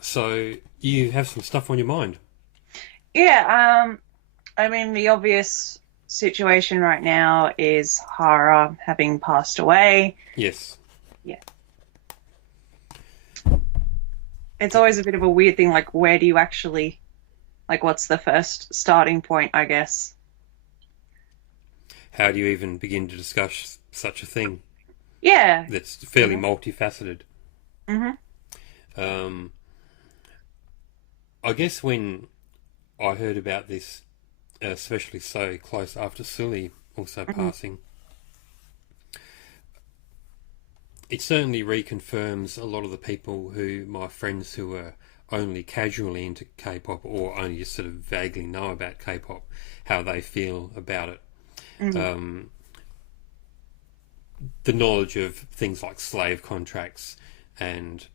So you have some stuff on your mind. Yeah, I mean, the obvious situation right now is Hara having passed away. Yes. Yeah, it's always a bit of a weird thing, like, where do you actually, like, what's the first starting point, I guess? How do you even begin to discuss such a thing Yeah, that's you fairly know. multifaceted? hmm Um, I guess when I heard about this, especially so close after Sully also hmm passing, it certainly reconfirms a lot of the people who, my friends who are only casually into K-pop or only just sort of vaguely know about K-pop, how they feel about it. hmm Um, the knowledge of things like slave contracts and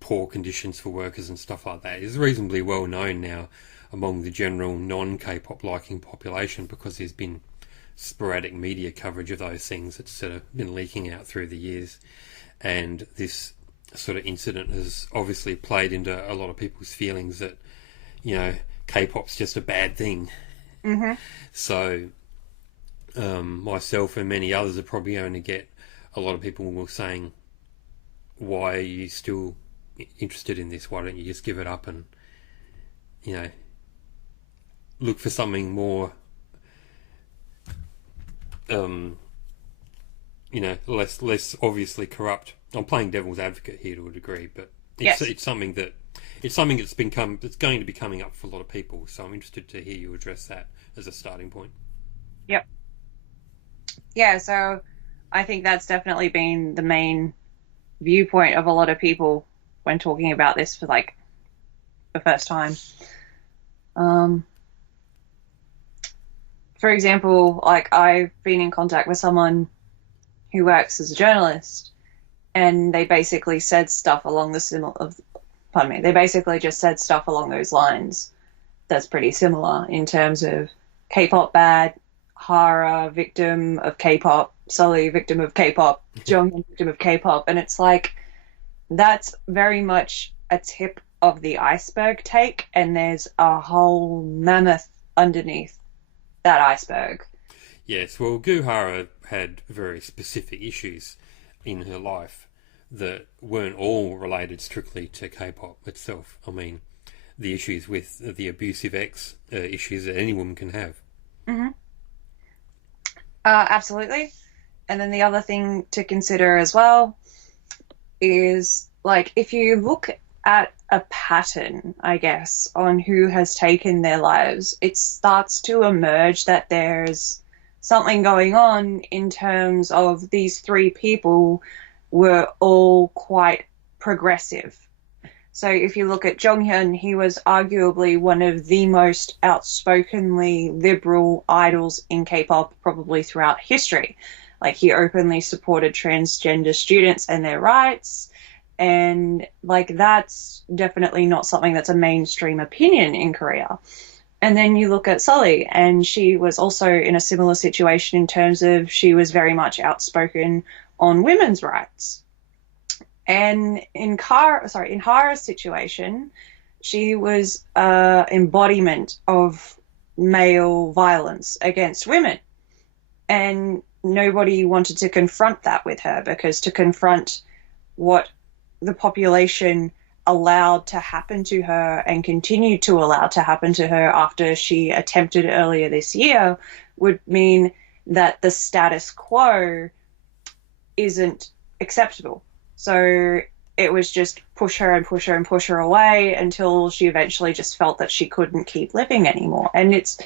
poor conditions for workers and stuff like that is reasonably well known now among the general non-K-pop liking population because there's been sporadic media coverage of those things that's sort of been leaking out through the years, and this sort of incident has obviously played into a lot of people's feelings that K-pop's just a bad thing. hmm So myself and many others are probably going to get a lot of people were saying, "Why are you still interested in this? Why don't you just give it up and you know look for something more, um, less obviously corrupt?" I'm playing devil's advocate here to a degree, but Yes. it's something that's going to be coming up for a lot of people. So I'm interested to hear you address that as a starting point. Yep. Yeah, so I think that's definitely been the main viewpoint of a lot of people when talking about this for like the first time. Um, for example, like I've been in contact with someone who works as a journalist, and they basically said stuff along the similar. Pardon me. They basically just said stuff along those lines. That's pretty similar in terms of K-pop bad, Hara victim of K-pop, Sully victim of K-pop, Junghyun victim of K-pop, and it's like that's very much a tip of the iceberg take, and there's a whole mammoth underneath that iceberg. Yes, well, Goo Hara had very specific issues in her life that weren't all related strictly to K-pop itself. I mean, the issues with the abusive ex issues that any woman can have. hmm Absolutely. And then the other thing to consider as well is like if you look at a pattern, I guess, on who has taken their lives, it starts to emerge that there's something going on in terms of these three people were all quite progressive. So if you look at Jonghyun, he was arguably one of the most outspokenly liberal idols in K-pop probably throughout history. Like he openly supported transgender students and their rights. And like that's definitely not something that's a mainstream opinion in Korea. And then you look at Sully, and she was also in a similar situation in terms of she was very much outspoken on women's rights. And in Hara's situation, she was embodiment of male violence against women, and nobody wanted to confront that with her because to confront what the population allowed to happen to her and continued to allow to happen to her after she attempted earlier this year would mean that the status quo isn't acceptable. So it was just push her and push her and push her away until she eventually just felt that she couldn't keep living anymore. And it's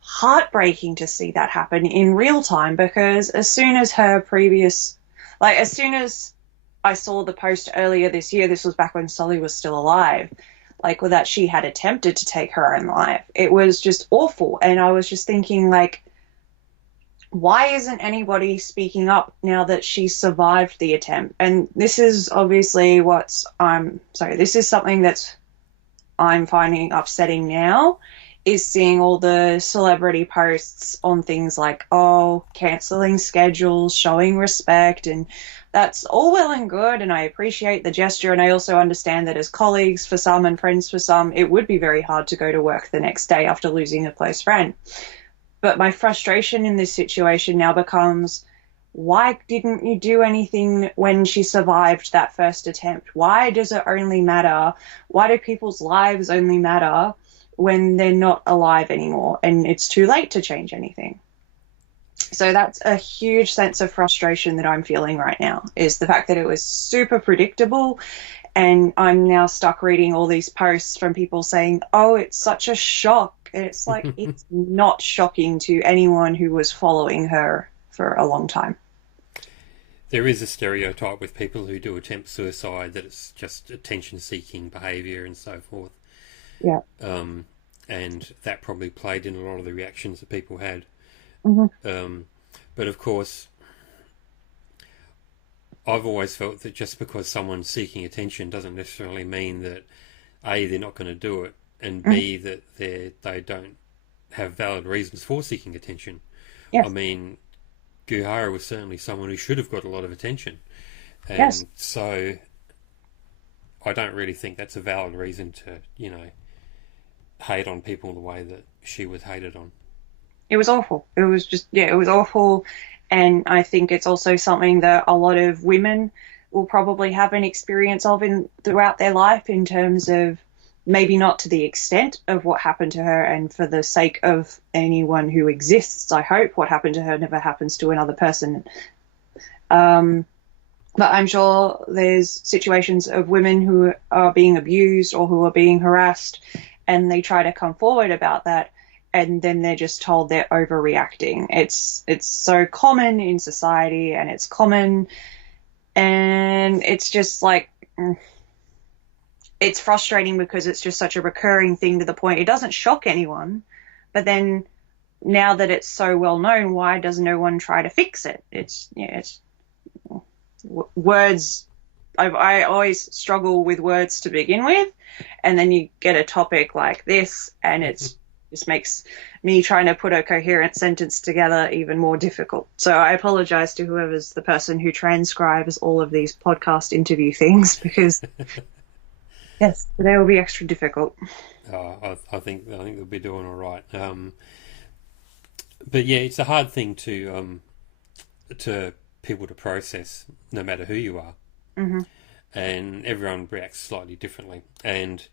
heartbreaking to see that happen in real time because as soon as I saw the post earlier this year, this was back when Sully was still alive, like that she had attempted to take her own life. It was just awful. And I was just thinking, like, why isn't anybody speaking up now that she survived the attempt? And this is obviously this is something that I'm finding upsetting now is seeing all the celebrity posts on things like, oh, cancelling schedules, showing respect, and that's all well and good, and I appreciate the gesture, and I also understand that as colleagues for some and friends for some, it would be very hard to go to work the next day after losing a close friend. But my frustration in this situation now becomes, why didn't you do anything when she survived that first attempt? Why does it only matter? Why do people's lives only matter when they're not alive anymore and it's too late to change anything? So that's a huge sense of frustration that I'm feeling right now, is the fact that it was super predictable, and I'm now stuck reading all these posts from people saying, oh, it's such a shock. And it's like, it's not shocking to anyone who was following her for a long time. There is a stereotype with people who do attempt suicide that it's just attention-seeking behaviour and so forth. Yeah. And that probably played in a lot of the reactions that people had. Mm-hmm. But of course, I've always felt that just because someone's seeking attention doesn't necessarily mean that A, they're not going to do it, and B, that they don't have valid reasons for seeking attention. Yes. I mean, Goo Hara was certainly someone who should have got a lot of attention. And yes. So I don't really think that's a valid reason to, hate on people the way that she was hated on. It was awful. It was just, it was awful. And I think it's also something that a lot of women will probably have an experience of throughout their life, in terms of maybe not to the extent of what happened to her, and for the sake of anyone who exists, I hope what happened to her never happens to another person. But I'm sure there's situations of women who are being abused or who are being harassed, and they try to come forward about that, and then they're just told they're overreacting. It's so common in society, and it's common, and it's just like, it's frustrating because it's just such a recurring thing, to the point it doesn't shock anyone. But then now that it's so well known, why does no one try to fix it? It's words. I always struggle with words to begin with, and then you get a topic like this, and it's just makes me trying to put a coherent sentence together even more difficult. So I apologize to whoever's the person who transcribes all of these podcast interview things, because yes, they will be extra difficult. I think they'll be doing all right. But yeah, it's a hard thing to people to process, no matter who you are. Mm-hmm. And everyone reacts slightly differently. And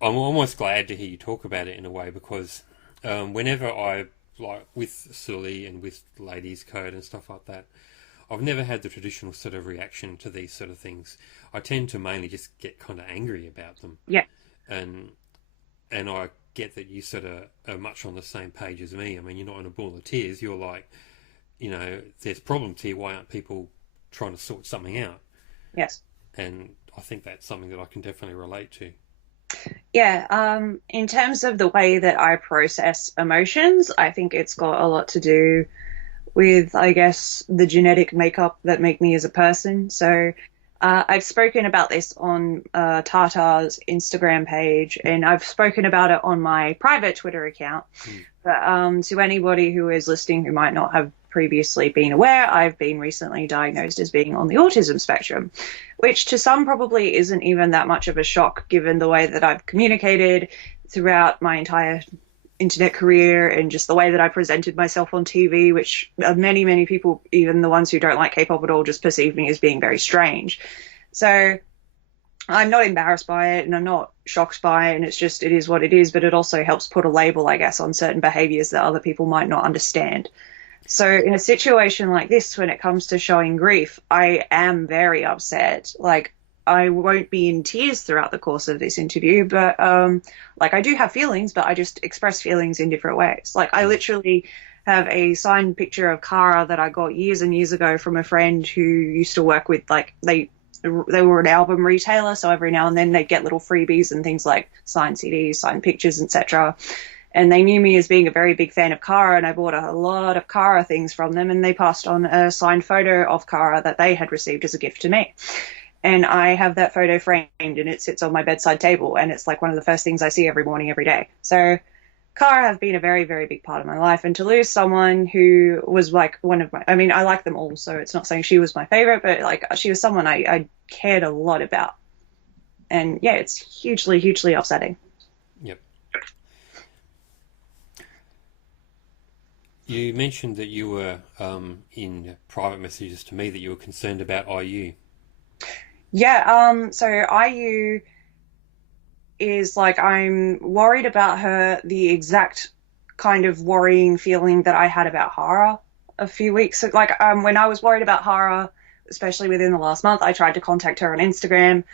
I'm almost glad to hear you talk about it in a way, because whenever I, like with Sully and with Ladies Code and stuff like that, I've never had the traditional sort of reaction to these sort of things. I tend to mainly just get kind of angry about them. Yeah. And I get that you sort of are much on the same page as me. I mean, you're not in a ball of tears. You're like, there's problems here. Why aren't people trying to sort something out? Yes. And I think that's something that I can definitely relate to. Yeah. In terms of the way that I process emotions, I think it's got a lot to do with, I guess, the genetic makeup that make me as a person. So I've spoken about this on Tata's Instagram page, and I've spoken about it on my private Twitter account. But to anybody who is listening who might not have previously been aware, I've been recently diagnosed as being on the autism spectrum, which to some probably isn't even that much of a shock, given the way that I've communicated throughout my entire internet career, and just the way that I presented myself on TV, which many, many people, even the ones who don't like K-pop at all, just perceive me as being very strange. So I'm not embarrassed by it, and I'm not shocked by it, and it's just, it is what it is, but it also helps put a label, I guess, on certain behaviors that other people might not understand. So in a situation like this, when it comes to showing grief, I am very upset. Like, I won't be in tears throughout the course of this interview, but I do have feelings, but I just express feelings in different ways. Like, I literally have a signed picture of Kara that I got years and years ago from a friend who used to work with, like, they were an album retailer, so every now and then they'd get little freebies and things like signed CDs, signed pictures, etc. And they knew me as being a very big fan of Kara, and I bought a lot of Kara things from them, and they passed on a signed photo of Kara that they had received as a gift to me. And I have that photo framed and it sits on my bedside table, and it's like one of the first things I see every morning, every day. So Kara have been a very, very big part of my life, and to lose someone who was like one of my, I mean, I like them all, so it's not saying she was my favorite, but like she was someone I cared a lot about. And yeah, it's hugely, hugely upsetting. Yep. You mentioned that you were, in private messages to me, that you were concerned about IU. Yeah, so IU is like, I'm worried about her, the exact kind of worrying feeling that I had about Hara a few weeks ago. Like, when I was worried about Hara, especially within the last month, I tried to contact her on Instagram,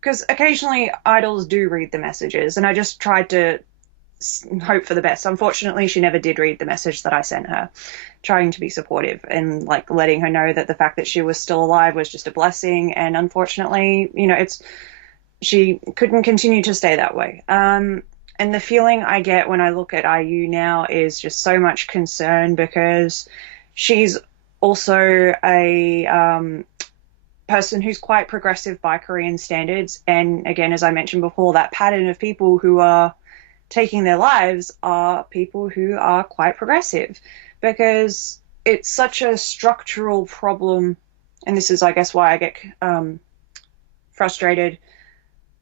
because occasionally idols do read the messages, and I just tried to hope for the best. Unfortunately, she never did read the message that I sent her, trying to be supportive and like letting her know that the fact that she was still alive was just a blessing. And unfortunately, you know, she couldn't continue to stay that way. And the feeling I get when I look at IU now is just so much concern, because she's also a person who's quite progressive by Korean standards. And again, as I mentioned before, that pattern of people who are taking their lives are people who are quite progressive, because it's such a structural problem. And this is, I guess, why I get frustrated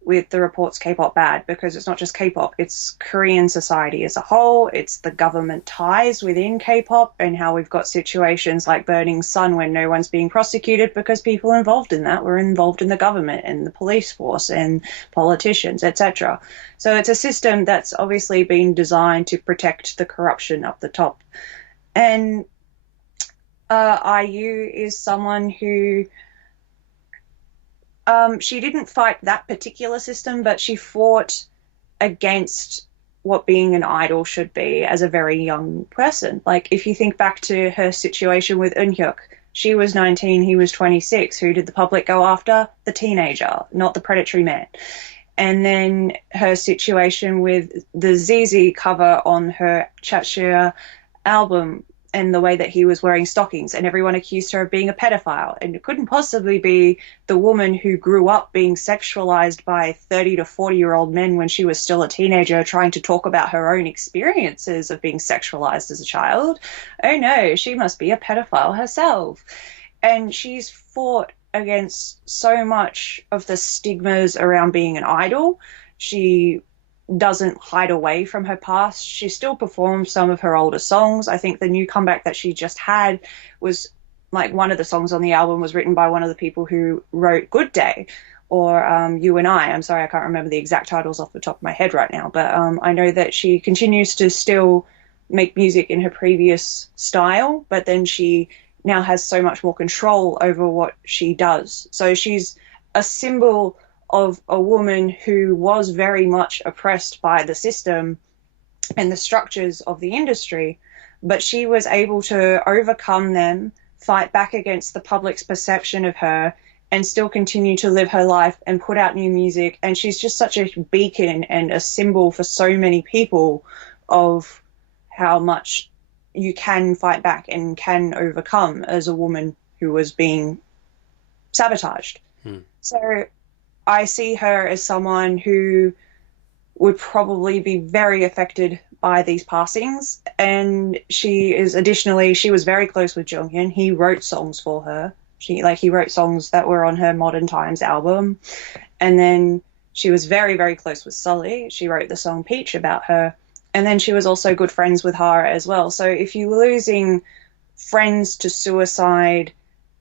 with the reports K-pop bad, because it's not just K-pop, it's Korean society as a whole. It's the government ties within K-pop, and how we've got situations like Burning Sun when no one's being prosecuted because people involved in that were involved in the government and the police force and politicians, etc. So it's a system that's obviously been designed to protect the corruption up the top. And IU is someone who she didn't fight that particular system, but she fought against what being an idol should be as a very young person. Like, if you think back to her situation with Eunhyuk, she was 19, he was 26. Who did the public go after? The teenager, not the predatory man. And then her situation with the ZZ cover on her Chachia album, and the way that he was wearing stockings, and everyone accused her of being a pedophile. And it couldn't possibly be the woman who grew up being sexualized by 30 to 40-year-old men when she was still a teenager, trying to talk about her own experiences of being sexualized as a child. Oh no, she must be a pedophile herself. And she's fought against so much of the stigmas around being an idol. She doesn't hide away from her past. She still performs some of her older songs. I think the new comeback that she just had was, like, one of the songs on the album was written by one of the people who wrote Good Day, or You and I. I'm sorry, I can't remember the exact titles off the top of my head right now, but I know that she continues to still make music in her previous style, but then she now has so much more control over what she does. So she's a symbol of a woman who was very much oppressed by the system and the structures of the industry, but she was able to overcome them, fight back against the public's perception of her, and still continue to live her life and put out new music. And she's just such a beacon and a symbol for so many people of how much you can fight back and can overcome as a woman who was being sabotaged. So I see her as someone who would probably be very affected by these passings. And she is additionally, she was very close with Jonghyun. He wrote songs for her. He wrote songs that were on her Modern Times album. And then she was very, very close with Sully. She wrote the song Peach about her. And then she was also good friends with Hara as well. So if you're losing friends to suicide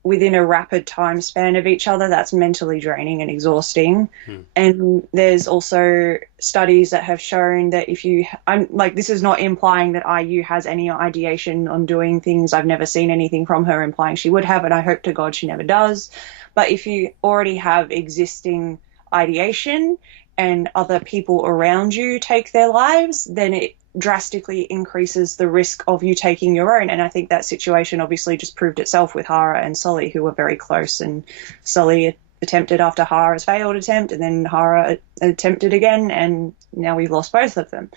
within a rapid time span of each other, that's mentally draining and exhausting. And there's also studies that have shown that this is not implying that IU has any ideation on doing things. I've never seen anything from her implying she would have, and I hope to God she never does. But if you already have existing ideation and other people around you take their lives, then it drastically increases the risk of you taking your own. And I think that situation obviously just proved itself with Hara and Sully, who were very close. And Sully attempted after Hara's failed attempt, and then Hara attempted again, and now we've lost both of them.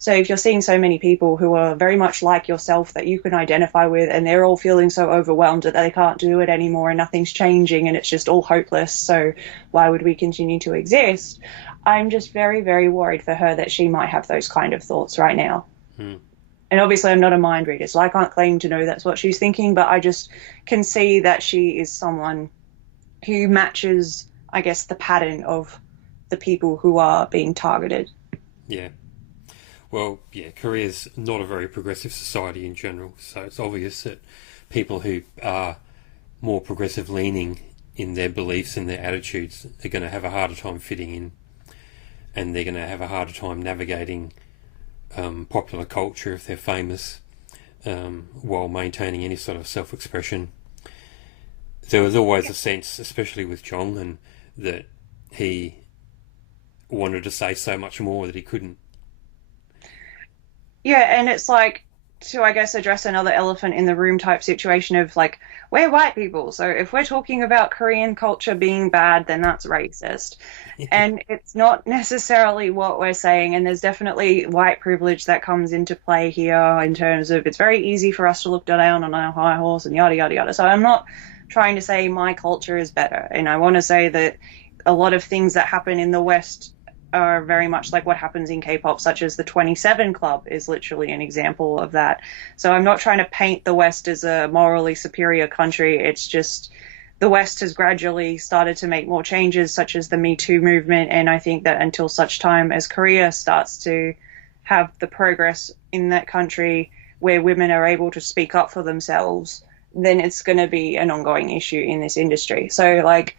So if you're seeing so many people who are very much like yourself that you can identify with, and they're all feeling so overwhelmed that they can't do it anymore and nothing's changing and it's just all hopeless, so why would we continue to exist? I'm just very, very worried for her that she might have those kind of thoughts right now. And obviously I'm not a mind reader, so I can't claim to know that's what she's thinking, but I just can see that she is someone who matches, I guess, the pattern of the people who are being targeted. Yeah. Well, yeah, Korea's not a very progressive society in general, so it's obvious that people who are more progressive leaning in their beliefs and their attitudes are going to have a harder time fitting in, and they're going to have a harder time navigating popular culture if they're famous, while maintaining any sort of self-expression. There was always a sense, especially with Jong-un, that he wanted to say so much more that he couldn't. Yeah, and it's like, to, I guess, address another elephant in the room type situation of like, we're white people, so if we're talking about Korean culture being bad, then that's racist. And it's not necessarily what we're saying, and there's definitely white privilege that comes into play here in terms of it's very easy for us to look down on our high horse and yada, yada, yada. So I'm not trying to say my culture is better, and I want to say that a lot of things that happen in the West are very much like what happens in K-pop, such as the 27 Club is literally an example of that. So I'm not trying to paint the West as a morally superior country. It's just the West has gradually started to make more changes, such as the Me Too movement. And I think that until such time as Korea starts to have the progress in that country where women are able to speak up for themselves, then it's going to be an ongoing issue in this industry. So like,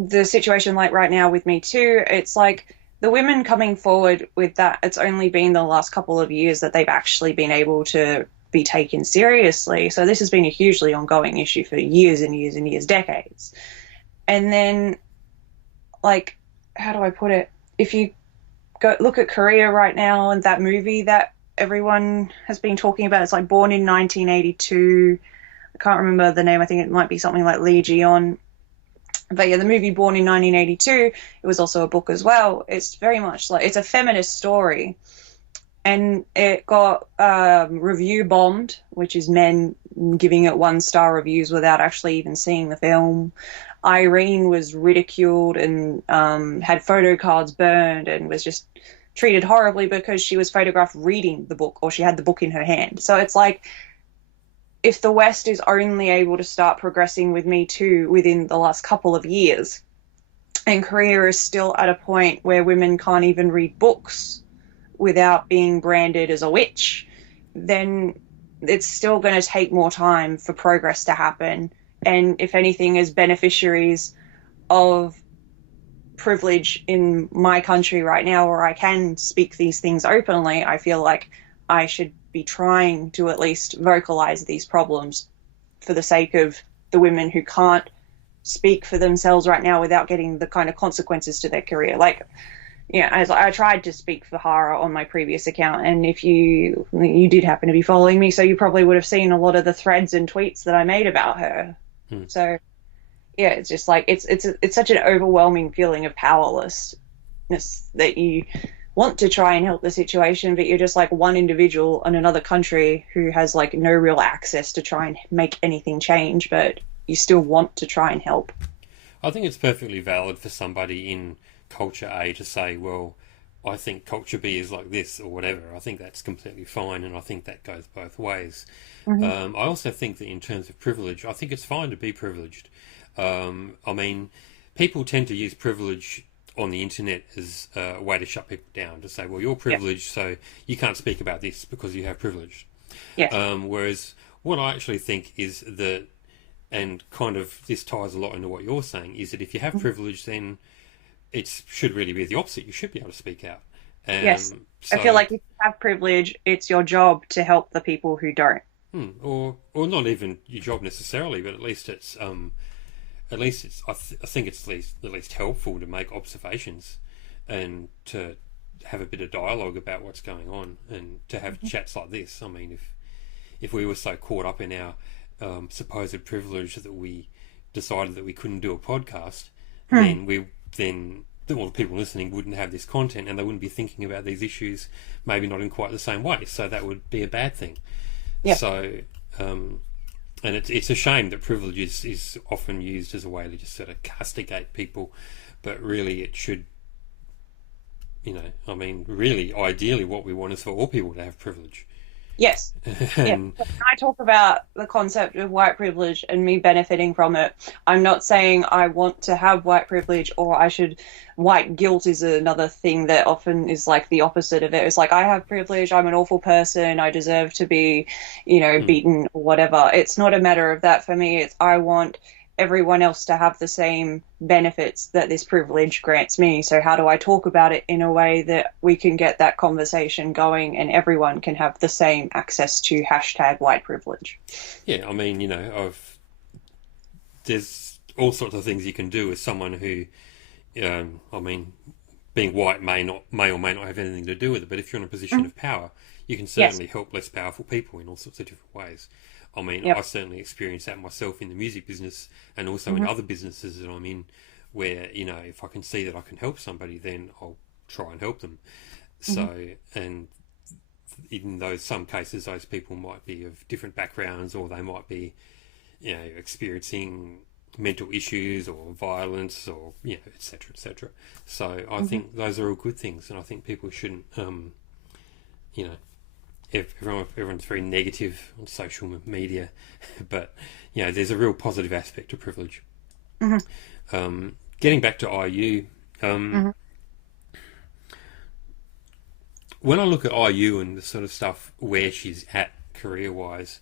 the situation like right now with Me Too, it's like the women coming forward with that, it's only been the last couple of years that they've actually been able to be taken seriously. So this has been a hugely ongoing issue for years and years and years, decades. And then, like, how do I put it? If you go look at Korea right now and that movie that everyone has been talking about, it's like Born in 1982. I can't remember the name. I think it might be something like Lee Ji-yeon. But yeah, the movie Born in 1982, it was also a book as well. It's very much like, it's a feminist story. And it got review bombed, which is men giving it 1-star reviews without actually even seeing the film. Irene was ridiculed and had photo cards burned and was just treated horribly because she was photographed reading the book, or she had the book in her hand. So it's like, if the West is only able to start progressing with Me Too within the last couple of years, and Korea is still at a point where women can't even read books without being branded as a witch, then it's still going to take more time for progress to happen. And if anything, as beneficiaries of privilege in my country right now, where I can speak these things openly, I feel like I should be trying to at least vocalize these problems for the sake of the women who can't speak for themselves right now without getting the kind of consequences to their career. Like, yeah, as I tried to speak for Hara on my previous account, and if you did happen to be following me, so you probably would have seen a lot of the threads and tweets that I made about her. So yeah, it's just like it's such an overwhelming feeling of powerlessness that you want to try and help the situation, but you're just like one individual in another country who has like no real access to try and make anything change, but you still want to try and help. I think it's perfectly valid for somebody in culture A to say, well, I think culture B is like this or whatever. I think that's completely fine, and I think that goes both ways. I also think that in terms of privilege, I think it's fine to be privileged. I mean, people tend to use privilege on the internet as a way to shut people down, to say, well, you're privileged, so you can't speak about this because you have privilege. Whereas what I actually think is that, and kind of this ties a lot into what you're saying, is that if you have privilege, then it should really be the opposite. You should be able to speak out. Yes. I feel like if you have privilege, it's your job to help the people who don't. Or not even your job necessarily, but at least it's I think it's at least helpful to make observations and to have a bit of dialogue about what's going on, and to have chats like this. I mean, if we were so caught up in our supposed privilege that we decided that we couldn't do a podcast, then all the people listening wouldn't have this content and they wouldn't be thinking about these issues, maybe not in quite the same way. So that would be a bad thing. Yeah. So, and it's a shame that privilege is often used as a way to just sort of castigate people, but really it should, I mean, really, ideally what we want is for all people to have privilege. Yes. And, When I talk about the concept of white privilege and me benefiting from it, I'm not saying I want to have white privilege or I should. White guilt is another thing that often is like the opposite of it. It's like, I have privilege, I'm an awful person, I deserve to be, beaten or whatever. It's not a matter of that for me. It's I want everyone else to have the same benefits that this privilege grants me. So how do I talk about it in a way that we can get that conversation going and everyone can have the same access to #white privilege? Yeah, I mean, there's all sorts of things you can do as someone who, I mean, being white may or may not have anything to do with it, but if you're in a position of power, you can certainly help less powerful people in all sorts of different ways. I mean, I certainly experienced that myself in the music business and also in other businesses that I'm in where, if I can see that I can help somebody, then I'll try and help them. So, and in some cases, those people might be of different backgrounds or they might be, experiencing mental issues or violence or, et cetera, et cetera. So I think those are all good things, and I think people shouldn't, everyone's very negative on social media, but there's a real positive aspect to privilege. Getting back to IU, when I look at IU and the sort of stuff where she's at career-wise,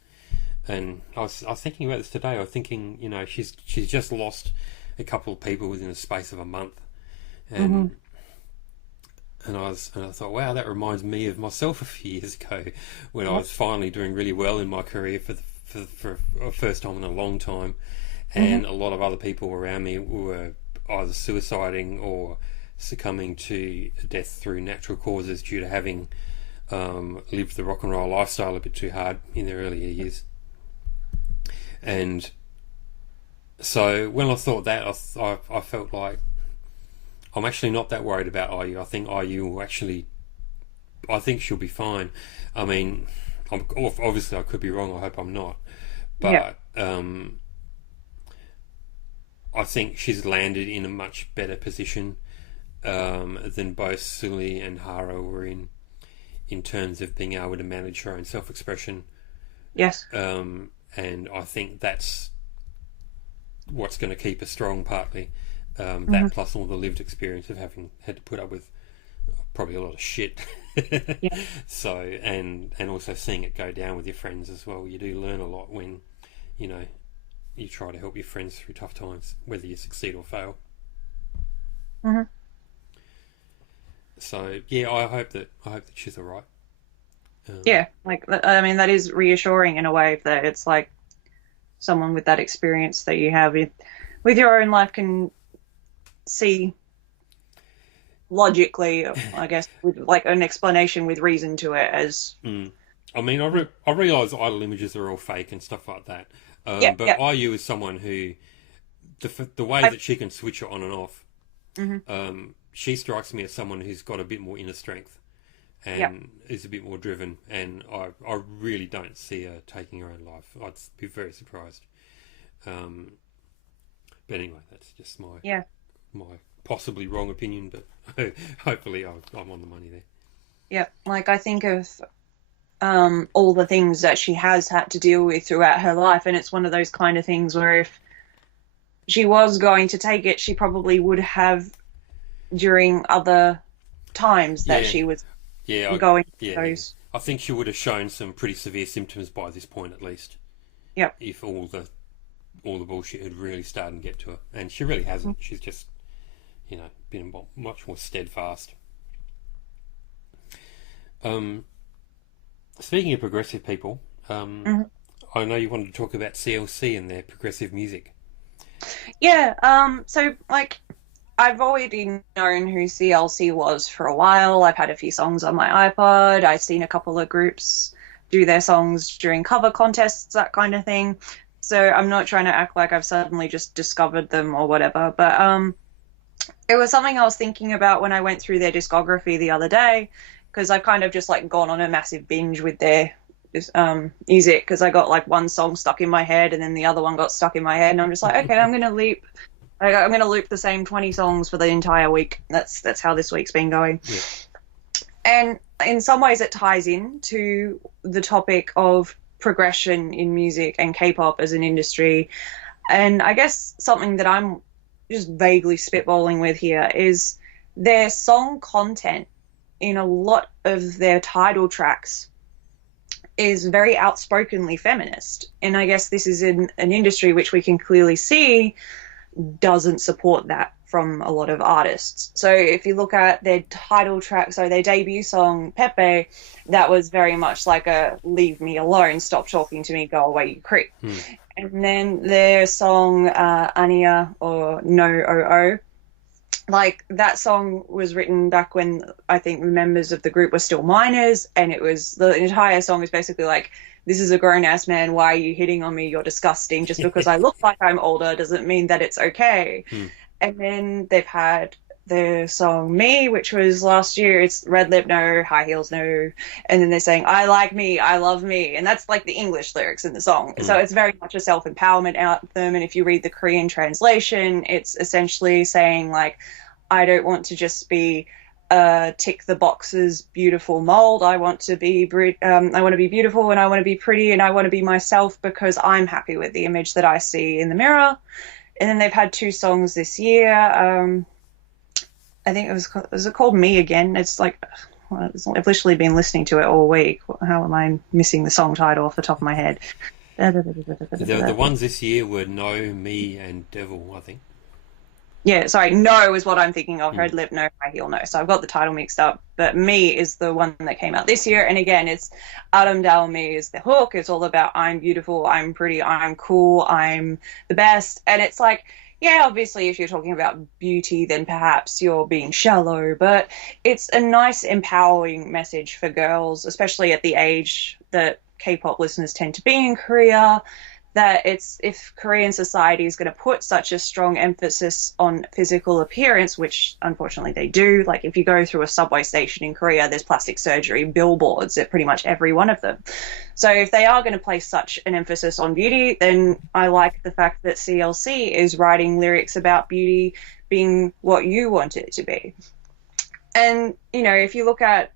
and I was thinking about this today. I was thinking, she's just lost a couple of people within the space of a month, and I thought, wow, that reminds me of myself a few years ago when I was finally doing really well in my career for the first time in a long time, and a lot of other people around me were either suiciding or succumbing to death through natural causes due to having lived the rock and roll lifestyle a bit too hard in their earlier years. And so when I thought that, I felt like I'm actually not that worried about IU. I think IU will I think she'll be fine. I mean, obviously I could be wrong. I hope I'm not. But I think she's landed in a much better position than both Sully and Hara were in terms of being able to manage her own self-expression. Yes. And I think that's what's going to keep her strong, partly. That plus all the lived experience of having had to put up with probably a lot of shit. So, and also seeing it go down with your friends as well. You do learn a lot when, you try to help your friends through tough times, whether you succeed or fail. So, yeah, I hope that she's all right. I mean, that is reassuring in a way that it's like someone with that experience that you have with your own life can see logically, I guess, with like an explanation with reason to it as. I mean, I realise idle images are all fake and stuff like that. But IU is someone who, the way that she can switch it on and off, she strikes me as someone who's got a bit more inner strength and is a bit more driven. And I really don't see her taking her own life. I'd be very surprised. But anyway, that's just my possibly wrong opinion, but hopefully I'm on the money there. Yeah, like I think of all the things that she has had to deal with throughout her life, and it's one of those kind of things where if she was going to take it, she probably would have during other times that she was going through those. I think she would have shown some pretty severe symptoms by this point, at least. Yep. If all the bullshit had really started to get to her, and she really hasn't. She's just, been much more steadfast. Speaking of progressive people, I know you wanted to talk about CLC and their progressive music. Yeah. So like, I've already known who CLC was for a while. I've had a few songs on my iPod. I've seen a couple of groups do their songs during cover contests, that kind of thing. So I'm not trying to act like I've suddenly just discovered them or whatever. But It was something I was thinking about when I went through their discography the other day, because I've kind of just like gone on a massive binge with their music, because I got like one song stuck in my head and then the other one got stuck in my head, and I'm just like, okay, I'm gonna loop the same 20 songs for the entire week. That's how this week's been going. Yeah. And in some ways it ties in to the topic of progression in music and K-pop as an industry. And I guess something that I'm just vaguely spitballing with here is their song content in a lot of their title tracks is very outspokenly feminist. And I guess this is in an industry which we can clearly see doesn't support that from a lot of artists. So if you look at their title track, so their debut song, Pepe, that was very much like a leave me alone, stop talking to me, go away, you creep. And then their song, Ania, or No O, like that song was written back when I think the members of the group were still minors, and it was, the entire song is basically like, this is a grown-ass man, why are you hitting on me, you're disgusting, just because I look like I'm older doesn't mean that it's okay. And then they've had the song Me, which was last year. It's red lip no, high heels no, and then they're saying I like me, I love me, and that's like the English lyrics in the song. So it's very much a self-empowerment anthem, and if you read the Korean translation, it's essentially saying like, I don't want to just be tick the boxes beautiful mold. I want to be I want to be beautiful, and I want to be pretty, and I want to be myself because I'm happy with the image that I see in the mirror. And then they've had two songs this year. I think was it called Me Again? It's like, well, I've literally been listening to it all week. How am I missing the song title off the top of my head? The ones this year were No, Me, and Devil, I think. Yeah, sorry, No is what I'm thinking of. Red lip no, high heel no. So I've got the title mixed up. But Me is the one that came out this year. And again, it's Adam Dal Me is the hook. It's all about I'm beautiful, I'm pretty, I'm cool, I'm the best. And it's like, yeah, obviously if you're talking about beauty, then perhaps you're being shallow. But it's a nice, empowering message for girls, especially at the age that K-pop listeners tend to be in Korea, that it's, if Korean society is going to put such a strong emphasis on physical appearance, which unfortunately they do, like if you go through a subway station in Korea, there's plastic surgery billboards at pretty much every one of them. So if they are going to place such an emphasis on beauty, then I like the fact that CLC is writing lyrics about beauty being what you want it to be. And, you know, if you look at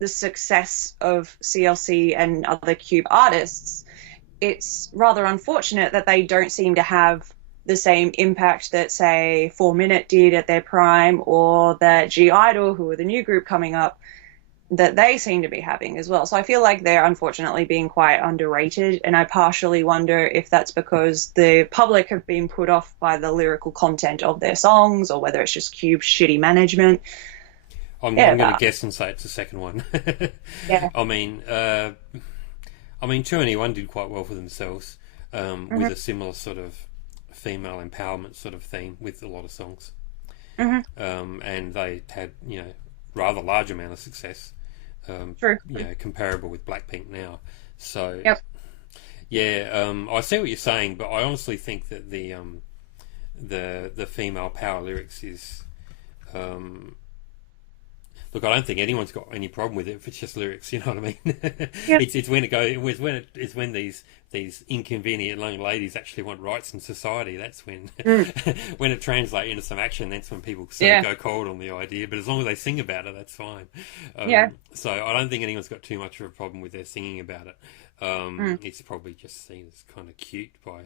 the success of CLC and other Cube artists, it's rather unfortunate that they don't seem to have the same impact that, say, 4 Minute did at their prime, or that G Idol, who are the new group coming up, that they seem to be having as well. So I feel like they're unfortunately being quite underrated, and I partially wonder if that's because the public have been put off by the lyrical content of their songs, or whether it's just Cube's shitty management. I'm going to guess and say it's the second one. Yeah. I mean, 2NE1 did quite well for themselves, with a similar sort of female empowerment sort of theme with a lot of songs. And they had, you know, rather large amount of success. True. You know, comparable with Blackpink now. So, Yep. yeah, I see what you're saying, but I honestly think that the female power lyrics is, look, I don't think anyone's got any problem with it if it's just lyrics. You know what I mean? Yep. It's when these inconvenient young ladies actually want rights in society. That's when when it translates into some action. That's when people sort of go cold on the idea. But as long as they sing about it, that's fine. So I don't think anyone's got too much of a problem with their singing about it. It's probably just seen as kind of cute by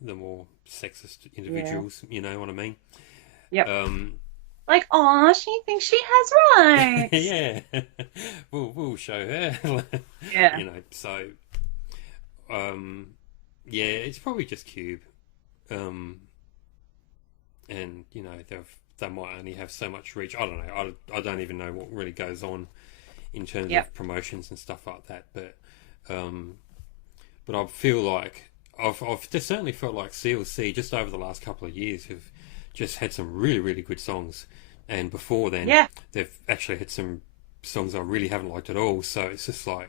the more sexist individuals. You know what I mean? Yep. Like, aw, she thinks she has rights. Yeah, we'll show her. Yeah. You know, so yeah, it's probably just Cube, and you know they might only have so much reach. I don't know. I don't even know what really goes on in terms of promotions and stuff like that. But I feel like I've just certainly felt like CLC just over the last couple of years have just had some really, really good songs. And before then, they've actually had some songs I really haven't liked at all. So it's just like,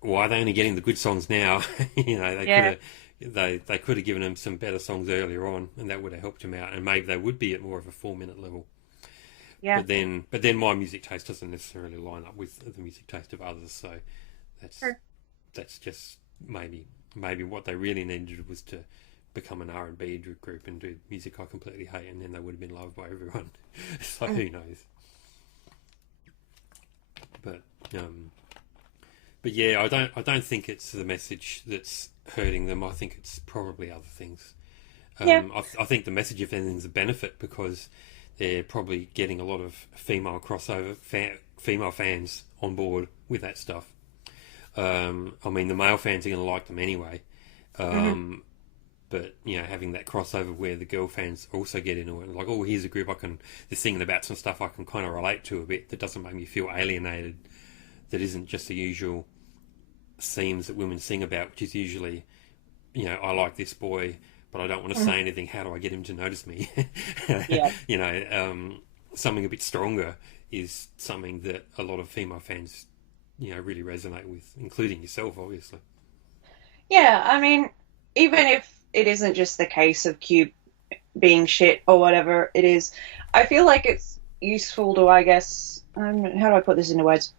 why are they only getting the good songs now? You know, they they could have given him some better songs earlier on, and that would have helped him out, and maybe they would be at more of a 4-minute level. Yeah. But then my music taste doesn't necessarily line up with the music taste of others, so that's just maybe what they really needed was to become an R&B group and do music I completely hate, and then they would have been loved by everyone. So who knows? But yeah, I don't think it's the message that's hurting them. I think it's probably other things. I think the message, if anything, is a benefit because they're probably getting a lot of female crossover female fans on board with that stuff. I mean, the male fans are going to like them anyway. But, you know, having that crossover where the girl fans also get into it, like, oh, here's a group they're singing about some stuff I can kind of relate to a bit that doesn't make me feel alienated, that isn't just the usual themes that women sing about, which is usually, you know, I like this boy, but I don't want to say anything. How do I get him to notice me? Yeah. You know, something a bit stronger is something that a lot of female fans, you know, really resonate with, including yourself, obviously. Yeah, I mean, even if it isn't just the case of Cube being shit or whatever it is, I feel like it's useful to, I guess, how do I put this into words?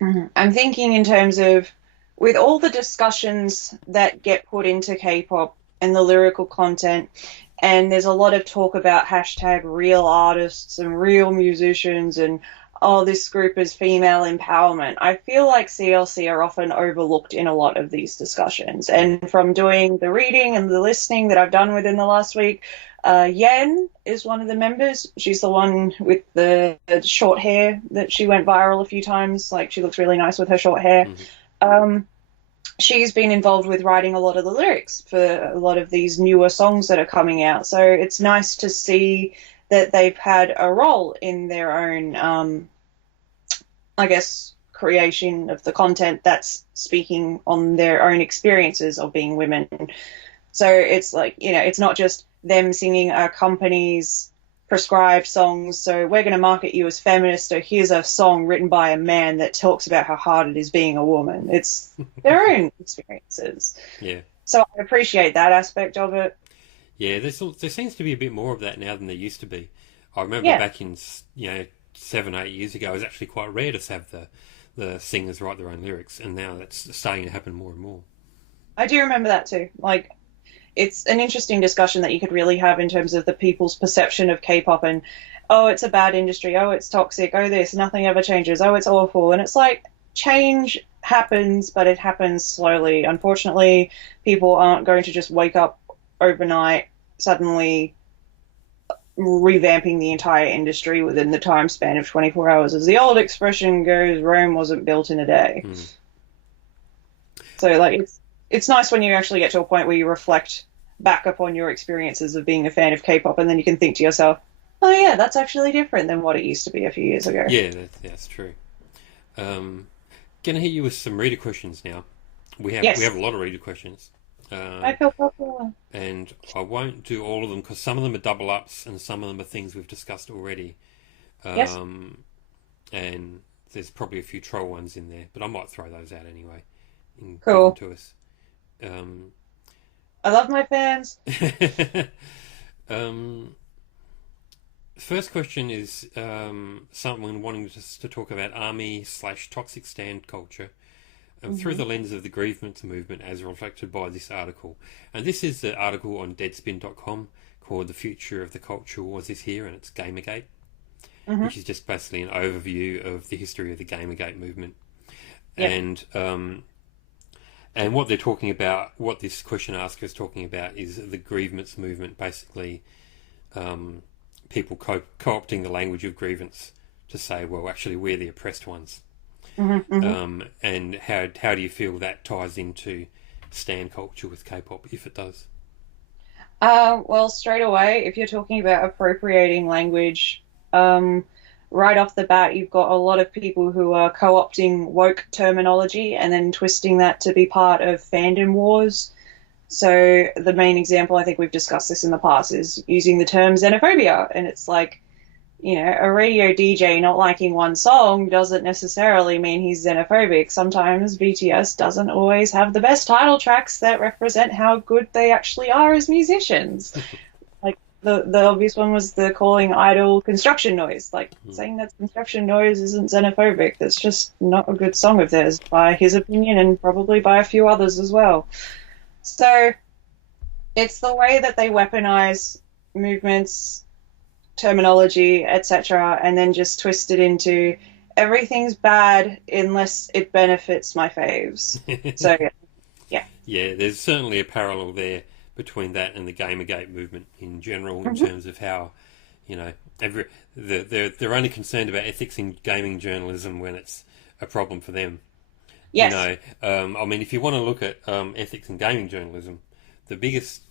I'm thinking in terms of, with all the discussions that get put into K-pop and the lyrical content, and there's a lot of talk about hashtag real artists and real musicians and, oh, this group is female empowerment. I feel like CLC are often overlooked in a lot of these discussions. And from doing the reading and the listening that I've done within the last week, Yen is one of the members. She's the one with the short hair that she went viral a few times. Like, she looks really nice with her short hair. She's been involved with writing a lot of the lyrics for a lot of these newer songs that are coming out. So it's nice to see that they've had a role in their own, I guess, creation of the content that's speaking on their own experiences of being women. So it's like, you know, it's not just them singing a company's prescribed songs. So we're going to market you as feminist. So here's a song written by a man that talks about how hard it is being a woman. It's their own experiences. Yeah. So I appreciate that aspect of it. Yeah, there seems to be a bit more of that now than there used to be. I remember back in, you know, 7-8 years ago, it was actually quite rare to have the singers write their own lyrics, and now that's starting to happen more and more. I do remember that too. Like, it's an interesting discussion that you could really have in terms of the people's perception of K-pop and, oh, it's a bad industry, oh, it's toxic, oh, this, nothing ever changes, oh, it's awful. And it's like, change happens, but it happens slowly. Unfortunately, people aren't going to just wake up overnight, suddenly revamping the entire industry within the time span of 24 hours. As the old expression goes, Rome wasn't built in a day. So, like, it's nice when you actually get to a point where you reflect back upon your experiences of being a fan of K-pop, and then you can think to yourself, oh yeah, that's actually different than what it used to be a few years ago. Yeah, that's true. Going to hit you with some reader questions now. We have a lot of reader questions. I feel popular. And I won't do all of them because some of them are double ups and some of them are things we've discussed already. Yes. And there's probably a few troll ones in there, but I might throw those out anyway. Cool. To us. I love my fans. First question is someone wanting us to talk about army/toxic stand culture through the lens of the grievance movement as reflected by this article. And this is the article on deadspin.com called The Future of the Culture Was This Here? And it's Gamergate, which is just basically an overview of the history of the Gamergate movement. Yep. And what they're talking about, what this question asker is talking about, is the grievance movement, basically people co-opting the language of grievance to say, well, actually, we're the oppressed ones. And how do you feel that ties into stan culture with K-pop, if it does? Well, straight away, if you're talking about appropriating language, right off the bat, you've got a lot of people who are co-opting woke terminology and then twisting that to be part of fandom wars. So the main example, I think we've discussed this in the past, is using the term xenophobia. And it's like, a radio DJ not liking one song doesn't necessarily mean he's xenophobic. Sometimes BTS doesn't always have the best title tracks that represent how good they actually are as musicians. Like the obvious one was the calling Idol construction noise. Like saying that construction noise isn't xenophobic. That's just not a good song of theirs, by his opinion, and probably by a few others as well. So it's the way that they weaponize movements, terminology, etc., and then just twist it into everything's bad unless it benefits my faves. So yeah. Yeah, there's certainly a parallel there between that and the Gamergate movement in general, in terms of how, they're only concerned about ethics in gaming journalism when it's a problem for them. Yes. I mean, if you want to look at ethics in gaming journalism, the biggest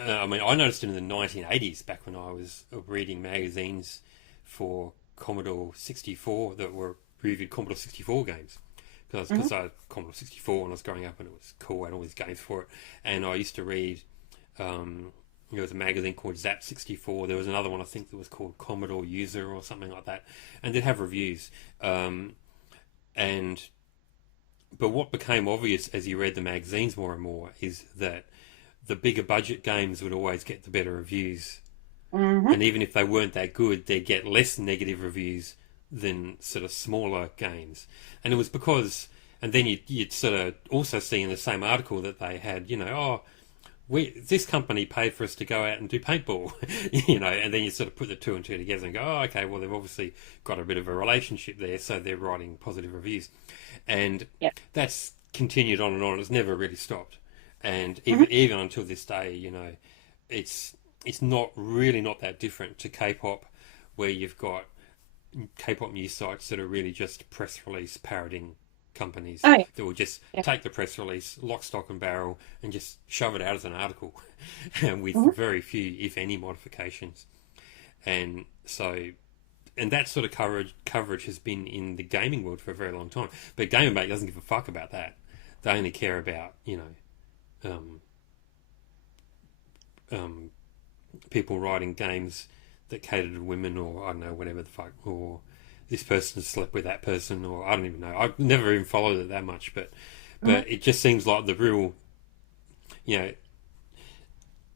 I noticed it in the 1980s, back when I was reading magazines for Commodore 64 that were reviewed Commodore 64 games. Because I had Commodore 64 when I was growing up, and it was cool. I had all these games for it. And I used to read, there was a magazine called Zap 64. There was another one, I think, that was called Commodore User or something like that. And they'd have reviews. But what became obvious as you read the magazines more and more is that the bigger budget games would always get the better reviews. And even if they weren't that good, they'd get less negative reviews than sort of smaller games. And it was because, and then you'd sort of also see in the same article that they had, this company paid for us to go out and do paintball, and then you sort of put the two and two together and go, oh, okay, well, they've obviously got a bit of a relationship there, so they're writing positive reviews. And that's continued on and on. It's never really stopped. And even until this day, it's not that different to K-pop, where you've got K-pop news sites that are really just press release parroting companies that will just take the press release, lock, stock and barrel, and just shove it out as an article with very few, if any, modifications. And so, and that sort of coverage has been in the gaming world for a very long time. But Gamergate doesn't give a fuck about that. They only care about, people writing games that cater to women, or I don't know, whatever the fuck, or this person slept with that person, or I don't even know. I've never even followed it that much, but it just seems like the real,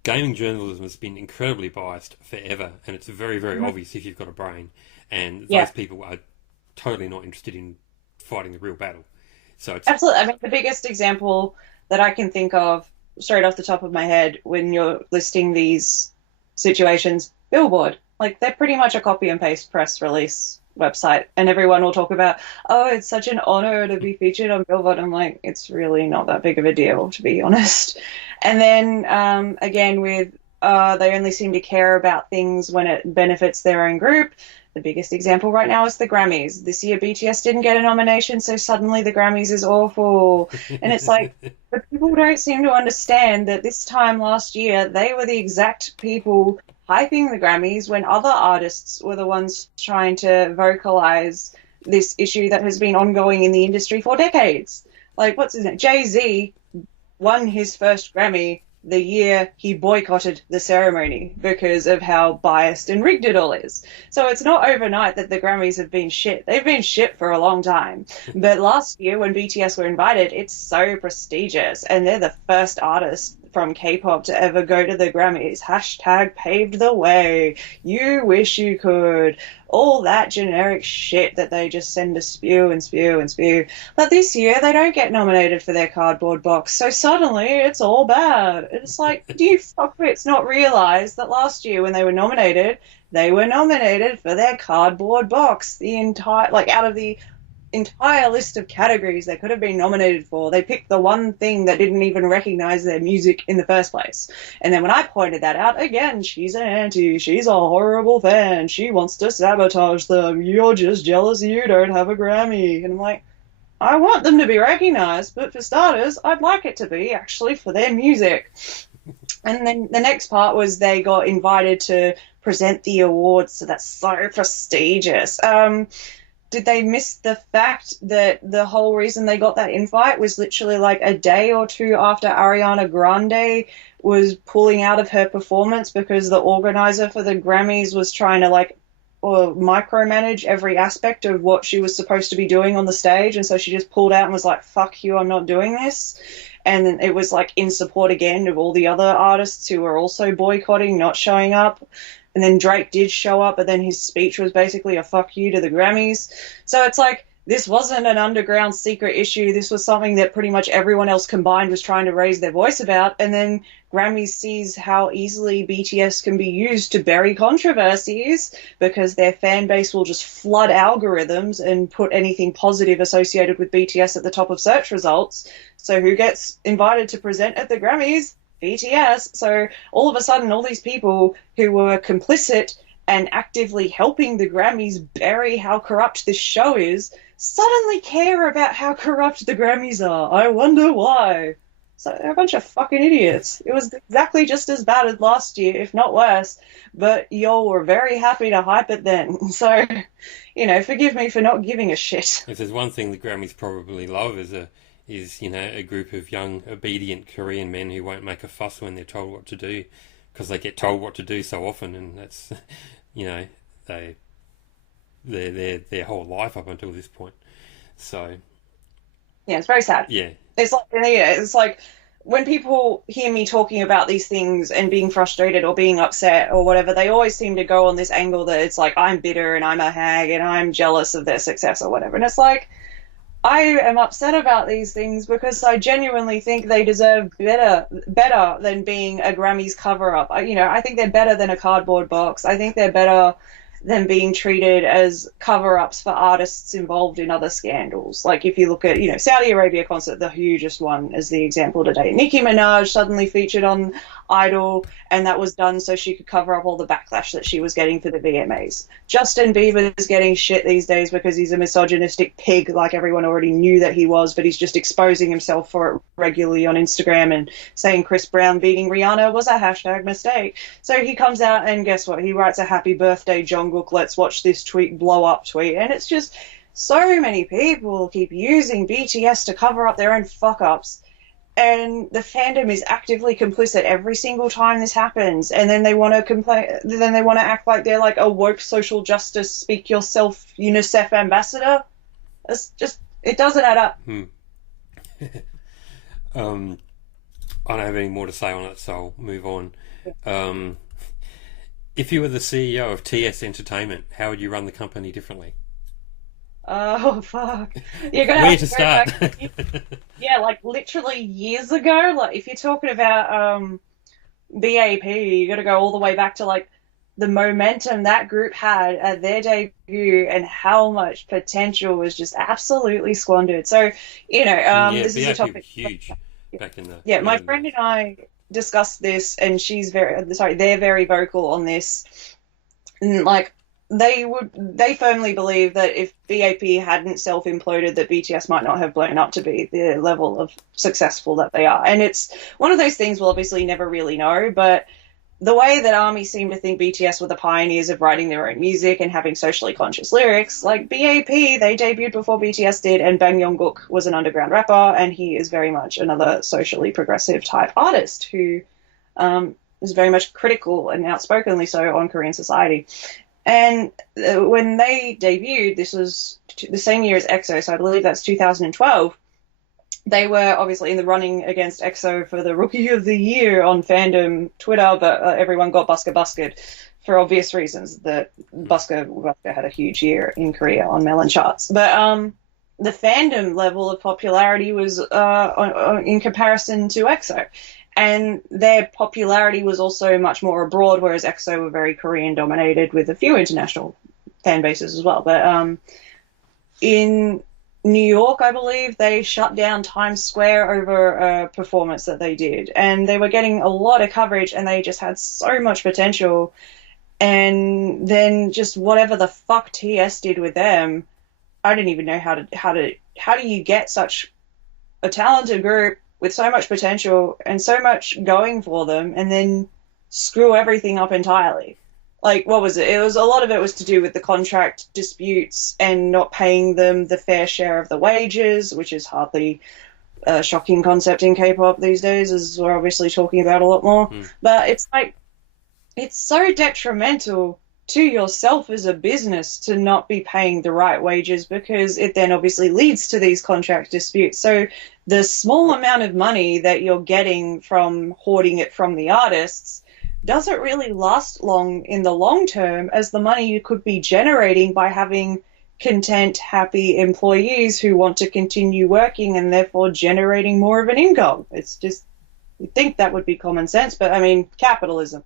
gaming journalism has been incredibly biased forever, and it's very, very obvious if you've got a brain, and those people are totally not interested in fighting the real battle. So it's absolutely. I mean, the biggest example that I can think of straight off the top of my head when you're listing these situations, Billboard. Like, they're pretty much a copy and paste press release website, and everyone will talk about, oh, it's such an honor to be featured on Billboard. I'm like, it's really not that big of a deal, to be honest. And then again with they only seem to care about things when it benefits their own group. The biggest example right now is the Grammys. This year BTS didn't get a nomination, so suddenly the Grammys is awful. And it's like, but people don't seem to understand that this time last year they were the exact people hyping the Grammys when other artists were the ones trying to vocalize this issue that has been ongoing in the industry for decades. Like, what's his name? Jay-Z won his first Grammy the year he boycotted the ceremony because of how biased and rigged it all is. So it's not overnight that the Grammys have been shit. They've been shit for a long time. But last year when BTS were invited, it's so prestigious, and they're the first artist from K-pop to ever go to the Grammys. Hashtag paved the way. You wish you could. All that generic shit that they just send to spew and spew and spew. But this year they don't get nominated for their cardboard box, so suddenly it's all bad. It's like, do you fuckwits not realise that last year when they were nominated for their cardboard box? The entire, out of the entire list of categories they could have been nominated for, they picked the one thing that didn't even recognize their music in the first place. And then when I pointed that out, again, she's an anti, she's a horrible fan, she wants to sabotage them, you're just jealous you don't have a Grammy. And I'm like, I want them to be recognized, but for starters, I'd like it to be actually for their music. And then the next part was they got invited to present the awards, so that's so prestigious. Did they miss the fact that the whole reason they got that invite was literally like a day or two after Ariana Grande was pulling out of her performance because the organizer for the Grammys was trying to or micromanage every aspect of what she was supposed to be doing on the stage, and so she just pulled out and was like, fuck you, I'm not doing this. And then it was like in support again of all the other artists who were also boycotting, not showing up. And then Drake did show up, but then his speech was basically a fuck you to the Grammys. So it's like, this wasn't an underground secret issue. This was something that pretty much everyone else combined was trying to raise their voice about. And then Grammys sees how easily BTS can be used to bury controversies because their fan base will just flood algorithms and put anything positive associated with BTS at the top of search results. So who gets invited to present at the Grammys? BTS. So all of a sudden, all these people who were complicit and actively helping the Grammys bury how corrupt this show is suddenly care about how corrupt the Grammys are. I wonder why. So they're a bunch of fucking idiots. It was exactly just as bad as last year, if not worse, but y'all were very happy to hype it then. So, you know, forgive me for not giving a shit. If there's one thing the Grammys probably love is a group of young, obedient Korean men who won't make a fuss when they're told what to do, because they get told what to do so often, and that's, you know, their whole life up until this point. So yeah, it's very sad. Yeah, it's like when people hear me talking about these things and being frustrated or being upset or whatever, they always seem to go on this angle that it's like I'm bitter and I'm a hag and I'm jealous of their success or whatever. And it's like, I am upset about these things because I genuinely think they deserve better than being a Grammys cover-up. I think they're better than a cardboard box. I think they're better than being treated as cover-ups for artists involved in other scandals. Like if you look at, Saudi Arabia concert, the hugest one as the example today. Nicki Minaj suddenly featured on Idol, and that was done so she could cover up all the backlash that she was getting for the VMAs. Justin Bieber is getting shit these days because he's a misogynistic pig, like everyone already knew that he was, but he's just exposing himself for it regularly on Instagram and saying Chris Brown beating Rihanna was a hashtag mistake. So he comes out and guess what? He writes a happy birthday Jungkook, let's watch this tweet blow up tweet. And it's just so many people keep using BTS to cover up their own fuck-ups. And the fandom is actively complicit every single time this happens. And then they want to complain. Then they want to act like they're like a woke social justice, speak yourself UNICEF ambassador. It's just, it doesn't add up. I don't have any more to say on it, so I'll move on. If you were the CEO of TS Entertainment, how would you run the company differently? Oh, fuck. You're gonna Where have to start? Yeah, like literally years ago. Like if you're talking about BAP, you got to go all the way back to like the momentum that group had at their debut and how much potential was just absolutely squandered. So, this is a topic. Was huge back in the my friend and I discussed this, and they're very vocal on this. And like they firmly believe that if BAP hadn't self-imploded, that BTS might not have blown up to be the level of successful that they are. And it's one of those things we'll obviously never really know, but the way that ARMY seem to think BTS were the pioneers of writing their own music and having socially conscious lyrics, like BAP, they debuted before BTS did, and Bang Yong-guk was an underground rapper, and he is very much another socially progressive type artist who is very much critical and outspokenly so on Korean society. And when they debuted, this was the same year as EXO, so I believe that's 2012, they were obviously in the running against EXO for the Rookie of the Year on fandom Twitter, but everyone got buska for obvious reasons. That Buska had a huge year in Korea on Melon charts. But the fandom level of popularity was in comparison to EXO. And their popularity was also much more abroad, whereas EXO were very Korean-dominated with a few international fan bases as well. But in New York, I believe, they shut down Times Square over a performance that they did. And they were getting a lot of coverage, and they just had so much potential. And then just whatever the fuck TS did with them, I didn't even know how do you get such a talented group with so much potential and so much going for them, and then screw everything up entirely. Like, what was it? A lot of it was to do with the contract disputes and not paying them the fair share of the wages, which is hardly a shocking concept in K-pop these days, as we're obviously talking about a lot more. But it's like, it's so detrimental to yourself as a business to not be paying the right wages, because it then obviously leads to these contract disputes. So the small amount of money that you're getting from hoarding it from the artists doesn't really last long in the long term as the money you could be generating by having content, happy employees who want to continue working and therefore generating more of an income. It's just, you'd think that would be common sense, but I mean, capitalism.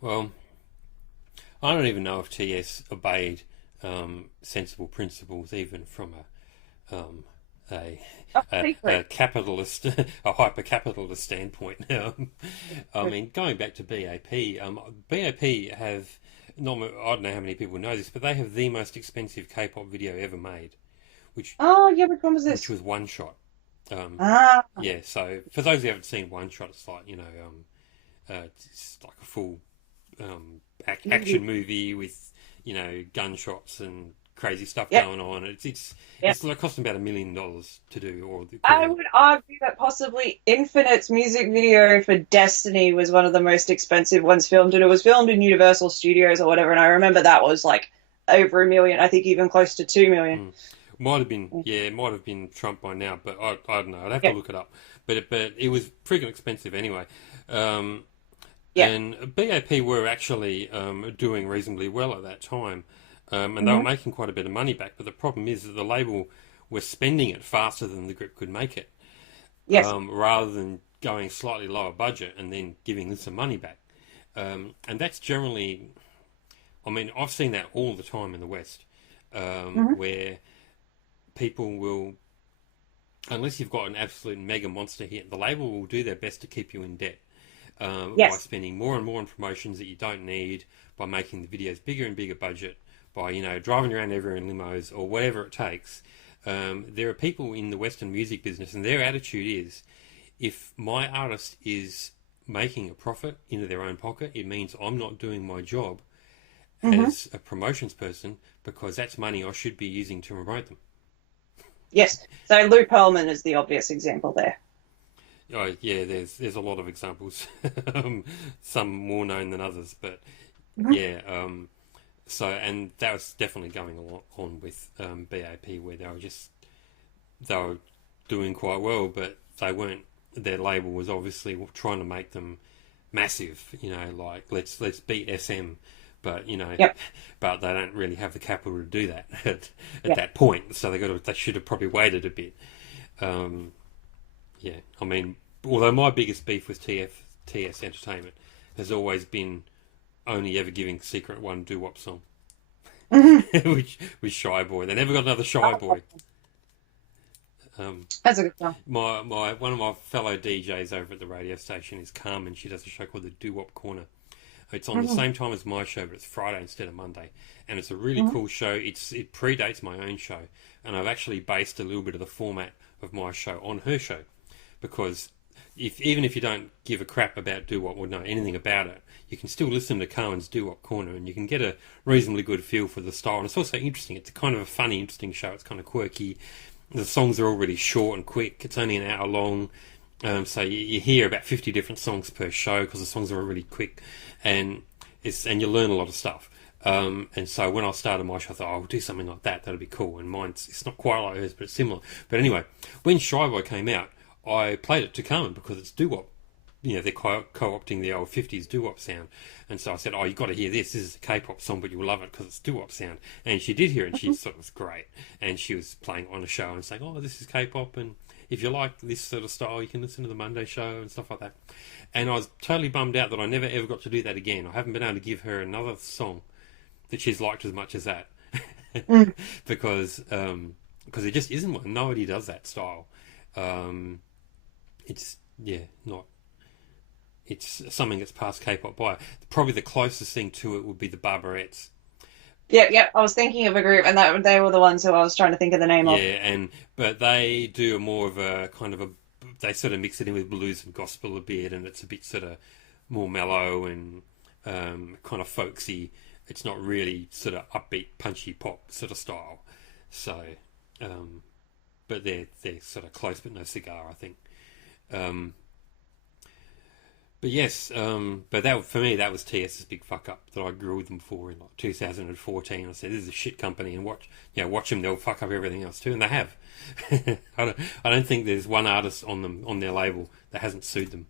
Well, I don't even know if TS obeyed sensible principles, even from a, Oh, a secret. capitalist, a hyper-capitalist standpoint. I mean, going back to BAP, BAP have, not, I don't know how many people know this, but they have the most expensive K-pop video ever made, which Oh, yeah, which one was which this? was One Shot. Um, Ah, yeah, so for those who haven't seen One Shot, it's like, it's like a full action movie. movie with gunshots and crazy stuff Yep, going on. yep. It's like costing about $1 million to do, or the I equivalent. would argue that possibly Infinite's music video for Destiny was one of the most expensive ones filmed, and it was filmed in Universal Studios or whatever. And I remember that was like over 1 million, I think even close to 2 million. Mm. Might have been, yeah, it might have been Trump by now, but I don't know. I'd have to Yeah, look it up. But it was freaking expensive anyway. Um, yeah. and BAP were actually doing reasonably well at that time, and they were Hmm. making quite a bit of money back. But the problem is that the label was spending it faster than the grip could make it, Yes. rather than going slightly lower budget and then giving them some money back. And that's generally, I mean, I've seen that all the time in the West, Hmm. where people will, unless you've got an absolute mega monster hit, the label will do their best to keep you in debt by Yes. spending more and more on promotions that you don't need, by making the videos bigger and bigger budget, by driving around everywhere in limos or whatever it takes. There are people in the Western music business, and their attitude is, if my artist is making a profit into their own pocket, it means I'm not doing my job Hmm. as a promotions person because that's money I should be using to promote them. Yes. So Lou Pearlman is the obvious example there. Oh yeah, there's a lot of examples, some more known than others, but Hmm. yeah. So and that was definitely going on with BAP, where they were doing quite well, but they weren't. Their label was obviously trying to make them massive. Like let's beat SM, but Yep. but they don't really have the capital to do that at Yeah. that point. So they should have probably waited a bit. Um, yeah, I mean, although my biggest beef with TS Entertainment has always been only ever giving Secret One doo-wop song, Hmm. which was Shy Boy. They never got another Shy Boy. Um, That's a good one. my one of my fellow DJs over at the radio station is Carmen. She does a show called the Doo-Wop Corner. It's on the Hmm. same time as my show, but it's Friday instead of Monday, and it's a really Hmm. cool show. It predates my own show, and I've actually based a little bit of the format of my show on her show, because even if you don't give a crap about doo wop or know anything about it, you can still listen to Carmen's Doo Wop Corner, and you can get a reasonably good feel for the style. And it's also interesting. It's kind of a funny, interesting show. It's kind of quirky. The songs are already short and quick. It's only an hour long. So you hear about 50 different songs per show because the songs are really quick, and and you learn a lot of stuff. And so when I started my show, I thought, oh, I'll do something like that. That'll be cool. And mine's it's not quite like hers, but it's similar. But anyway, when Shy Boy came out, I played it to Carmen because it's doo wop. They're co-opting the old 50s doo-wop sound. And so I said, oh, you've got to hear this. This is a K-pop song, but you'll love it because it's doo-wop sound. And she did hear it, and she thought it was great. And she was playing on a show and saying, oh, this is K-pop, and if you like this sort of style, you can listen to the Monday show and stuff like that. And I was totally bummed out that I never ever got to do that again. I haven't been able to give her another song that she's liked as much as that. Hmm. because it just isn't one. Nobody does that style. Um, it's, yeah, not it's something that's past K-pop by. Probably the closest thing to it would be the Barbarettes. Yep, yep. I was thinking of a group, and that they were the ones who I was trying to think of the name of. Yeah, but they do more of a kind of a they sort of mix it in with blues and gospel a bit, and it's a bit sort of more mellow and kind of folksy. It's not really sort of upbeat, punchy pop sort of style. So, um, but they're sort of close, but no cigar, I think. Um, But yes, but that for me that was TS's big fuck up that I grilled them for in like 2014. I said this is a shit company, and watch them, they'll fuck up everything else too, and they have. I don't think there's one artist on their label that hasn't sued them.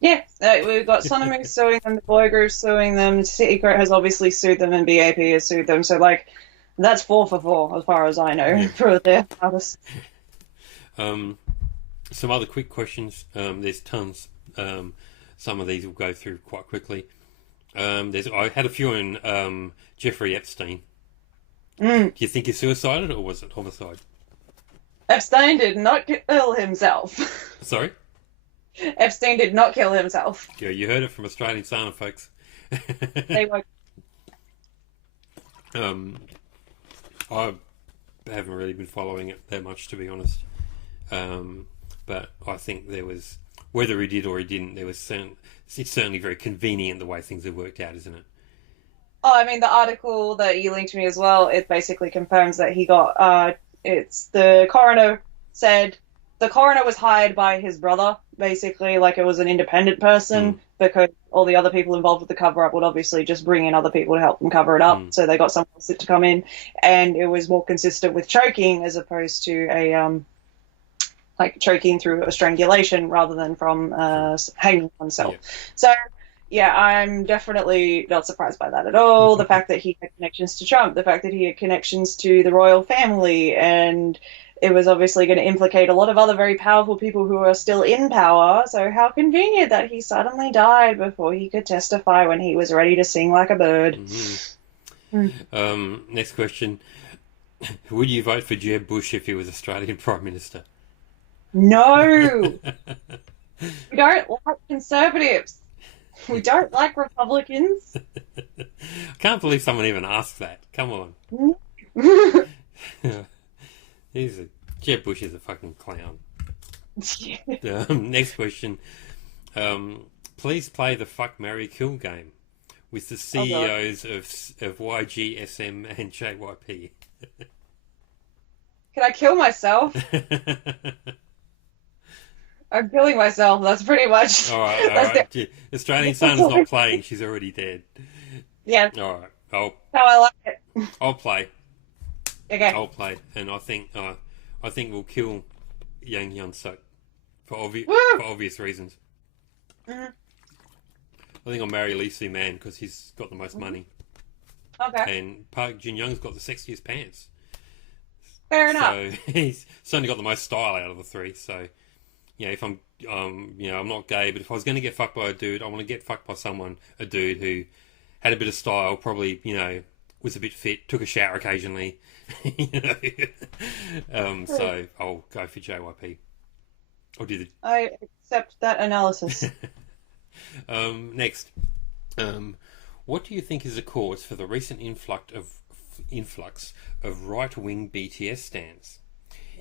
Yeah, we've got Sonomy suing them, the boy group suing them, Secret has obviously sued them, and BAP has sued them. So like, that's 4 for 4 as far as I know Yeah. for their artists. Some other quick questions. There's tons. Some of these will go through quite quickly. I had a few on Jeffrey Epstein. Do you think he suicided or was it homicide? Epstein did not kill himself. Sorry? Epstein did not kill himself. Yeah, you heard it from AustralianSana, folks. They were. I haven't really been following it that much, to be honest. But I think there was, whether he did or he didn't, it's certainly very convenient the way things have worked out, isn't it? Oh, I mean, the article that you linked me as well, it basically confirms that he got, it's the coroner said the coroner was hired by his brother, basically, like it was an independent person, because all the other people involved with the cover-up would obviously just bring in other people to help them cover it up, so they got someone else to come in, and it was more consistent with choking as opposed to a, like choking through a strangulation rather than from hanging oneself. Yeah. So, yeah, I'm definitely not surprised by that at all. The fact that he had connections to Trump, the fact that he had connections to the royal family, and it was obviously going to implicate a lot of other very powerful people who are still in power. So how convenient that he suddenly died before he could testify when he was ready to sing like a bird. Next question. Would you vote for Jeb Bush if he was Australian Prime Minister? No! We don't like conservatives. We don't like Republicans. I can't believe someone even asked that. Come on. Jeb Bush is a fucking clown. Next question. Please play the Fuck, Marry, Kill game with the CEOs of YG, SM and JYP. Can I kill myself? I'm killing myself. That's pretty much. All right. AustralianSana's not playing. She's already dead. Yeah. All right. How I like it. I'll play. Okay. I'll play, and I think we'll kill Yang Hyun Suk for obvious reasons. I think I'll marry Lee Soo Man because he's got the most money. Okay. And Park Jin Young's got the sexiest pants. Fair enough. So he's certainly got the most style out of the three. So. If I'm, I'm not gay, but if I was going to get fucked by a dude, I want to get fucked by a dude who had a bit of style, probably, was a bit fit, took a shower occasionally, So I'll go for JYP. I accept that analysis. Next, what do you think is the cause for the recent influx of right-wing BTS stans?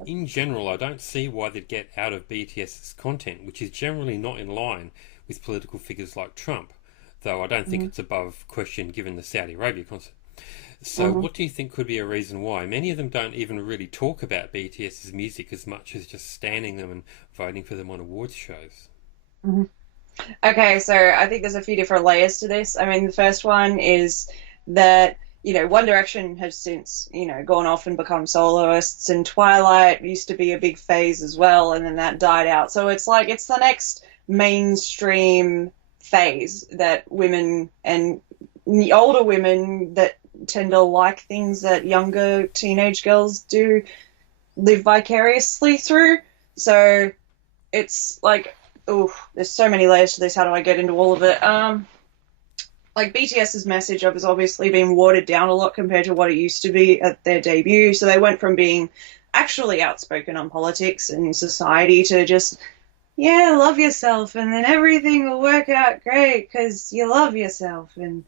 In general, I don't see why they'd get out of BTS's content, which is generally not in line with political figures like Trump, though I don't think it's above question given the Saudi Arabia concert. So what do you think could be a reason why? Many of them don't even really talk about BTS's music as much as just standing them and voting for them on awards shows. Okay, so I think there's a few different layers to this. I mean, the first one is that One Direction has since, gone off and become soloists, and Twilight used to be a big phase as well, and then that died out. So it's like, it's the next mainstream phase that women and older women that tend to like things that younger teenage girls do live vicariously through. So it's like, there's so many layers to this. How do I get into all of it? Like BTS's message has obviously been watered down a lot compared to what it used to be at their debut. So they went from being actually outspoken on politics and society to just, love yourself and then everything will work out great because you love yourself and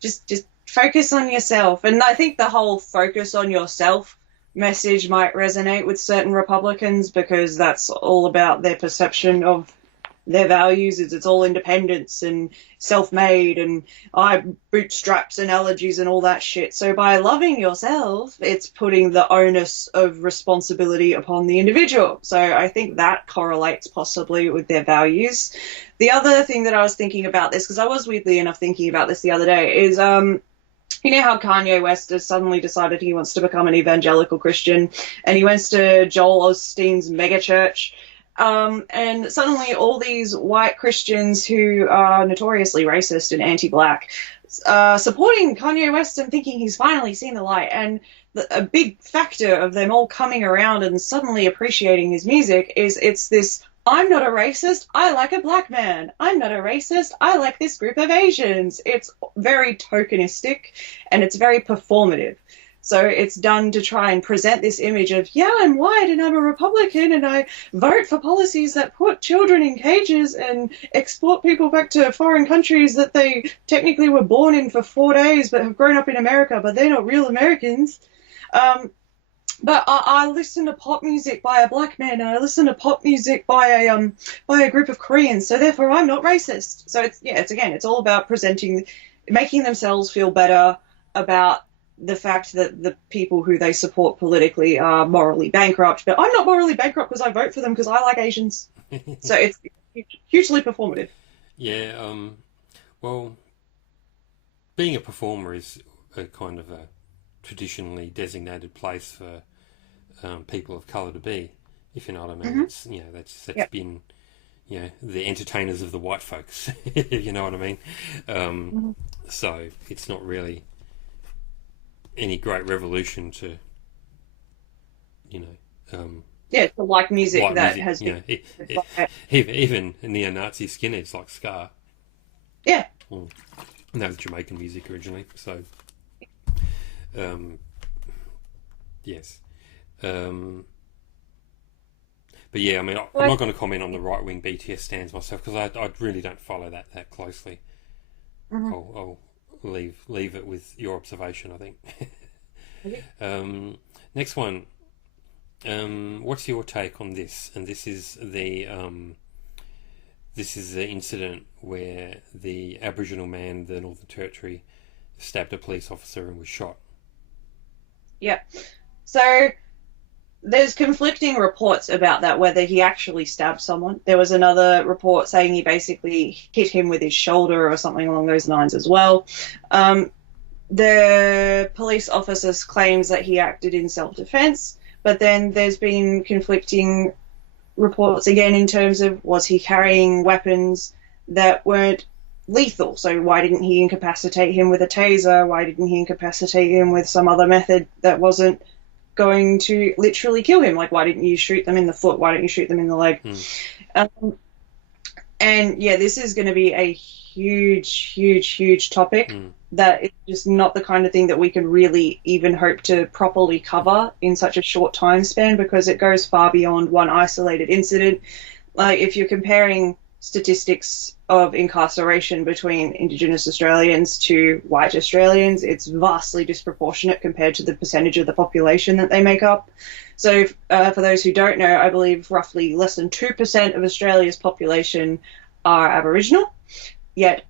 just focus on yourself. And I think the whole focus on yourself message might resonate with certain Republicans because that's all about their perception of their values is it's all independence and self-made and I bootstraps analogies and all that shit. So by loving yourself, it's putting the onus of responsibility upon the individual. So I think that correlates possibly with their values. The other thing that I was thinking about this, because I was weirdly enough thinking about this the other day, is you know how Kanye West has suddenly decided he wants to become an evangelical Christian, and he went to Joel Osteen's megachurch, and suddenly all these white Christians who are notoriously racist and anti-black supporting Kanye West and thinking he's finally seen the light. And a big factor of them all coming around and suddenly appreciating his music is it's this, I'm not a racist, I like a black man. I'm not a racist, I like this group of Asians. It's very tokenistic and it's very performative. So it's done to try and present this image of, yeah, I'm white and I'm a Republican and I vote for policies that put children in cages and export people back to foreign countries that they technically were born in for 4 days but have grown up in America, but they're not real Americans. But I listen to pop music by a black man, and I listen to pop music by a group of Koreans, so therefore I'm not racist. So it's all about making themselves feel better about the fact that the people who they support politically are morally bankrupt. But I'm not morally bankrupt because I vote for them because I like Asians. So it's hugely performative. Yeah. Well, being a performer is a kind of a traditionally designated place for people of colour to be, if you know what I mean. It's, you know, that's been, you know, the entertainers of the white folks, if you know what I mean. So it's not really any great revolution to, you know. To like music that has been... Even neo-Nazi skinheads like ska. Yeah. And that was Jamaican music originally, so... yes. But yeah, I mean, I'm not going to comment on the right-wing BTS stands myself because I really don't follow that closely. I'll leave it with your observation, I think. Next one. What's your take on this? And this is the incident where the Aboriginal man, the Northern Territory, stabbed a police officer and was shot. Yeah. So there's conflicting reports about that, whether he actually stabbed someone. There was another report saying he basically hit him with his shoulder or something along those lines as well. The police officer claims that he acted in self-defense, but then there's been conflicting reports again in terms of, was he carrying weapons that weren't lethal? So why didn't he incapacitate him with a taser? Why didn't he incapacitate him with some other method that wasn't going to literally kill him? Like, why didn't you shoot them in the foot? Why don't you shoot them in the leg? And yeah, this is going to be a huge topic that is just not the kind of thing that we can really even hope to properly cover in such a short time span, because it goes far beyond one isolated incident. Like, if you're comparing statistics of incarceration between Indigenous Australians to white Australians, it's vastly disproportionate compared to the percentage of the population that they make up. So for those who don't know, I believe roughly less than 2% of Australia's population are Aboriginal, yet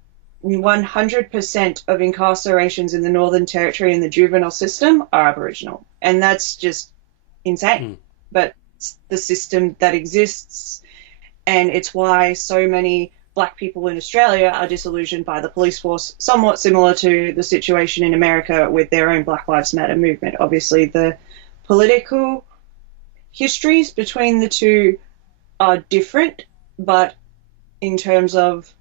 100% of incarcerations in the Northern Territory in the juvenile system are Aboriginal. And that's just insane. But it's the system that exists, and it's why so many black people in Australia are disillusioned by the police force, somewhat similar to the situation in America with their own Black Lives Matter movement. Obviously, the political histories between the two are different, but in terms of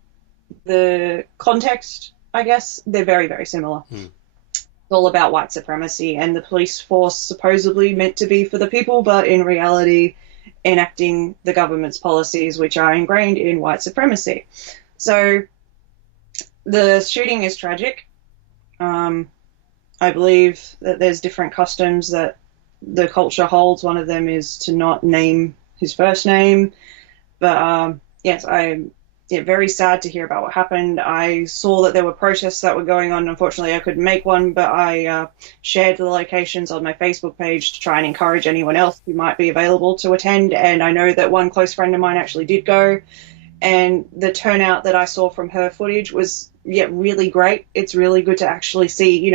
the context, I guess, they're very, very similar. It's all about white supremacy, and the police force supposedly meant to be for the people, but in reality enacting the government's policies, which are ingrained in white supremacy. So the shooting is tragic. I believe that there's different customs that the culture holds. One of them is to not name his first name. But yes, I'm very sad to hear about what happened. I saw that there were protests that were going on. Unfortunately, I couldn't make one, but I shared the locations on my Facebook page to try and encourage anyone else who might be available to attend. And I know that one close friend of mine actually did go. And the turnout that I saw from her footage was, yeah, really great. It's really good to actually see,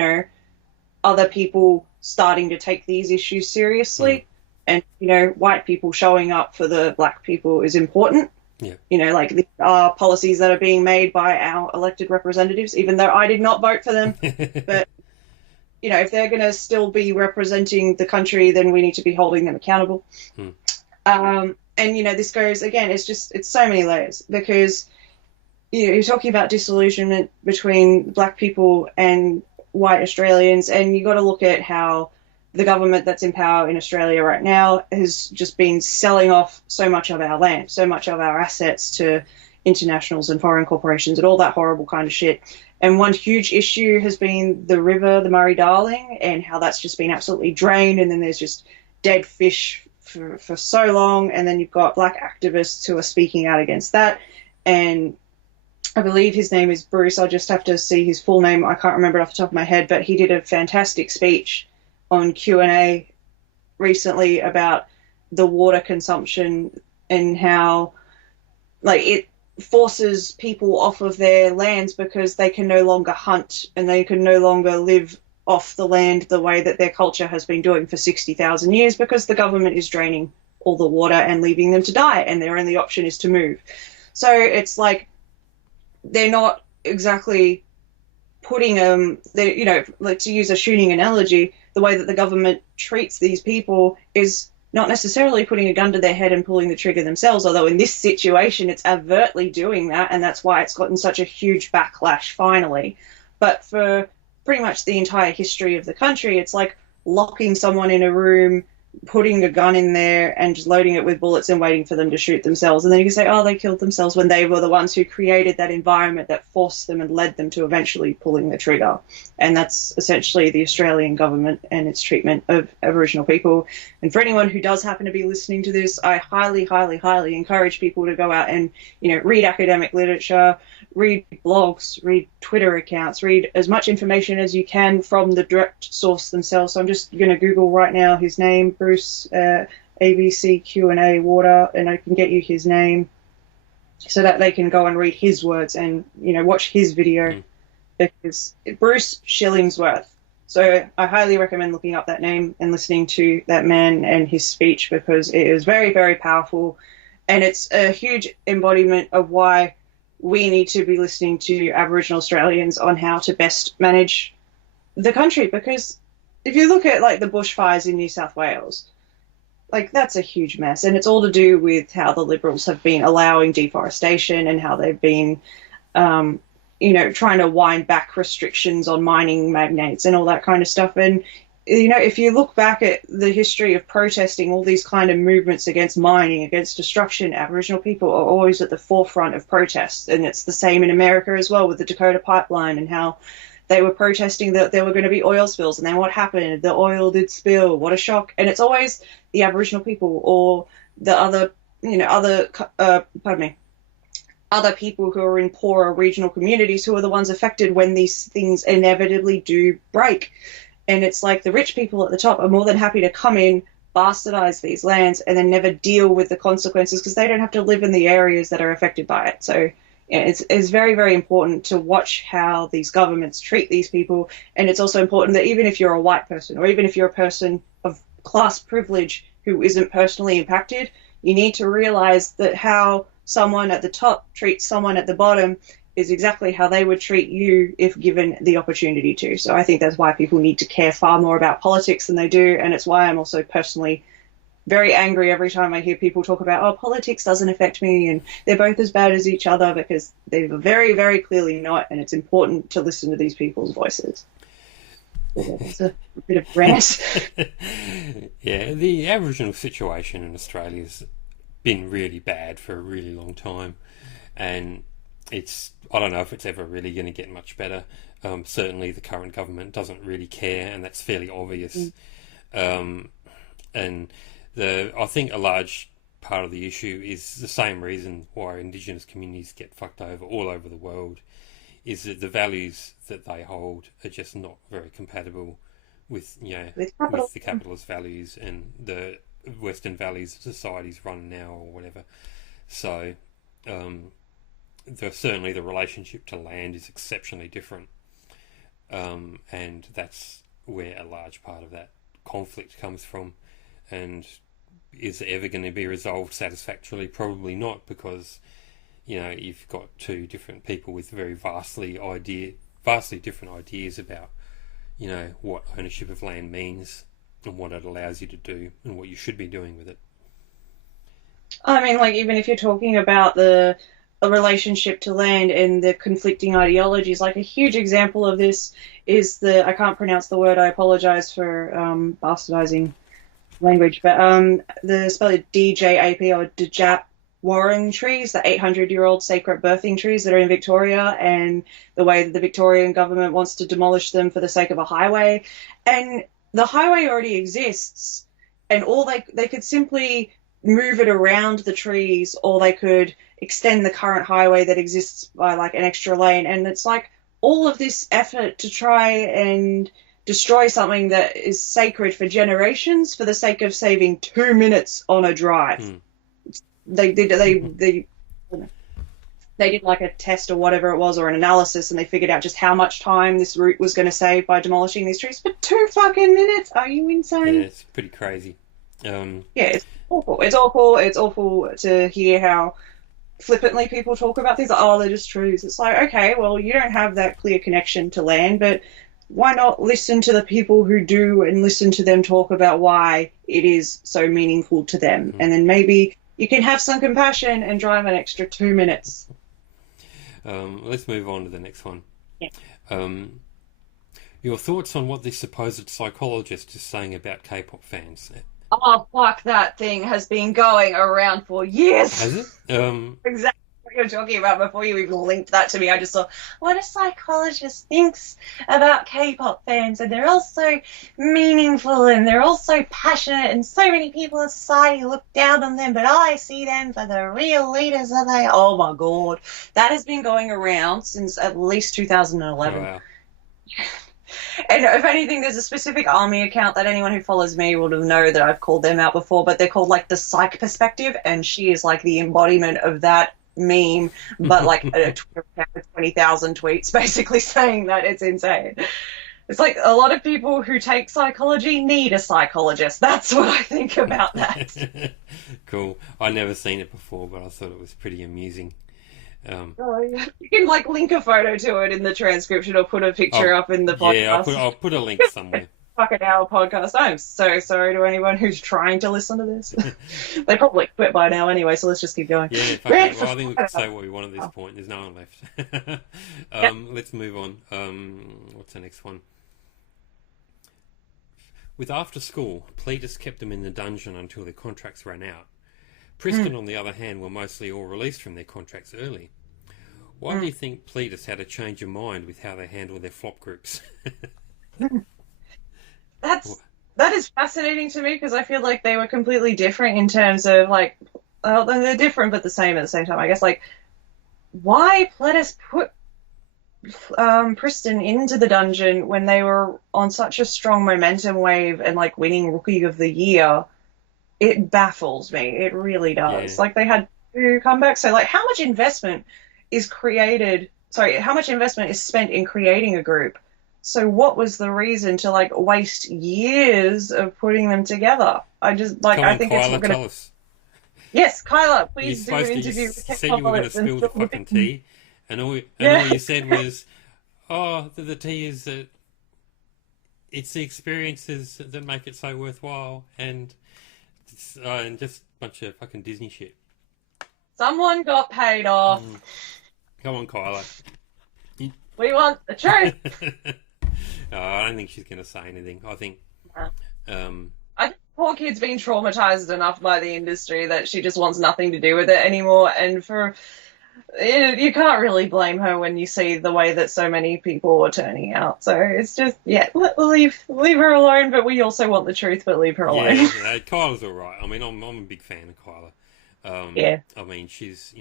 other people starting to take these issues Mm. seriously. And, white people showing up for the black people is important. Yeah. Like these are policies that are being made by our elected representatives, even though I did not vote for them. But, if they're going to still be representing the country, then we need to be holding them accountable. Mm. And, this goes, again, it's so many layers because, you're talking about disillusionment between black people and white Australians, and you got to look at how the government that's in power in Australia right now has just been selling off so much of our land, so much of our assets to internationals and foreign corporations and all that horrible kind of shit. And one huge issue has been the river, the Murray-Darling, and how that's just been absolutely drained, and then there's just dead fish for so long, and then you've got black activists who are speaking out against that. And I believe his name is Bruce. I'll just have to see his full name. I can't remember it off the top of my head, but he did a fantastic speech on Q&A recently about the water consumption and how, like, it forces people off of their lands because they can no longer hunt and they can no longer live off the land the way that their culture has been doing for 60,000 years because the government is draining all the water and leaving them to die, and their only option is to move. So it's like, they're not exactly putting like, to use a shooting analogy, the way that the government treats these people is not necessarily putting a gun to their head and pulling the trigger themselves, although in this situation it's overtly doing that, and that's why it's gotten such a huge backlash finally. But for pretty much the entire history of the country, it's like locking someone in a room, putting a gun in there and just loading it with bullets and waiting for them to shoot themselves. And then you can say, oh, they killed themselves, when they were the ones who created that environment that forced them and led them to eventually pulling the trigger. And that's essentially the Australian government and its treatment of Aboriginal people. And for anyone who does happen to be listening to this, I highly, highly, highly encourage people to go out and, read academic literature, read blogs, read Twitter accounts, read as much information as you can from the direct source themselves. So I'm just going to Google right now his name, Bruce, ABC Q&A water, and I can get you his name so that they can go and read his words and, watch his video, because Bruce Shillingsworth. So I highly recommend looking up that name and listening to that man and his speech, because it is very, very powerful, and it's a huge embodiment of why we need to be listening to Aboriginal Australians on how to best manage the country. Because if you look at, like, the bushfires in New South Wales, like, that's a huge mess, and it's all to do with how the Liberals have been allowing deforestation and how they've been, trying to wind back restrictions on mining magnates and all that kind of stuff. And, if you look back at the history of protesting, all these kind of movements against mining, against destruction, Aboriginal people are always at the forefront of protests. And it's the same in America as well, with the Dakota Pipeline and how they were protesting that there were going to be oil spills, and then what happened? The oil did spill. What a shock. And it's always the Aboriginal people or the other people who are in poorer regional communities who are the ones affected when these things inevitably do break. And it's like the rich people at the top are more than happy to come in, bastardize these lands, and then never deal with the consequences because they don't have to live in the areas that are affected by it. So yeah, it's very, very important to watch how these governments treat these people. And it's also important that even if you're a white person, or even if you're a person of class privilege who isn't personally impacted, you need to realize that how someone at the top treats someone at the bottom is exactly how they would treat you if given the opportunity to. So I think that's why people need to care far more about politics than they do. And it's why I'm also personally very angry every time I hear people talk about, oh, politics doesn't affect me and they're both as bad as each other, because they're very, very clearly not. And it's important to listen to these people's voices. It's a bit of rant. Yeah, the Aboriginal situation in Australia's been really bad for a really long time. And I don't know if it's ever really going to get much better. Certainly the current government doesn't really care, and that's fairly obvious. And I think a large part of the issue is the same reason why Indigenous communities get fucked over all over the world, is that the values that they hold are just not very compatible with with the capitalist values and the Western values societies run now or whatever. So certainly the relationship to land is exceptionally different, and that's where a large part of that conflict comes from. And is it ever going to be resolved satisfactorily? Probably not, because you've got two different people with vastly different ideas about what ownership of land means and what it allows you to do and what you should be doing with it. I mean, like, even if you're talking about a relationship to land and the conflicting ideologies, like a huge example of this is I can't pronounce the word, I apologize for bastardizing language, but the spell is DJAP or Djap Warren trees, the 800-year-old sacred birthing trees that are in Victoria, and the way that the Victorian government wants to demolish them for the sake of a highway. And the highway already exists, and all they could simply move it around the trees, or they could extend the current highway that exists by like an extra lane. And it's like all of this effort to try and destroy something that is sacred for generations for the sake of saving 2 minutes on a drive. They did like a test or whatever it was, or an analysis, and they figured out just how much time this route was going to save by demolishing these trees. But 2 fucking minutes? Are you insane? Yeah, it's pretty crazy. Yeah, it's awful. It's awful. It's awful to hear how flippantly people talk about things like, oh, they're just trees. It's like, okay, well, you don't have that clear connection to land, but why not listen to the people who do and listen to them talk about why it is so meaningful to them? And then maybe you can have some compassion and drive an extra 2 minutes. Let's move on to the next one. Yeah. Your thoughts on what this supposed psychologist is saying about K-pop fans? Oh, fuck, that thing has been going around for years. Has it? Exactly what you were talking about before you even linked that to me. I just thought, what a psychologist thinks about K-pop fans, and they're all so meaningful and they're all so passionate, and so many people in society look down on them, but I see them for the real leaders that they are. Oh my god. That has been going around since at least 2011. Oh, wow. And if anything, there's a specific army account that anyone who follows me will know that I've called them out before, but they're called like the Psych Perspective, and she is like the embodiment of that meme, but like a Twitter account with 20,000 tweets basically saying that. It's insane. It's like a lot of people who take psychology need a psychologist. That's what I think about that. Cool. I'd never seen it before, but I thought it was pretty amusing. You can like link a photo to it in the transcription or put a picture up in the podcast. Yeah, I'll put a link somewhere. Fucking hour podcast. I'm so sorry to anyone who's trying to listen to this. They probably quit by now anyway, so let's just keep going. Yeah, well, I think we can say what we want at this point. There's no one left. Let's move on. What's the next one? With After School, Cletus kept them in the dungeon until their contracts ran out. Preston, on the other hand, were mostly all released from their contracts early. Why do you think Cletus had a change of mind with how they handle their flop groups? That is fascinating to me, because I feel like they were completely different in terms of like, well, they're different but the same at the same time. I guess like, why Cletus put Preston into the dungeon when they were on such a strong momentum wave and like winning Rookie of the Year? It baffles me. It really does. Yeah. Like, they had 2 comebacks. So, like, how much investment is spent in creating a group? So what was the reason to, like, waste years of putting them together? I think Kyla, it's... tell us. Yes, Kyla, please do an interview with You said you were going to spill the fucking tea, and all you said was, the tea is that it's the experiences that make it so worthwhile, and just a bunch of fucking Disney shit. Someone got paid off. Come on, Kyla. We want the truth. I don't think she's going to say anything. I think... I think poor kid's been traumatized enough by the industry that she just wants nothing to do with it anymore. And you can't really blame her when you see the way that so many people are turning out. So it's just, leave her alone, but we also want the truth, but leave her alone. Yeah, Kyla's all right. I mean, I'm a big fan of Kyla. I mean, she's,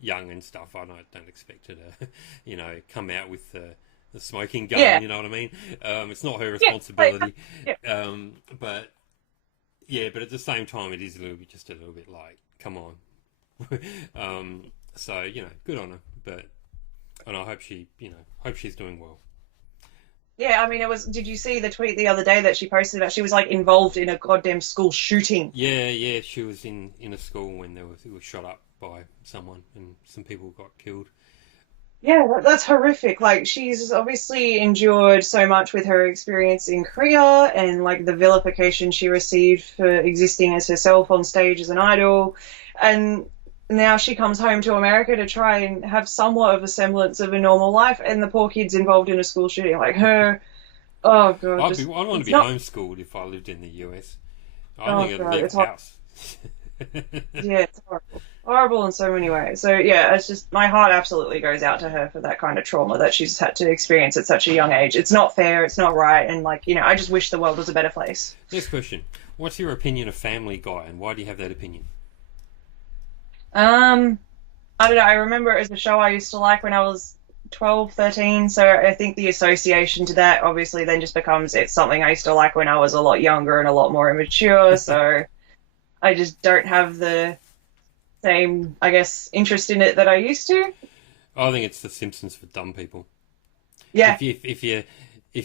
young and stuff. I don't expect her to, come out with the smoking gun, you know what I mean? It's not her responsibility. But at the same time, it is a little bit like, come on. So, good on her. And I hope hope she's doing well. Yeah, I mean, did you see the tweet the other day that she posted about she was like involved in a goddamn school shooting? Yeah, she was in a school when it was shot up by someone and some people got killed. Yeah, that's horrific. Like, she's obviously endured so much with her experience in Korea and like the vilification she received for existing as herself on stage as an idol. And now she comes home to America to try and have somewhat of a semblance of a normal life, and the poor kid's involved in a school shooting. Like her, oh god, I'd want to be homeschooled if I lived in the US. I think I'd leave the house. Yeah, it's horrible. Horrible in so many ways. So yeah, it's just my heart absolutely goes out to her for that kind of trauma that she's had to experience at such a young age. It's not fair, it's not right, and I just wish the world was a better place. Next question. What's your opinion of Family Guy, and why do you have that opinion? I don't know, I remember it as a show I used to like when I was 12, 13, so I think the association to that obviously then just becomes it's something I used to like when I was a lot younger and a lot more immature, so I just don't have the same, I guess, interest in it that I used to. I think it's The Simpsons for dumb people. Yeah. If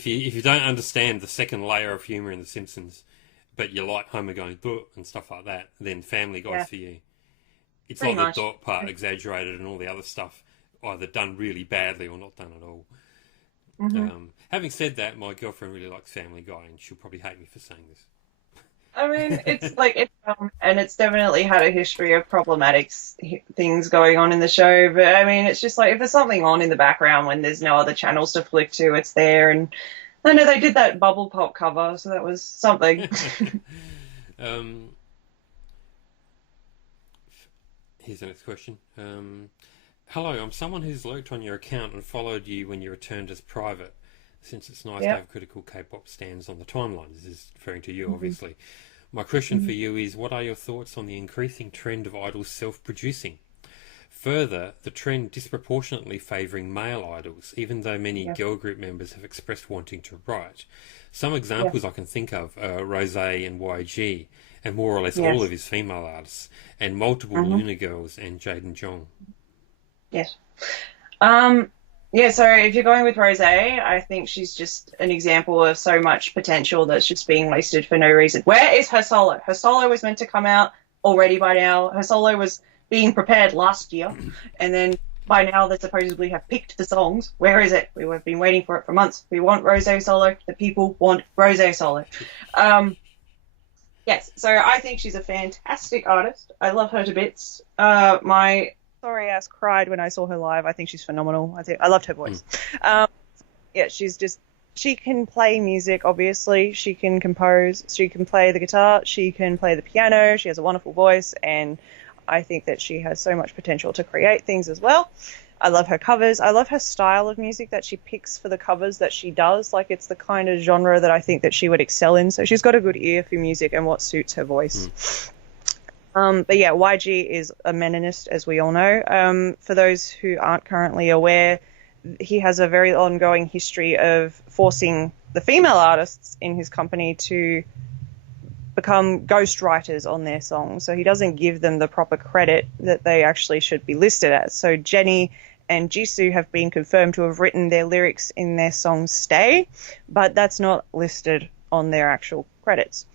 you don't understand the second layer of humour in The Simpsons, but you like Homer going "Duh" and stuff like that, then Family Guy's for you. It's Pretty like much. the dot part exaggerated and all the other stuff either done really badly or not done at all. Mm-hmm. Having said that, my girlfriend really likes Family Guy, and she'll probably hate me for saying this. I mean, it's like and it's definitely had a history of problematic things going on in the show. But I mean, it's just like if there's something on in the background when there's no other channels to flick to, it's there. And I know they did that Bubble Pop cover, so that was something. Here's the next question. Hello, I'm someone who's lurked on your account and followed you when you returned as private. Since it's nice to have critical K-pop stands on the timeline. This is referring to you, obviously. My question for you is, what are your thoughts on the increasing trend of idols self-producing? Further, the trend disproportionately favouring male idols, even though many girl group members have expressed wanting to write. Some examples I can think of are Rosé and YG, and more or less all of his female artists, and multiple Luna girls and Jaden Jong. Yes. Yeah, so if you're going with Rosé, I think she's just an example of so much potential that's just being wasted for no reason. Where is her solo? Her solo was meant to come out already by now. Her solo was being prepared last year, and then by now they supposedly have picked the songs. Where is it? We've been waiting for it for months. We want Rosé solo. The people want Rosé solo. Yes, so I think she's a fantastic artist. I love her to bits. My sorry ass cried when I saw her live. I think she's phenomenal. I loved her voice. Yeah, she can play music, obviously. She can compose. She can play the guitar. She can play the piano. She has a wonderful voice, and I think that she has so much potential to create things as well. I love her covers. I love her style of music that she picks for the covers that she does. Like, it's the kind of genre that I think that she would excel in. So she's got a good ear for music and what suits her voice. But yeah, YG is a meninist, as we all know. For those who aren't currently aware, he has a very ongoing history of forcing the female artists in his company to become ghostwriters on their songs. So he doesn't give them the proper credit that they actually should be listed as. So Jennie and Jisoo have been confirmed to have written their lyrics in their song Stay, but that's not listed on their actual credits.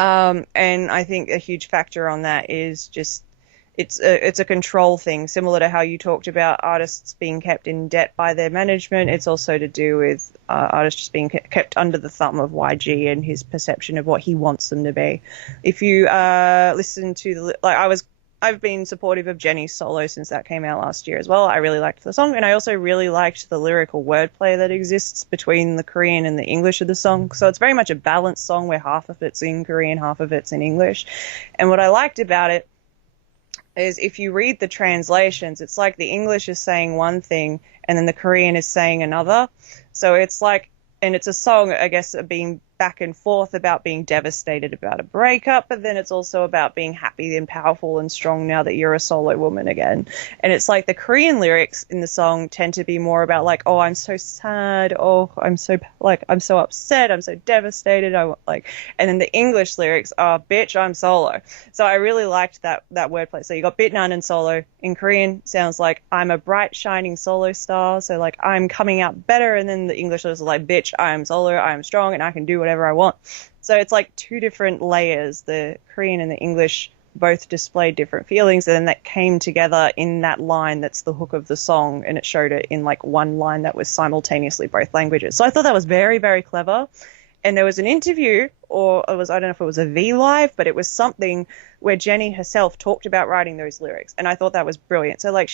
And I think a huge factor on that is just it's a control thing, similar to how you talked about artists being kept in debt by their management. It's also to do with artists just being kept under the thumb of YG and his perception of what he wants them to be. If you listen to I've been supportive of Jennie's solo since that came out last year as well. I really liked the song, and I also really liked the lyrical wordplay that exists between the Korean and the English of the song. So it's very much a balanced song where half of it's in Korean, half of it's in English. And what I liked about it is if you read the translations, it's like the English is saying one thing and then the Korean is saying another. So it's like, and it's a song, I guess, being back and forth about being devastated about a breakup, but then it's also about being happy and powerful and strong now that you're a solo woman again. And it's like the Korean lyrics in the song tend to be more about like, oh, I'm so sad, oh, I'm so upset, I'm so devastated, and then the English lyrics are, bitch, I'm solo. So I really liked that wordplay. So you got bit nun and solo. In Korean sounds like I'm a bright shining solo star, so like I'm coming out better. And then the English is like, bitch, I am solo, I am strong, and I can do whatever I want. So it's like two different layers. The Korean and the English both displayed different feelings, and then that came together in that line that's the hook of the song, and it showed it in like one line that was simultaneously both languages. So I thought that was very, very clever. And there was an interview, or it was, I don't know if it was a V Live, but it was something where Jenny herself talked about writing those lyrics, and I thought that was brilliant. So like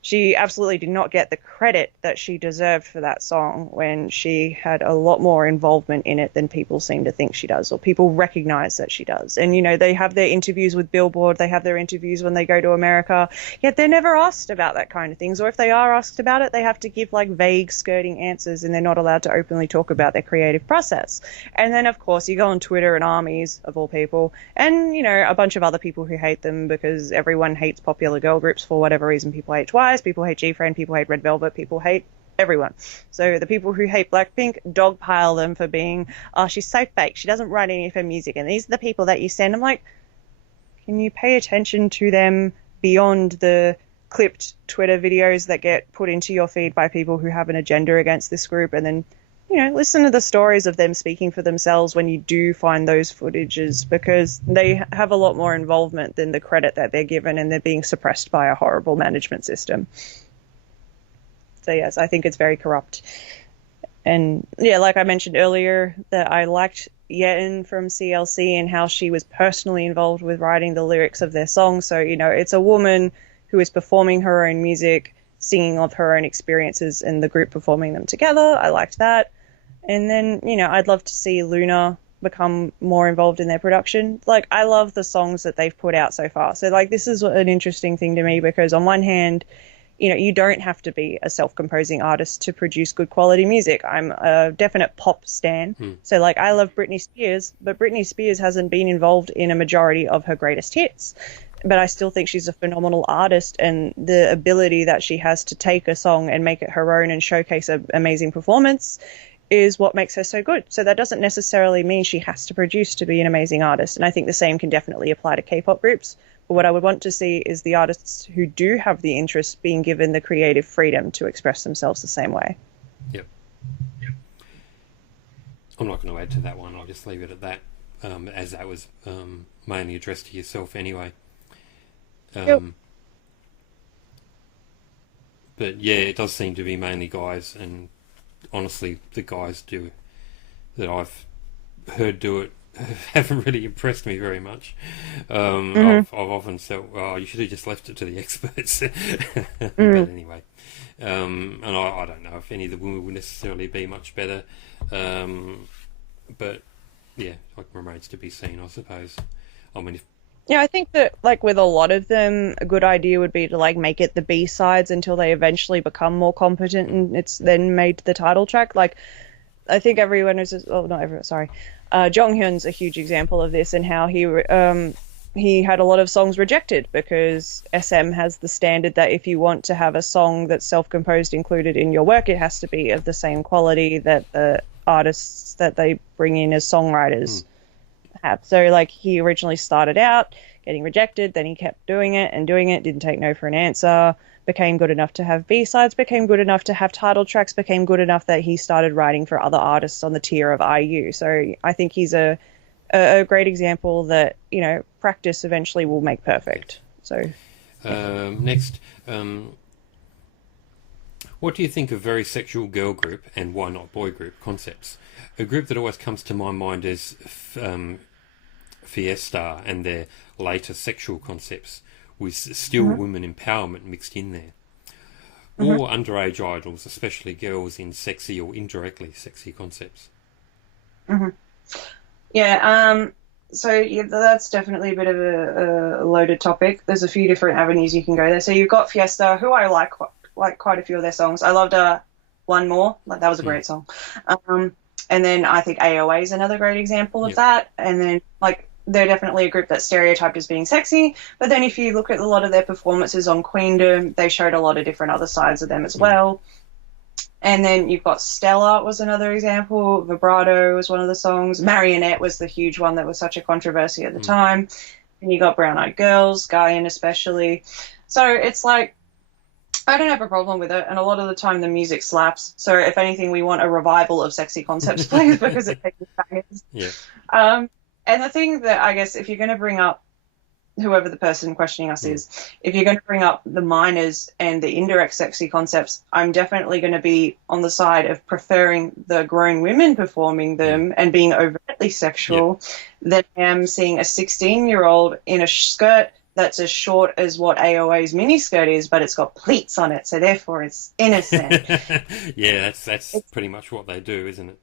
she absolutely did not get the credit that she deserved for that song when she had a lot more involvement in it than people seem to think she does, or people recognize that she does. And, you know, they have their interviews with Billboard, they have their interviews when they go to America, yet they're never asked about that kind of things. Or if they are asked about it, they have to give like vague skirting answers, and they're not allowed to openly talk about their creative process. And then, of course, you go on Twitter and armies of all people, and, you know, a bunch of other people who hate them because everyone hates popular girl groups for whatever reason. People hate Twice, people hate G-Friend, people hate Red Velvet, people hate everyone. So the people who hate Blackpink dogpile them for being, oh, she's so fake, she doesn't write any of her music, and these are the people that you send. I'm like, can you pay attention to them beyond the clipped Twitter videos that get put into your feed by people who have an agenda against this group, and then, you know, listen to the stories of them speaking for themselves when you do find those footages, because they have a lot more involvement than the credit that they're given, and they're being suppressed by a horrible management system. So yes, I think it's very corrupt. And yeah, like I mentioned earlier, that I liked Yeon from CLC and how she was personally involved with writing the lyrics of their song. So, you know, it's a woman who is performing her own music, singing of her own experiences, and the group performing them together. I liked that. And then, you know, I'd love to see Luna become more involved in their production. Like, I love the songs that they've put out so far. So, like, this is an interesting thing to me, because on one hand, you know, you don't have to be a self-composing artist to produce good quality music. I'm a definite pop stan. So, like, I love Britney Spears, but Britney Spears hasn't been involved in a majority of her greatest hits. But I still think she's a phenomenal artist, and the ability that she has to take a song and make it her own and showcase an amazing performance is what makes her so good. So that doesn't necessarily mean she has to produce to be an amazing artist. And I think the same can definitely apply to K-pop groups. But what I would want to see is the artists who do have the interest being given the creative freedom to express themselves the same way. Yep. I'm not going to add to that one. I'll just leave it at that, as that was mainly addressed to yourself anyway. Yep. But yeah, it does seem to be mainly guys, and honestly, the guys that I've heard do it haven't really impressed me very much. I've often felt, oh, you should have just left it to the experts. But anyway, and I don't know if any of the women will necessarily be much better. But yeah, it remains to be seen, I suppose. I mean, Yeah, I think that, like, with a lot of them, a good idea would be to, like, make it the B-sides until they eventually become more competent, and it's then made the title track. Like, I think everyone is, oh, not everyone, sorry. Jonghyun's a huge example of this, and how he had a lot of songs rejected because SM has the standard that if you want to have a song that's self-composed included in your work, it has to be of the same quality that the artists that they bring in as songwriters have. So, like, he originally started out getting rejected, then he kept doing it, didn't take no for an answer, became good enough to have B-sides, became good enough to have title tracks, became good enough that he started writing for other artists on the tier of IU. So I think he's a great example that, you know, practice eventually will make perfect. So next, what do you think of very sexual girl group and why not boy group concepts? A group that always comes to my mind is Fiesta and their later sexual concepts, with still women empowerment mixed in there. Or underage idols, especially girls in sexy or indirectly sexy concepts. Yeah, so yeah, that's definitely a bit of a loaded topic. There's a few different avenues you can go there. So you've got Fiesta, who I like quite a few of their songs. I loved One More, like that was a great song. And then I think AOA is another great example of Yep. that. And then, like, they're definitely a group that's stereotyped as being sexy. But then if you look at a lot of their performances on Queendom, they showed a lot of different other sides of them as well. And then you've got Stella was another example. Vibrato was one of the songs. Marionette was the huge one that was such a controversy at the time. And you got Brown Eyed Girls, Guardian especially. So it's like, I don't have a problem with it, and a lot of the time the music slaps. So if anything, we want a revival of sexy concepts, please, because it takes bangers. Yeah. And the thing that I guess if you're going to bring up whoever the person questioning us is, if you're going to bring up the minors and the indirect sexy concepts, I'm definitely going to be on the side of preferring the grown women performing them and being overtly sexual than I am seeing a 16-year-old in a skirt that's as short as what AOA's miniskirt is, but it's got pleats on it, so therefore it's innocent. Yeah, that's pretty much what they do, isn't it?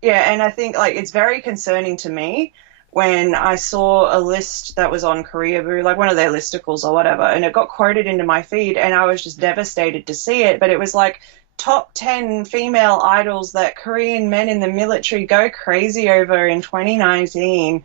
Yeah, and I think like it's very concerning to me when I saw a list that was on Koreaboo, like one of their listicles or whatever, and it got quoted into my feed, and I was just devastated to see it. But it was like top 10 female idols that Korean men in the military go crazy over in 2019,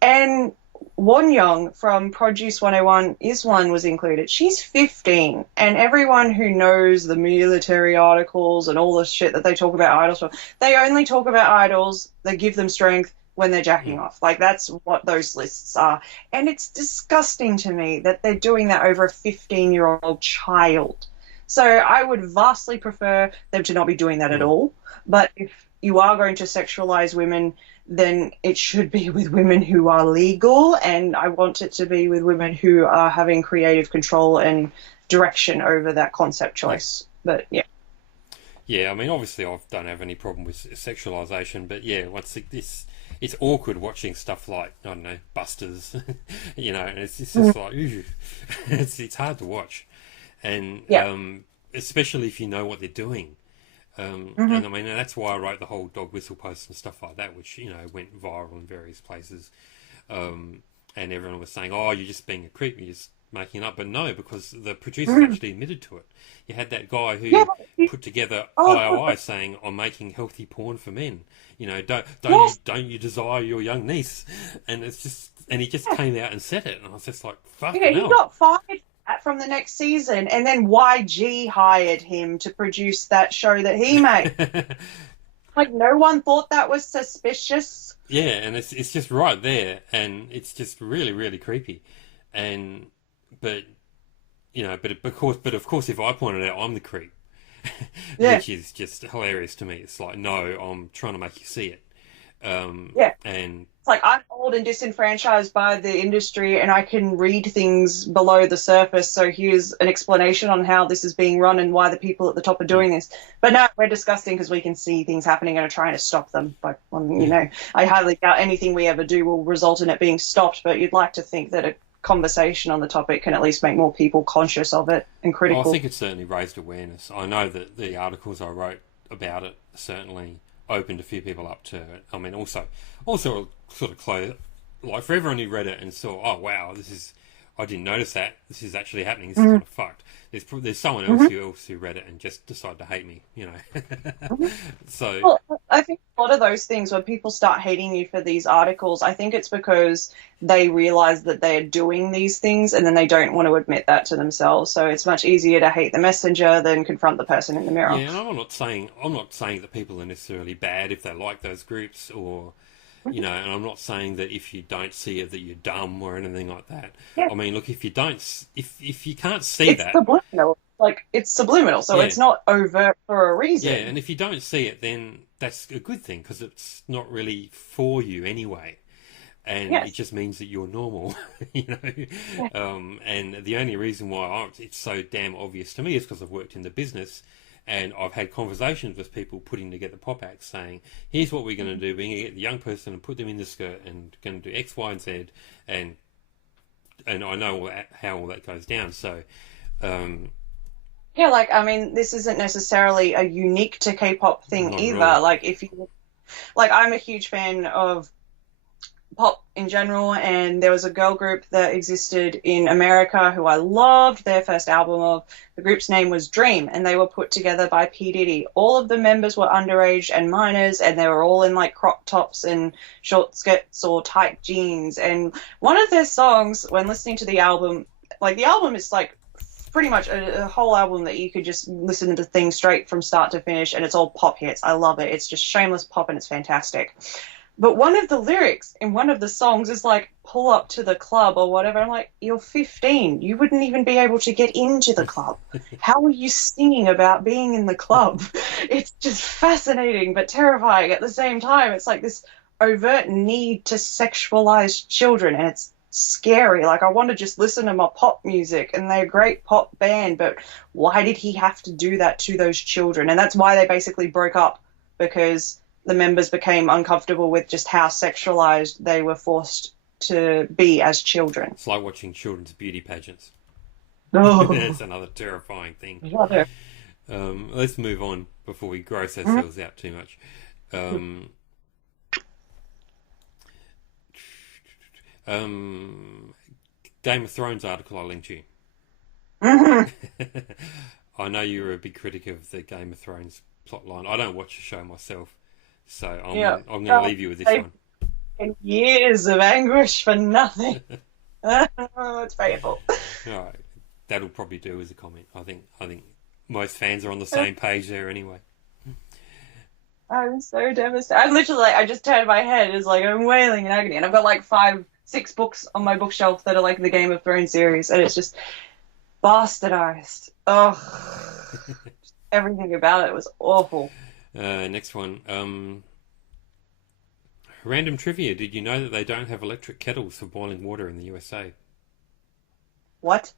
and Wonyoung from Produce 101 Iswan was included. She's 15, and everyone who knows the military articles and all the shit that they talk about idols for, they only talk about idols that give them strength when they're jacking off. Like, that's what those lists are. And it's disgusting to me that they're doing that over a 15-year-old child. So I would vastly prefer them to not be doing that at all. But if you are going to sexualize women, then it should be with women who are legal, and I want it to be with women who are having creative control and direction over that concept choice. But yeah. Yeah, I mean, obviously I don't have any problem with sexualization, but yeah, it's awkward watching stuff like, I don't know, Busters, you know, and it's just like, ooh, it's hard to watch. And especially if you know what they're doing. And I mean, that's why I wrote the whole dog whistle post and stuff like that, which, you know, went viral in various places. And everyone was saying, oh, you're just being a creep, you're just making it up. But no, because the producers actually admitted to it. You had that guy who put together IOI saying, I'm making healthy porn for men. You know, don't you desire your young niece? And it's just, and he just came out and said it. And I was just like, fuck he got fired from the next season, and then YG hired him to produce that show that he made. Like, no one thought that was suspicious. Yeah, and it's just right there, and it's just really, really creepy. But of course, if I point it out, I'm the creep, which is just hilarious to me. It's like, no, I'm trying to make you see it. And it's like, I'm old and disenfranchised by the industry, and I can read things below the surface. So here's an explanation on how this is being run and why the people at the top are doing this. But no, we're disgusting because we can see things happening and are trying to stop them. But you know, I hardly doubt anything we ever do will result in it being stopped. But you'd like to think that a conversation on the topic can at least make more people conscious of it and critical. Well, I think it certainly raised awareness. I know that the articles I wrote about it certainly opened a few people up to it. I mean, also sort of close, like, for everyone who read it and saw, oh wow, I didn't notice that, this is actually happening, this is kind of fucked. There's someone else who read it and just decided to hate me, you know. So, well, I think a lot of those things, when people start hating you for these articles, I think it's because they realize that they're doing these things and then they don't want to admit that to themselves. So it's much easier to hate the messenger than confront the person in the mirror. Yeah, and I'm not saying that people are necessarily bad if they like those groups, or, you know, and I'm not saying that if you don't see it that you're dumb or anything like that. Yeah. I mean, look, if you can't see it's subliminal. Like, it's subliminal, so it's not overt for a reason. Yeah, and if you don't see it, then that's a good thing, because it's not really for you anyway. And it just means that you're normal, you know. And the only reason why it's so damn obvious to me is because I've worked in the business, and I've had conversations with people putting together pop acts saying, here's what we're going to do. We're going to get the young person and put them in the skirt and going to do X, Y, and Z. And I know how all that goes down. So, yeah, like, I mean, this isn't necessarily a unique to K-pop thing either. Really. Like, I'm a huge fan of pop in general, and there was a girl group that existed in America who I loved. Their first album of the group's name was Dream, and they were put together by P. Diddy. All of the members were underage and minors, and they were all in like crop tops and short skirts or tight jeans. And one of their songs, when listening to the album, like the album is like pretty much a whole album that you could just listen to things straight from start to finish, and it's all pop hits. I love it. It's just shameless pop, and it's fantastic. But one of the lyrics in one of the songs is like, pull up to the club or whatever. I'm like, you're 15. You wouldn't even be able to get into the club. How are you singing about being in the club? It's just fascinating but terrifying at the same time. It's like this overt need to sexualize children, and it's scary. Like, I want to just listen to my pop music, and they're a great pop band, but why did he have to do that to those children? And that's why they basically broke up, because the members became uncomfortable with just how sexualized they were forced to be as children. It's like watching children's beauty pageants. Oh. That's another terrifying thing. What Let's move on before we gross ourselves out too much. Game of Thrones article I linked you. I know you were a big critic of the Game of Thrones plotline. I don't watch the show myself, so I'm going to leave you with this one. Years of anguish for nothing. It's painful. All right, that'll probably do as a comment. I think most fans are on the same page there anyway. I'm so devastated. I literally, I just turned my head. It's like I'm wailing in agony, and I've got like 5-6 books on my bookshelf that are like the Game of Thrones series, and it's just bastardized. Ugh. Everything about it was awful. Next one. Random trivia. Did you know that they don't have electric kettles for boiling water in the USA? What?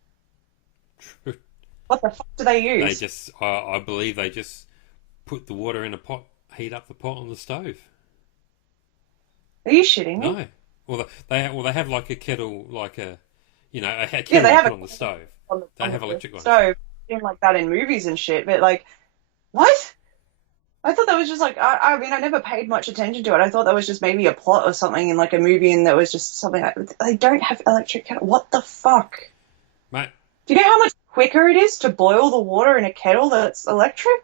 What the fuck do they use? They just, I believe they just put the water in a pot, heat up the pot on the stove. Are you shitting me? No. Well, they have like a kettle, like a kettle Yeah, they have put on the stove. They have electric ones. Stove, like that in movies and shit, but like, what? I thought that was just like, I mean, I never paid much attention to it. I thought that was just maybe a plot or something in like a movie, and that was just something like, they don't have electric kettle. What the fuck? Mate. Do you know how much quicker it is to boil the water in a kettle that's electric?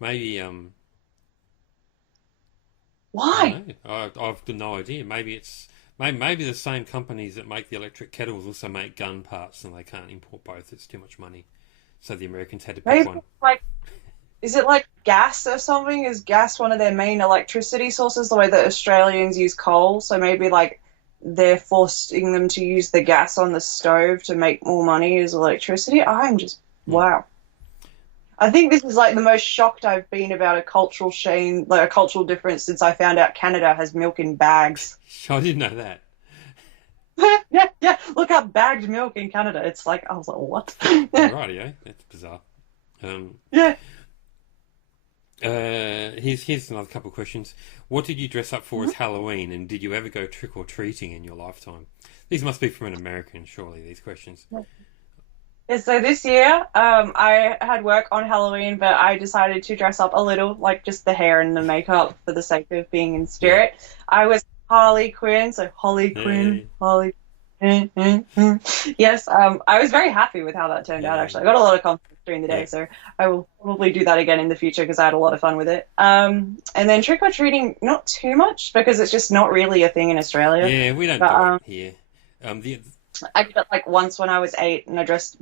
Maybe, Why? I've got no idea. Maybe the same companies that make the electric kettles also make gun parts, and they can't import both. It's too much money. So the Americans had to pick one. Is it like gas or something? Is gas one of their main electricity sources, the way that Australians use coal? So maybe like they're forcing them to use the gas on the stove to make more money as electricity? I'm just, wow. I think this is like the most shocked I've been about a cultural shame, like a cultural difference, since I found out Canada has milk in bags. I didn't know that. yeah. Look up bagged milk in Canada. It's like, I was like, what? Rightio, that's bizarre. Yeah. Here's another couple of questions. What did you dress up for as Halloween, and did you ever go trick or treating in your lifetime? These must be from an American, surely. These questions. Yeah, so this year, I had work on Halloween, but I decided to dress up a little, like just the hair and the makeup for the sake of being in spirit. Yeah. I was Harley Quinn, so Holly Quinn, Harley. Yes, I was very happy with how that turned out. Actually, I got a lot of confidence during the day, so I will probably do that again in the future because I had a lot of fun with it. And then trick or treating, not too much because it's just not really a thing in Australia. Yeah, we don't do it here. I did it like once when I was 8, and I dressed.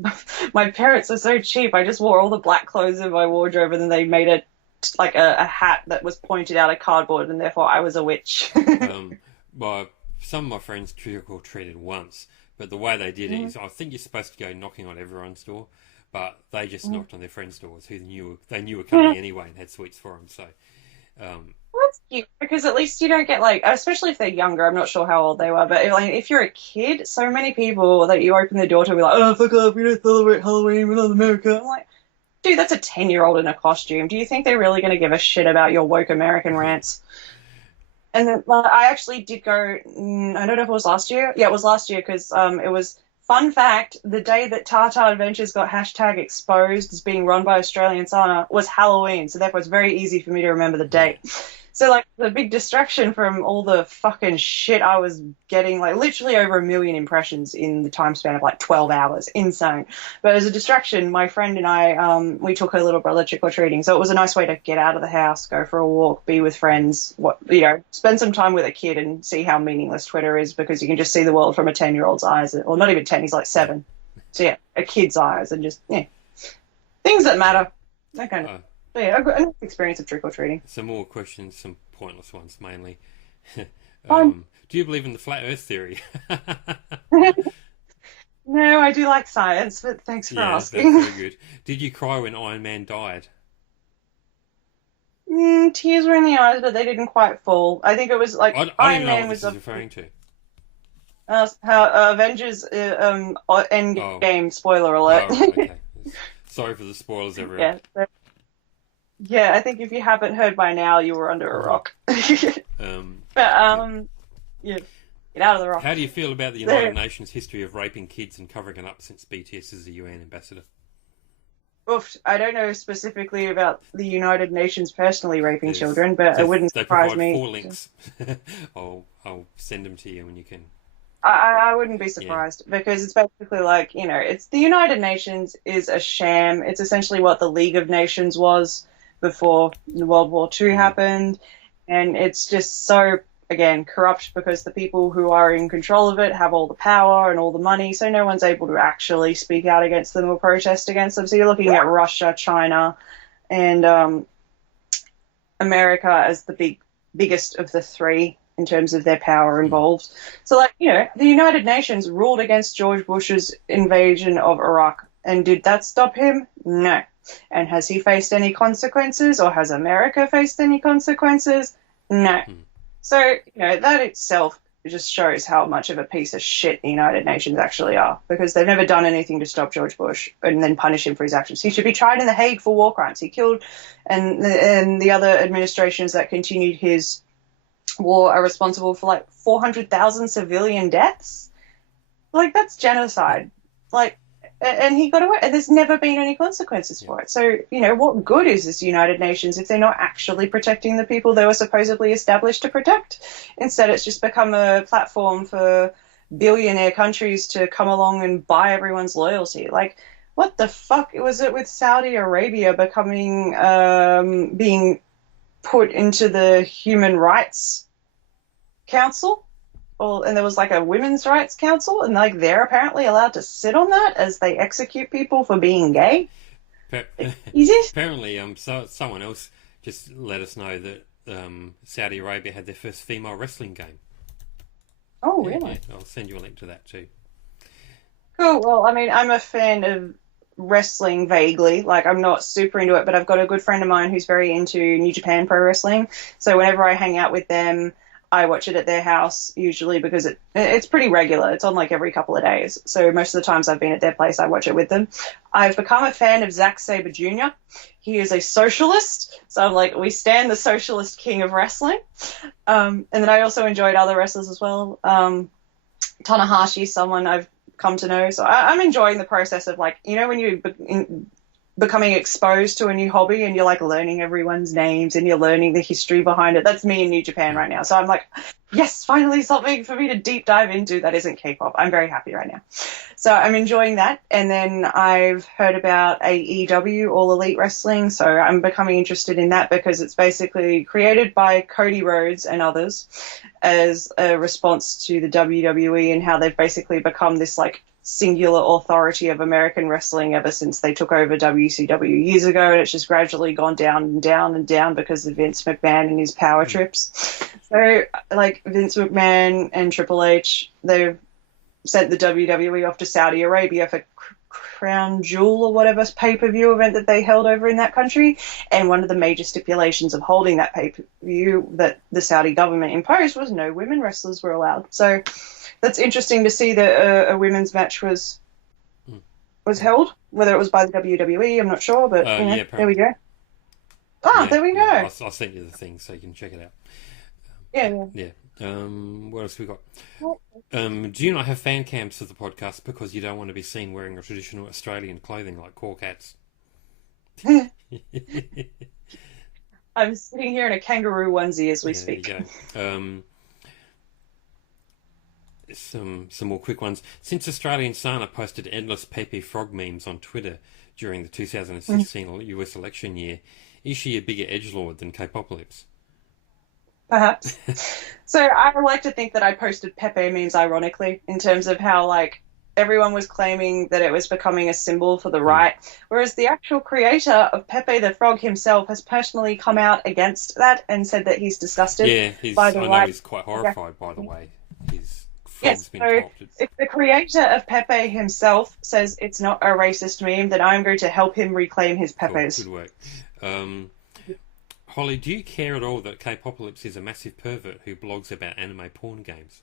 My parents are so cheap. I just wore all the black clothes in my wardrobe, and then they made it like a hat that was pointed out of cardboard, and therefore I was a witch. Well, some of my friends trick or treated once, but the way they did it is, I think you're supposed to go knocking on everyone's door, but they just knocked on their friends' doors who they knew were coming anyway and had sweets for them. So. That's cute, because at least you don't get like, especially if they're younger, I'm not sure how old they were, but if you're a kid, so many people that you open the door to be like, oh, fuck off, we don't celebrate Halloween, we're not in America. I'm like, dude, that's a 10-year-old in a costume. Do you think they're really going to give a shit about your woke American rants? And then I actually did go, I don't know if it was last year. Yeah, it was last year, because it was, fun fact, the day that Tata Adventures got #exposed as being run by AustralianSana was Halloween, so therefore it's very easy for me to remember the date. So like the big distraction from all the fucking shit I was getting, like literally over 1 million impressions in the time span of like 12 hours, insane. But as a distraction, my friend and I, we took her little brother trick or treating, so it was a nice way to get out of the house, go for a walk, be with friends, spend some time with a kid and see how meaningless Twitter is, because you can just see the world from a 10-year-old's eyes, or not even 10, he's like 7. So yeah, a kid's eyes, and just things that matter, that kind of. So yeah, I've got an experience of trick or treating. Some more questions, some pointless ones mainly. Do you believe in the flat Earth theory? No, I do like science, but thanks for asking. That's very good. Did you cry when Iron Man died? Tears were in the eyes, but they didn't quite fall. I think it was like I don't know what this is referring to. How Avengers Endgame spoiler alert. Oh, okay. Sorry for the spoilers, everyone. Yeah, I think if you haven't heard by now, you were under a rock. Yeah, get out of the rock. How do you feel about the United Nations history of raping kids and covering it up since BTS is a UN ambassador? Oof, I don't know specifically about the United Nations personally raping children, but it wouldn't surprise me. They provide 4 links. I'll send them to you when you can. I wouldn't be surprised, because it's basically like, it's the United Nations is a sham. It's essentially what the League of Nations was before World War II happened. And it's just so, again, corrupt, because the people who are in control of it have all the power and all the money. So no one's able to actually speak out against them or protest against them. So you're looking at Russia, China, and America as the biggest of the 3 in terms of their power involved. So, like, the United Nations ruled against George Bush's invasion of Iraq. And did that stop him? No. And has he faced any consequences, or has America faced any consequences? No. So, that itself just shows how much of a piece of shit the United Nations actually are, because they've never done anything to stop George Bush and then punish him for his actions. He should be tried in The Hague for war crimes. He killed, and the other administrations that continued his war are responsible for like 400,000 civilian deaths. Like, that's genocide. Like, and he got away, and there's never been any consequences for it. So, what good is this United Nations if they're not actually protecting the people they were supposedly established to protect? Instead, it's just become a platform for billionaire countries to come along and buy everyone's loyalty. Like, what the fuck was it with Saudi Arabia becoming, being put into the Human Rights Council? And there was like a women's rights council, and like they're apparently allowed to sit on that as they execute people for being gay. Apparently, someone else just let us know that Saudi Arabia had their first female wrestling game. Oh, really? Yeah, I'll send you a link to that too. Cool. Well, I mean, I'm a fan of wrestling vaguely. Like, I'm not super into it, but I've got a good friend of mine who's very into New Japan Pro Wrestling. So whenever I hang out with them, I watch it at their house, usually, because it's pretty regular. It's on like every couple of days. So most of the times I've been at their place, I watch it with them. I've become a fan of Zack Sabre Jr. He is a socialist. So I'm like, we stand the socialist king of wrestling. And then I also enjoyed other wrestlers as well. Tanahashi, someone I've come to know. So I'm enjoying the process of, like, when you becoming exposed to a new hobby and you're like learning everyone's names and you're learning the history behind it. That's me in New Japan right now. So I'm like, yes, finally something for me to deep dive into that isn't K-pop. I'm very happy right now. So I'm enjoying that. And then I've heard about AEW, All Elite Wrestling. So I'm becoming interested in that, because it's basically created by Cody Rhodes and others as a response to the WWE and how they've basically become this like singular authority of American wrestling ever since they took over WCW years ago, and it's just gradually gone down and down and down because of Vince McMahon and his power trips. So, like, Vince McMahon and Triple H, they've sent the WWE off to Saudi Arabia for Crown Jewel or whatever pay-per-view event that they held over in that country, and one of the major stipulations of holding that pay-per-view that the Saudi government imposed was no women wrestlers were allowed. So that's interesting to see that a women's match was held. Whether it was by the WWE, I'm not sure, but there we go. There we go. I'll send you the thing so you can check it out. Yeah. What else we got? Do you not have fan cams for the podcast because you don't want to be seen wearing a traditional Australian clothing like cork hats? I'm sitting here in a kangaroo onesie as we Yeah, there you speak. go. Some more quick ones. Since AustralianSana posted endless Pepe Frog memes on Twitter during the 2016 US election year, is she a bigger edgelord than Kpopalypse? Perhaps. So I like to think that I posted Pepe memes ironically in terms of how like everyone was claiming that it was becoming a symbol for the Hmm. right, whereas the actual creator of Pepe the Frog himself has personally come out against that and said that he's disgusted Yeah, by the I know right. he's quite horrified by the way his frog's Yes, been so popped. if the creator of Pepe himself says it's not a racist meme, then I'm going to help him reclaim his Cool, good Pepes. work. Um, Holly, do you care at all that Kpopalypse is a massive pervert who blogs about anime porn games?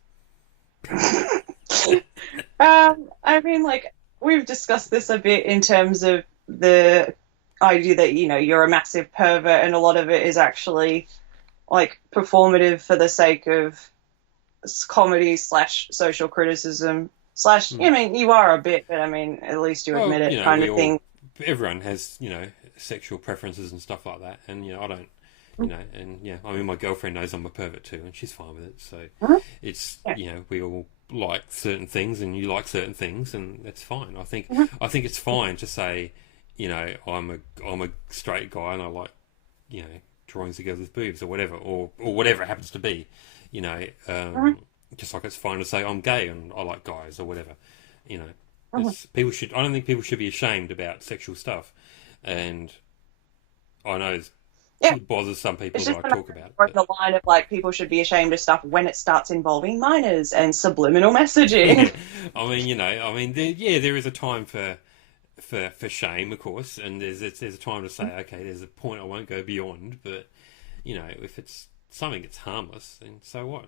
I mean, like, we've discussed this a bit in terms of the idea that, you know, you're a massive pervert and a lot of it is actually, like, performative for the sake of comedy slash social criticism slash, Hmm. I mean, you are a bit, but I mean, at least you Well, admit it kind of thing. everyone has, sexual preferences and stuff like that, and I don't, and yeah, I mean, my girlfriend knows I'm a pervert too, and she's fine with it. So Mhm. it's, Yeah. we all like certain things, and you like certain things, and that's fine. Mhm. I think it's fine to say, I'm a straight guy, and I like, drawings of girls with boobs or whatever, or whatever it happens to be, you know, Mhm. um, just like it's fine to say I'm gay and I like guys or whatever, you know. Mhm. People should. I don't think people should be ashamed about sexual stuff, and I know Yeah. it bothers some people It's that just I a matter talk of about. drawing But the line of like people should be ashamed of stuff when it starts involving minors and subliminal yeah, messaging. there is a time for shame, of course, and there's a time to say, okay, there's a point I won't go beyond, but if it's something that's harmless, then so what?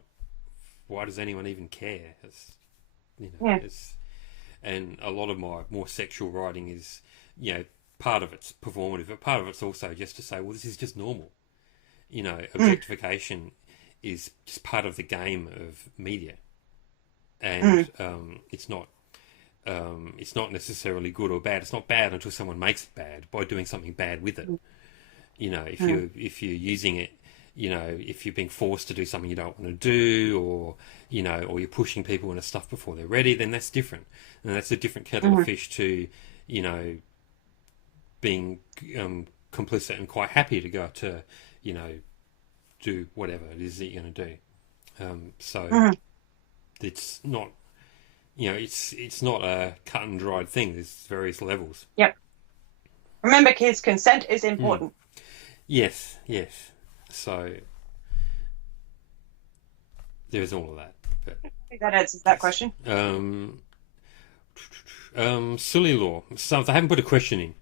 Why does anyone even care? Yeah. It's and a lot of my more sexual writing is, part of it's performative, but part of it's also just to say, well, this is just normal. Mm. Objectification is just part of the game of media, and Mm. it's not necessarily good or bad. It's not bad until someone makes it bad by doing something bad with it. Mm. If you're using it, if you're being forced to do something you don't want to do, or you're pushing people into stuff before they're ready, then that's different, and that's a different kettle of Mm. fish to, being complicit and quite happy to go to, you know, do whatever it is that you're going to do. So Mm. it's not, it's not a cut and dried thing. There's various levels. Yep. Remember, kids, consent is Mm. important. Yes, yes. So there's all of that. But I think that answers that yes. question. Silly law. So they haven't put a question in,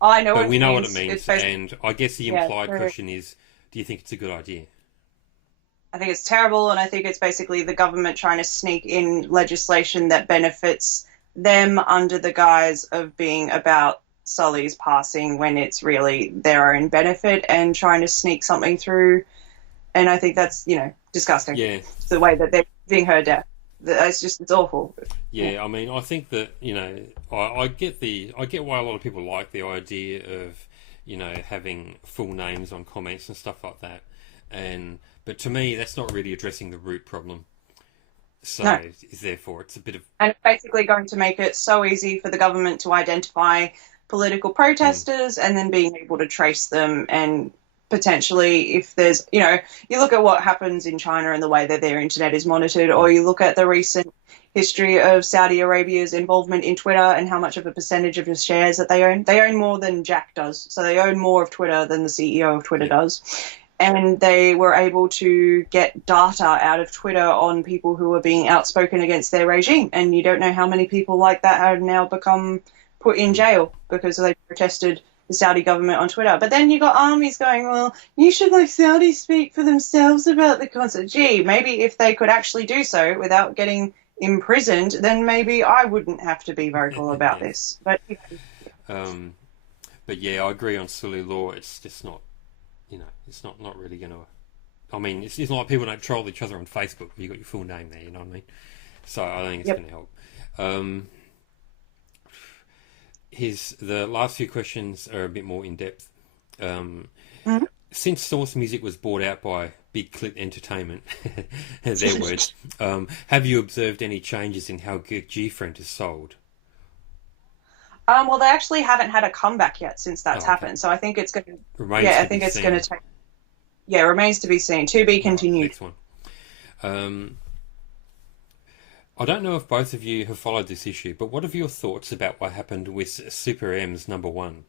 I know but what we it know what it means. It's means. basically, And I guess the yeah, implied so question is, do you think it's a good idea? I think it's terrible, and I think it's basically the government trying to sneak in legislation that benefits them under the guise of being about Sully's passing when it's really their own benefit and trying to sneak something through. And I think that's, disgusting. Yeah, The way that they're giving her death. It's awful. Yeah. yeah. I mean, I think that I get why a lot of people like the idea of having full names on comments and stuff like that, but to me, that's not really addressing the root problem. No. So, therefore, it's a bit of And it's basically going to make it so easy for the government to identify political mm, protesters and then being able to trace them and potentially if there's, you look at what happens in China and the way that their internet is monitored, or mm, you look at the recent history of Saudi Arabia's involvement in Twitter and how much of a percentage of the shares that they own. They own more than Jack does. So they own more of Twitter than the CEO of Twitter yeah, does. And they were able to get data out of Twitter on people who were being outspoken against their regime. And you don't know how many people like that have now become put in mm, jail because they protested the Saudi government on Twitter. But then you got armies going, well, you should let Saudis speak for themselves about the concept. Gee, maybe if they could actually do so without getting imprisoned, then maybe I wouldn't have to be vocal about yes. this. But Um, but yeah, I agree on silly law. It's just not, it's not really going to. I mean, it's not like people don't troll each other on Facebook. You got your full name there, you know what I mean? So I think it's yep. going to help. Um, the last few questions are a bit more in depth. Mhm. Since Source Music was bought out by Big Clip Entertainment, their words, have you observed any changes in how G-Friend is sold? Well, they actually haven't had a comeback yet since that's Oh, okay. happened. So I think it's going to, Remains yeah, I to be think it's going to seen. take, yeah, remains to be seen. To be All right, continued. next one. Um, I don't know if both of you have followed this issue, but what are your thoughts about what happened with Super M's number one?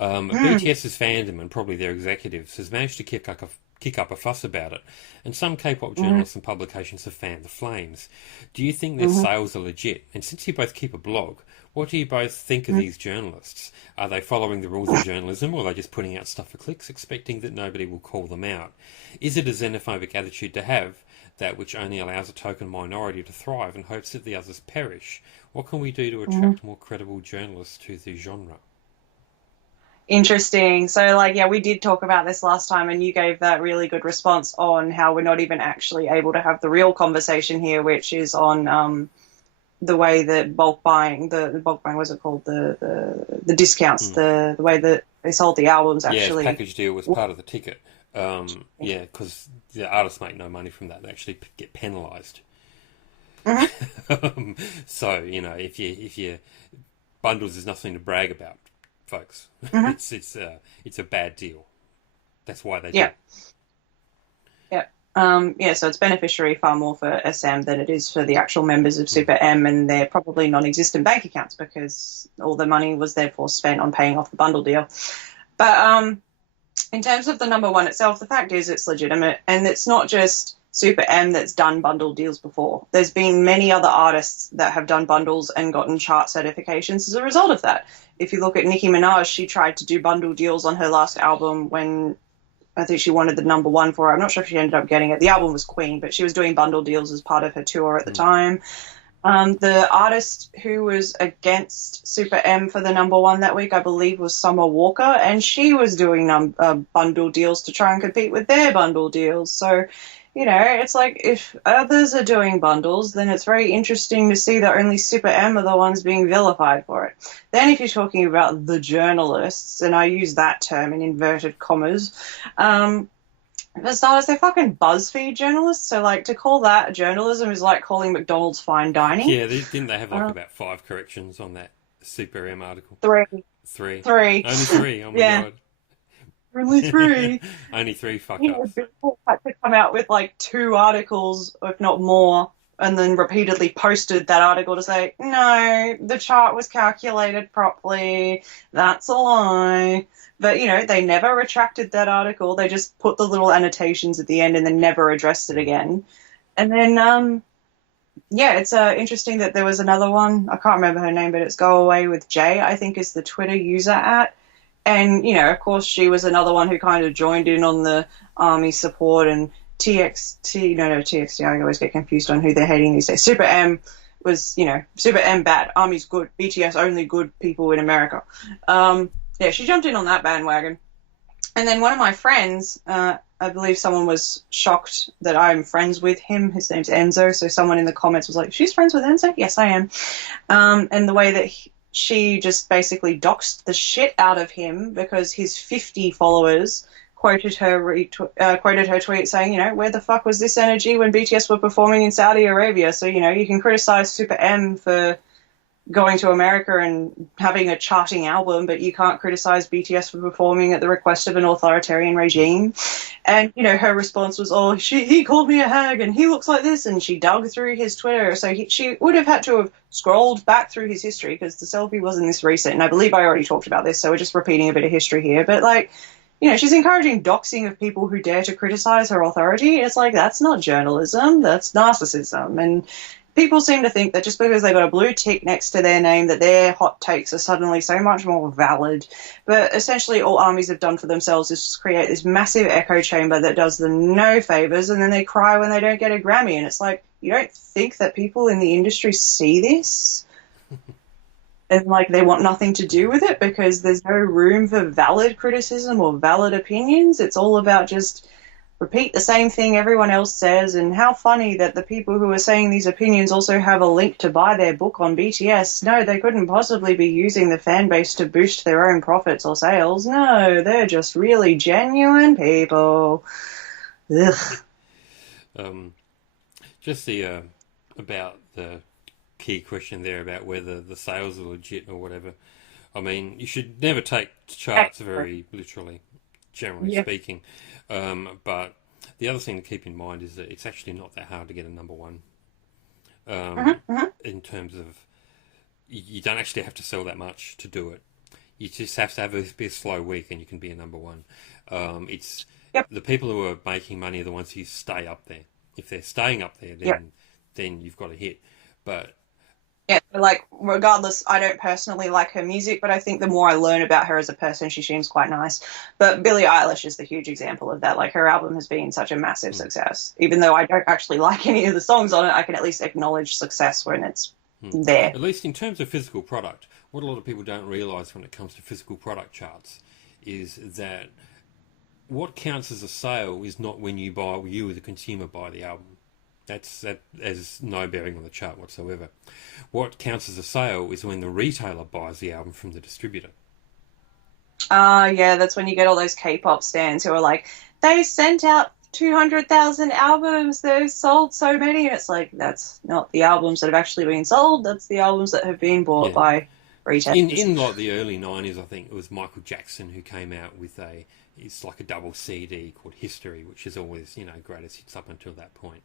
Mm. BTS's fandom and probably their executives has managed to kick up a fuss about it, and some K-pop Mm-hmm. journalists and publications have fanned the flames. Do you think their Mm-hmm. sales are legit? And since you both keep a blog, what do you both think of these journalists? Are they following the rules of journalism, or are they just putting out stuff for clicks, expecting that nobody will call them out? Is it a xenophobic attitude to have, that which only allows a token minority to thrive and hopes that the others perish? What can we do to Mm-hmm. attract more credible journalists to the genre? Interesting. So, like, yeah, we did talk about this last time, and you gave that really good response on how we're not even actually able to have the real conversation here, which is on the way that bulk buying, the bulk buying, what's it called? The discounts, Hmm. the way that they sold the albums Yeah, the actually. package deal was part of the ticket. Yeah, because the artists make no money from that; they actually get penalised. Mhm. So if you bundles is nothing to brag about, folks. Mhm. It's a bad deal. That's why they do Yeah. it. Yeah. Yeah, so it's beneficiary far more for SM than it is for the actual members of Hmm. Super M and their probably non-existent bank accounts because all the money was therefore spent on paying off the bundle deal. But in terms of the number one itself, the fact is it's legitimate, and it's not just Super M that's done bundle deals before. There's been many other artists that have done bundles and gotten chart certifications as a result of that. If you look at Nicki Minaj, she tried to do bundle deals on her last album when I think she wanted the number one for it. I'm not sure if she ended up getting it. The album was Queen, but she was doing bundle deals as part of her tour at the Hmm. time. The artist who was against Super M for the number one that week, I believe, was Summer Walker, and she was doing bundle deals to try and compete with their bundle deals. So, it's like if others are doing bundles, then it's very interesting to see that only Super M are the ones being vilified for it. Then, if you're talking about the journalists, and I use that term in inverted commas, for starters, they're fucking BuzzFeed journalists. So, like, to call that journalism is like calling McDonald's fine dining. Yeah, didn't they have like Uh, about 5 corrections on that Super M article? three, Three, three, only three. Oh my yeah, god, only three. only three fuck Yeah, ups. people had to come out with like 2 articles, if not more, and then repeatedly posted that article to say, no, the chart was calculated properly. That's a lie. But, they never retracted that article. They just put the little annotations at the end and then never addressed it again. And then, yeah, it's interesting that there was another one. I can't remember her name, but it's Go Away with Jay, I think is the Twitter user at. And, of course, she was another one who kind of joined in on the army support and TXT, I always get confused on who they're hating these days. Super M was, Super M bad, army's good, BTS only good people in America. Yeah, she jumped in on that bandwagon. And then one of my friends, I believe someone was shocked that I'm friends with him. His name's Enzo. So someone in the comments was like, she's friends with Enzo? Yes, I am. And the way that she just basically doxed the shit out of him because his 50 followers quoted her tweet saying, where the fuck was this energy when BTS were performing in Saudi Arabia? So, you can criticize Super M for going to America and having a charting album, but you can't criticize BTS for performing at the request of an authoritarian regime. And, her response was, oh, he called me a hag and he looks like this. And she dug through his Twitter. So she would have had to have scrolled back through his history because the selfie wasn't this recent. And I believe I already talked about this. So we're just repeating a bit of history here. But like, she's encouraging doxing of people who dare to criticize her authority. It's like, that's not journalism. That's narcissism. And people seem to think that just because they got a blue tick next to their name that their hot takes are suddenly so much more valid. But essentially all armies have done for themselves is just create this massive echo chamber that does them no favors, and then they cry when they don't get a Grammy. And it's like, you don't think that people in the industry see this? And like they want nothing to do with it because there's no room for valid criticism or valid opinions. It's all about just repeat the same thing everyone else says, and how funny that the people who are saying these opinions also have a link to buy their book on BTS. No, they couldn't possibly be using the fan base to boost their own profits or sales. No, they're just really genuine people. Ugh. Just the about the key question there about whether the sales are legit or whatever. I mean, you should never take charts very literally, generally speaking. But the other thing to keep in mind is that it's actually not that hard to get a number one. In terms of, you don't actually have to sell that much to do it. You just have to be a slow week and you can be a number one. It's the people who are making money are the ones who stay up there. If they're staying up there, then you've got a hit. But yeah, like, regardless, I don't personally like her music, but I think the more I learn about her as a person, she seems quite nice. But Billie Eilish is the huge example of that. Like, her album has been such a massive success. Even though I don't actually like any of the songs on it, I can at least acknowledge success when it's there. At least in terms of physical product, what a lot of people don't realise when it comes to physical product charts is that what counts as a sale is not when you, the consumer, buy the album. That has no bearing on the chart whatsoever. What counts as a sale is when the retailer buys the album from the distributor. Yeah, that's when you get all those K-pop stans who are like, they sent out 200,000 albums, they've sold so many. And it's like, that's not the albums that have actually been sold, that's the albums that have been bought by retailers. In like the early 90s, I think it was Michael Jackson who came out with it's like a double CD called History, which is always, greatest hits up until that point.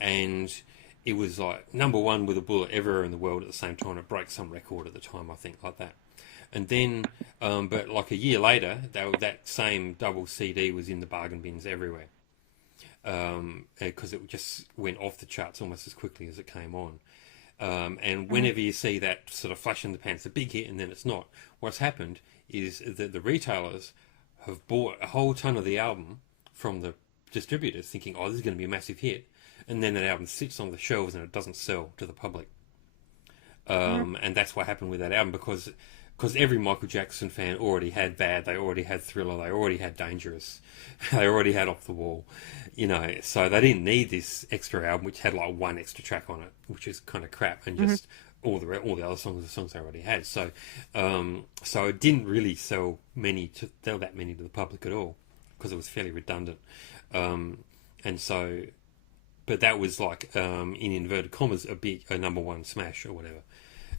And it was like number one with a bullet everywhere in the world at the same time. It broke some record at the time, I think, like that. And then, but like a year later, that same double CD was in the bargain bins everywhere. Because it just went off the charts almost as quickly as it came on. And whenever you see that sort of flash in the pan, it's a big hit and then it's not. What's happened is that the retailers have bought a whole ton of the album from the distributors thinking, oh, this is going to be a massive hit, and then that album sits on the shelves and it doesn't sell to the public. And that's what happened with that album because every Michael Jackson fan already had Bad, they already had Thriller, they already had Dangerous, they already had Off the Wall, so they didn't need this extra album which had like one extra track on it, which is kind of crap, and just all the other songs, the songs they already had. So it didn't really sell that many to the public at all because it was fairly redundant. And so, but that was like, in inverted commas, a number one smash or whatever.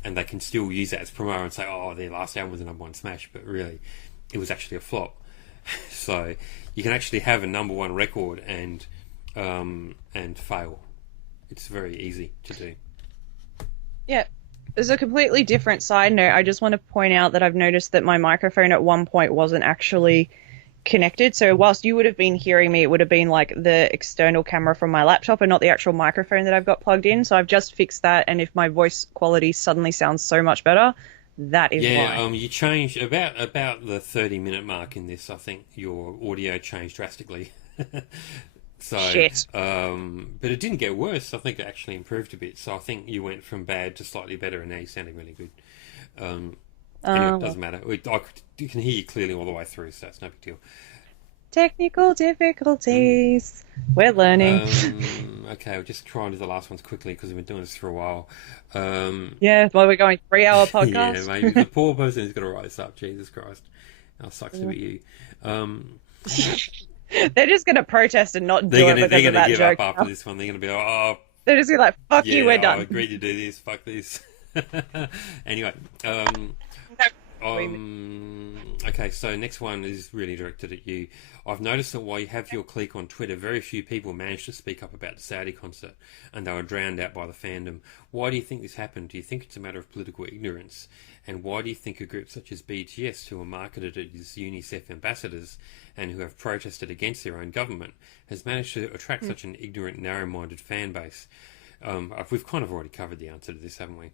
And they can still use that as promo and say, oh, their last album was a number one smash, but really, it was actually a flop. So you can actually have a number one record and fail. It's very easy to do. Yeah. As a completely different side note, I just want to point out that I've noticed that my microphone at one point wasn't actually connected. So whilst you would have been hearing me, it would have been like the external camera from my laptop and not the actual microphone that I've got plugged in. So I've just fixed that. And if my voice quality suddenly sounds so much better, that is why. You changed about the 30-minute mark in this. I think your audio changed drastically. So, shit. But it didn't get worse. I think it actually improved a bit. So I think you went from bad to slightly better, and now you're sounding really good. Anyway, it doesn't matter. You can hear you clearly all the way through, so it's no big deal. Technical difficulties. We're learning. Okay, we'll just try and do the last ones quickly because we've been doing this for a while. Yeah, well, we're going 3-hour podcast. Yeah, maybe the poor person who's got to write this up. Jesus Christ. That sucks to be you. They're just going to protest and not do it because of that joke. They're going to give up after this one. They're going to be like, oh... They're just going to be like, fuck you, we're done. I agreed to do this, fuck this. Anyway, okay, so next one is really directed at you. I've noticed that while you have your clique on Twitter, very few people managed to speak up about the Saudi concert, and they were drowned out by the fandom. Why do you think this happened? Do you think it's a matter of political ignorance? And why do you think a group such as BTS, who are marketed as UNICEF ambassadors and who have protested against their own government, has managed to attract such an ignorant, narrow-minded fan base? We've kind of already covered the answer to this, haven't we?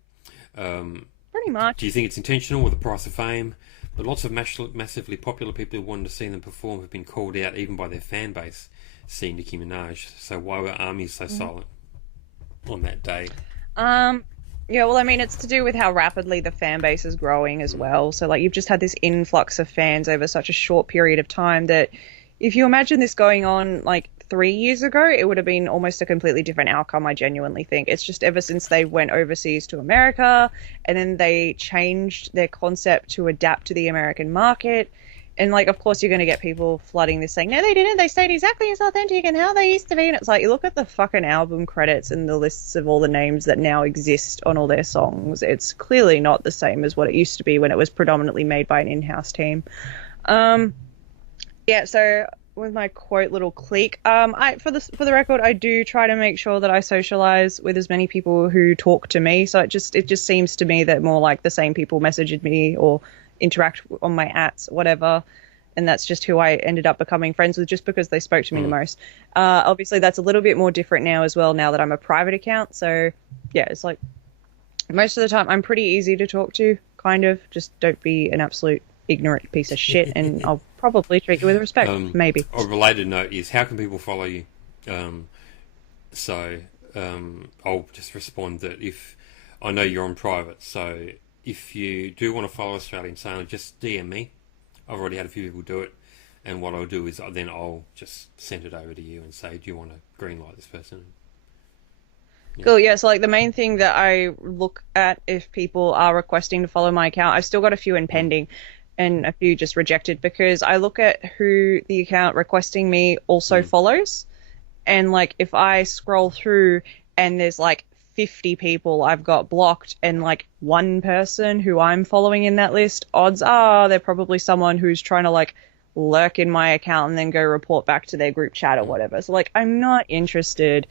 Pretty much. Do you think it's intentional or the price of fame? But lots of massively popular people who wanted to see them perform have been called out even by their fan base, seeing Nicki Minaj. So why were armies so silent on that day? Yeah, well, I mean, it's to do with how rapidly the fan base is growing as well. So, like, you've just had this influx of fans over such a short period of time that if you imagine this going on like 3 years ago, it would have been almost a completely different outcome, I genuinely think. It's just ever since they went overseas to America and then they changed their concept to adapt to the American market. And, like, of course, you're going to get people flooding this saying, no, they didn't. They stayed exactly as authentic and how they used to be. And it's like, you look at the fucking album credits and the lists of all the names that now exist on all their songs. It's clearly not the same as what it used to be when it was predominantly made by an in-house team. Yeah, so with my quote little clique, for the record, I do try to make sure that I socialize with as many people who talk to me. So it just seems to me that more like the same people messaged me or interact on my ats, whatever, and that's just who I ended up becoming friends with just because they spoke to me the most. Obviously that's a little bit more different now as well, now that I'm a private account. So yeah, it's like most of the time I'm pretty easy to talk to, kind of. Just don't be an absolute ignorant piece of shit and I'll probably treat you with respect. Maybe. A related note is, how can people follow you? I'll just respond that if I know you're on private, so if you do want to follow AustralianSana, just DM me. I've already had a few people do it, and what I'll do is then I'll just send it over to you and say, do you want to greenlight this person? Yeah. Cool, yeah, so like the main thing that I look at if people are requesting to follow my account, I've still got a few in pending and a few just rejected, because I look at who the account requesting me also follows, and like if I scroll through and there's like 50 people I've got blocked and like one person who I'm following in that list, odds are they're probably someone who's trying to like lurk in my account and then go report back to their group chat or whatever. So like I'm not interested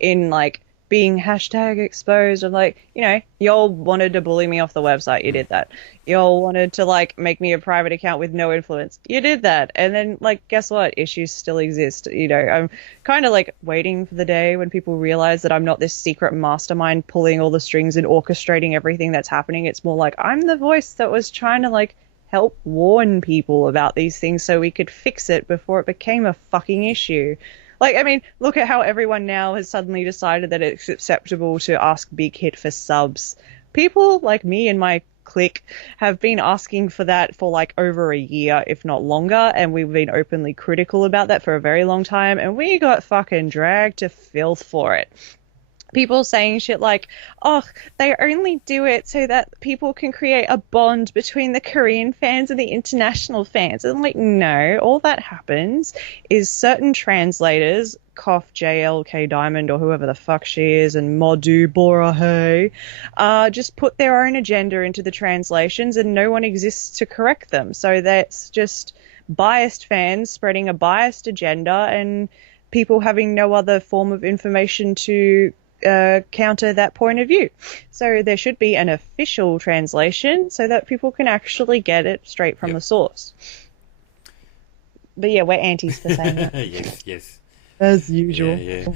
in like being hashtag exposed. I'm like, you know, y'all wanted to bully me off the website, you did that. Y'all wanted to like make me a private account with no influence, you did that. And then like, guess what, issues still exist. You know, I'm kind of like waiting for the day when people realize that I'm not this secret mastermind pulling all the strings and orchestrating everything that's happening. It's more like I'm the voice that was trying to like help warn people about these things so we could fix it before it became a fucking issue. Like, I mean, look at how everyone now has suddenly decided that it's acceptable to ask Big Hit for subs. People like me and my clique have been asking for that for like over a year, if not longer, and we've been openly critical about that for a very long time, and we got fucking dragged to filth for it. People saying shit like, oh, they only do it so that people can create a bond between the Korean fans and the international fans. And I'm like, no, all that happens is certain translators, cough JLK Diamond or whoever the fuck she is, and Modu Borahe, just put their own agenda into the translations and no one exists to correct them. So that's just biased fans spreading a biased agenda and people having no other form of information to counter that point of view. So there should be an official translation so that people can actually get it straight from the source. But yeah, we're antis for saying that. yes. As usual. Yeah.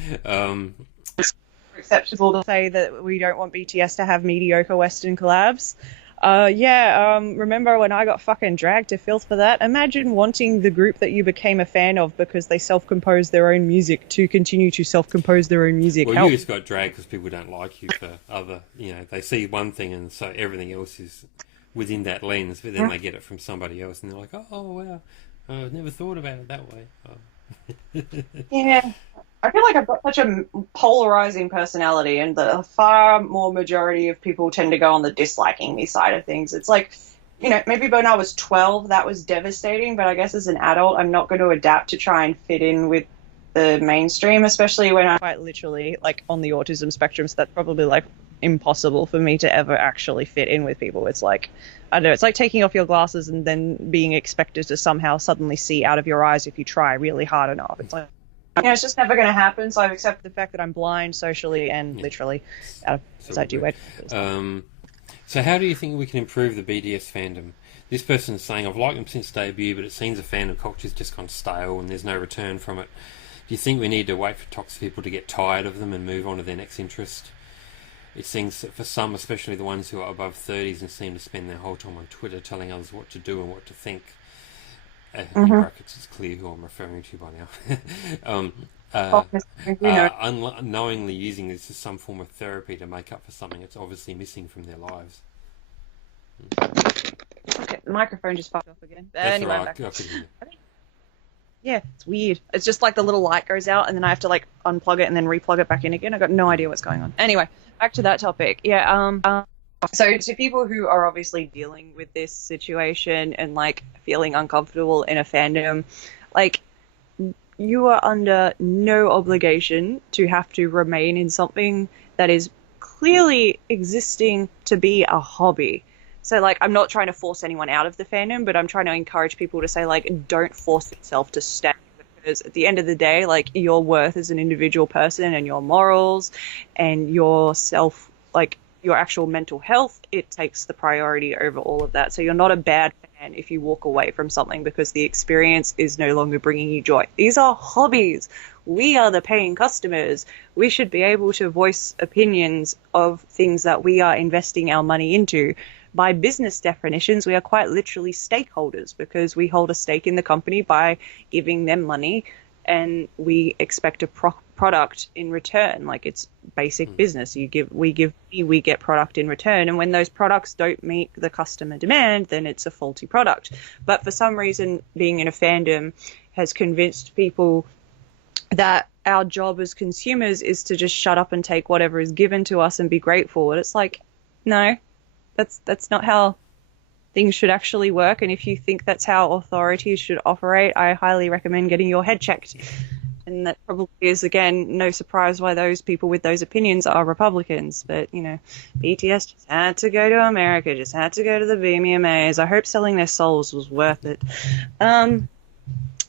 Acceptable to say that we don't want BTS to have mediocre Western collabs. Remember when I got fucking dragged to filth for that? Imagine wanting the group that you became a fan of because they self-composed their own music to continue to self-compose their own music. Well, you just got dragged because people don't like you for other, you know, they see one thing and so everything else is within that lens, but then they get it from somebody else and they're like, oh, wow, I've never thought about it that way. Oh. Yeah. I feel like I've got such a polarizing personality, and the far more majority of people tend to go on the disliking me side of things. It's like, you know, maybe when I was 12, that was devastating, but I guess as an adult, I'm not going to adapt to try and fit in with the mainstream, especially when I'm quite literally like on the autism spectrum, so that's probably like impossible for me to ever actually fit in with people. It's like, I don't know, it's like taking off your glasses and then being expected to somehow suddenly see out of your eyes if you try really hard enough. It's like, you know, it's just never going to happen, so I've accepted the fact that I'm blind socially and literally, as I do it. So how do you think we can improve the BDS fandom? This person is saying, I've liked them since debut, but it seems the fandom culture's just gone stale and there's no return from it. Do you think we need to wait for toxic people to get tired of them and move on to their next interest? It seems that for some, especially the ones who are above 30s and seem to spend their whole time on Twitter telling others what to do and what to think. In brackets, it's clear who I'm referring to by now. Unknowingly using this as some form of therapy to make up for something that's obviously missing from their lives. Okay, the microphone just fucked off again. That's anyway, right. Yeah, it's weird. It's just like the little light goes out and then I have to like unplug it and then replug it back in again. I got no idea what's going on. Anyway, back to that topic. Yeah, so to people who are obviously dealing with this situation and like feeling uncomfortable in a fandom, like you are under no obligation to have to remain in something that is clearly existing to be a hobby. So, like, I'm not trying to force anyone out of the fandom, but I'm trying to encourage people to say, like, don't force yourself to stay. Because at the end of the day, like, your worth as an individual person and your morals and your self, like, your actual mental health, it takes the priority over all of that. So you're not a bad fan if you walk away from something because the experience is no longer bringing you joy. These are hobbies. We are the paying customers. We should be able to voice opinions of things that we are investing our money into. By business definitions, we are quite literally stakeholders because we hold a stake in the company by giving them money and we expect a product in return. Like, it's basic business. We get product in return. And when those products don't meet the customer demand, then it's a faulty product. But for some reason, being in a fandom has convinced people that our job as consumers is to just shut up and take whatever is given to us and be grateful. And it's like, no, that's not how things should actually work. And if you think that's how authorities should operate, I highly recommend getting your head checked. And that probably is, again, no surprise why those people with those opinions are Republicans. But, you know, BTS just had to go to America, just had to go to the VMAs. I hope selling their souls was worth it.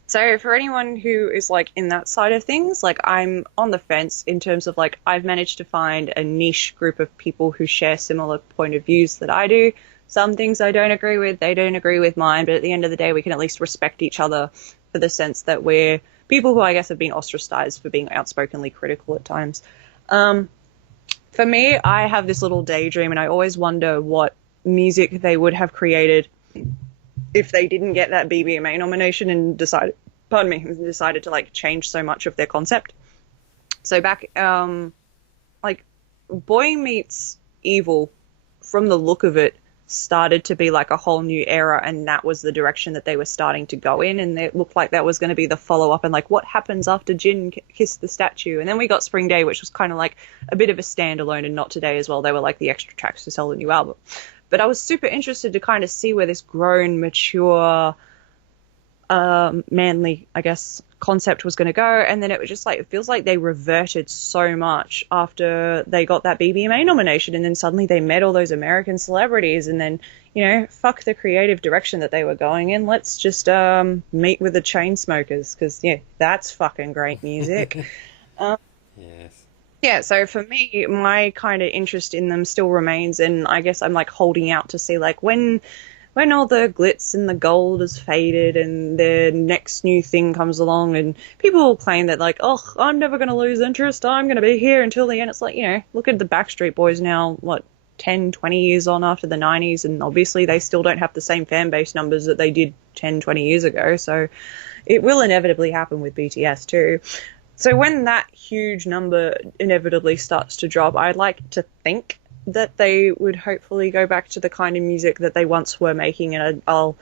So for anyone who is, like, in that side of things, like, I'm on the fence in terms of, like, I've managed to find a niche group of people who share similar point of views that I do. Some things I don't agree with, they don't agree with mine, but at the end of the day, we can at least respect each other for the sense that we're people who I guess have been ostracized for being outspokenly critical at times. For me, I have this little daydream, and I always wonder what music they would have created if they didn't get that BBMA nomination and decided to like change so much of their concept. So back, like, Boy Meets Evil, from the look of it, started to be like a whole new era, and that was the direction that they were starting to go in, and it looked like that was going to be the follow-up, and like what happens after Jin kissed the statue. And then we got Spring Day, which was kind of like a bit of a standalone, and Not Today as well. They were like the extra tracks to sell the new album. But I was super interested to kind of see where this grown, mature, manly, I guess, concept was going to go. And then it was just like, it feels like they reverted so much after they got that BBMA nomination, and then suddenly they met all those American celebrities, and then, you know, fuck the creative direction that they were going in. Let's just meet with the Chainsmokers, because, yeah, that's fucking great music. Yes. Yeah, so for me, my kind of interest in them still remains, and I guess I'm like holding out to see like when all the glitz and the gold has faded and the next new thing comes along, and people claim that like, oh, I'm never going to lose interest, I'm going to be here until the end. It's like, you know, look at the Backstreet Boys now, what, 10, 20 years on after the 90s, and obviously they still don't have the same fan base numbers that they did 10, 20 years ago, so it will inevitably happen with BTS too. So when that huge number inevitably starts to drop, I'd like to think that they would hopefully go back to the kind of music that they once were making, and I'll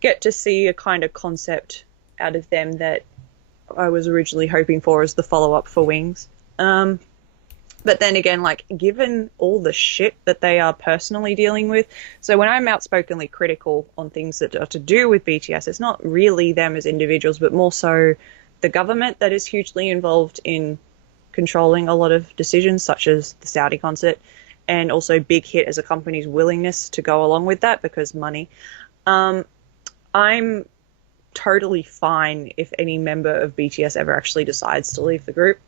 get to see a kind of concept out of them that I was originally hoping for as the follow-up for Wings. But then again, like, given all the shit that they are personally dealing with, so when I'm outspokenly critical on things that are to do with BTS, it's not really them as individuals, but more so the government that is hugely involved in controlling a lot of decisions, such as the Saudi concert, and also Big Hit as a company's willingness to go along with that because money. I'm totally fine if any member of BTS ever actually decides to leave the group.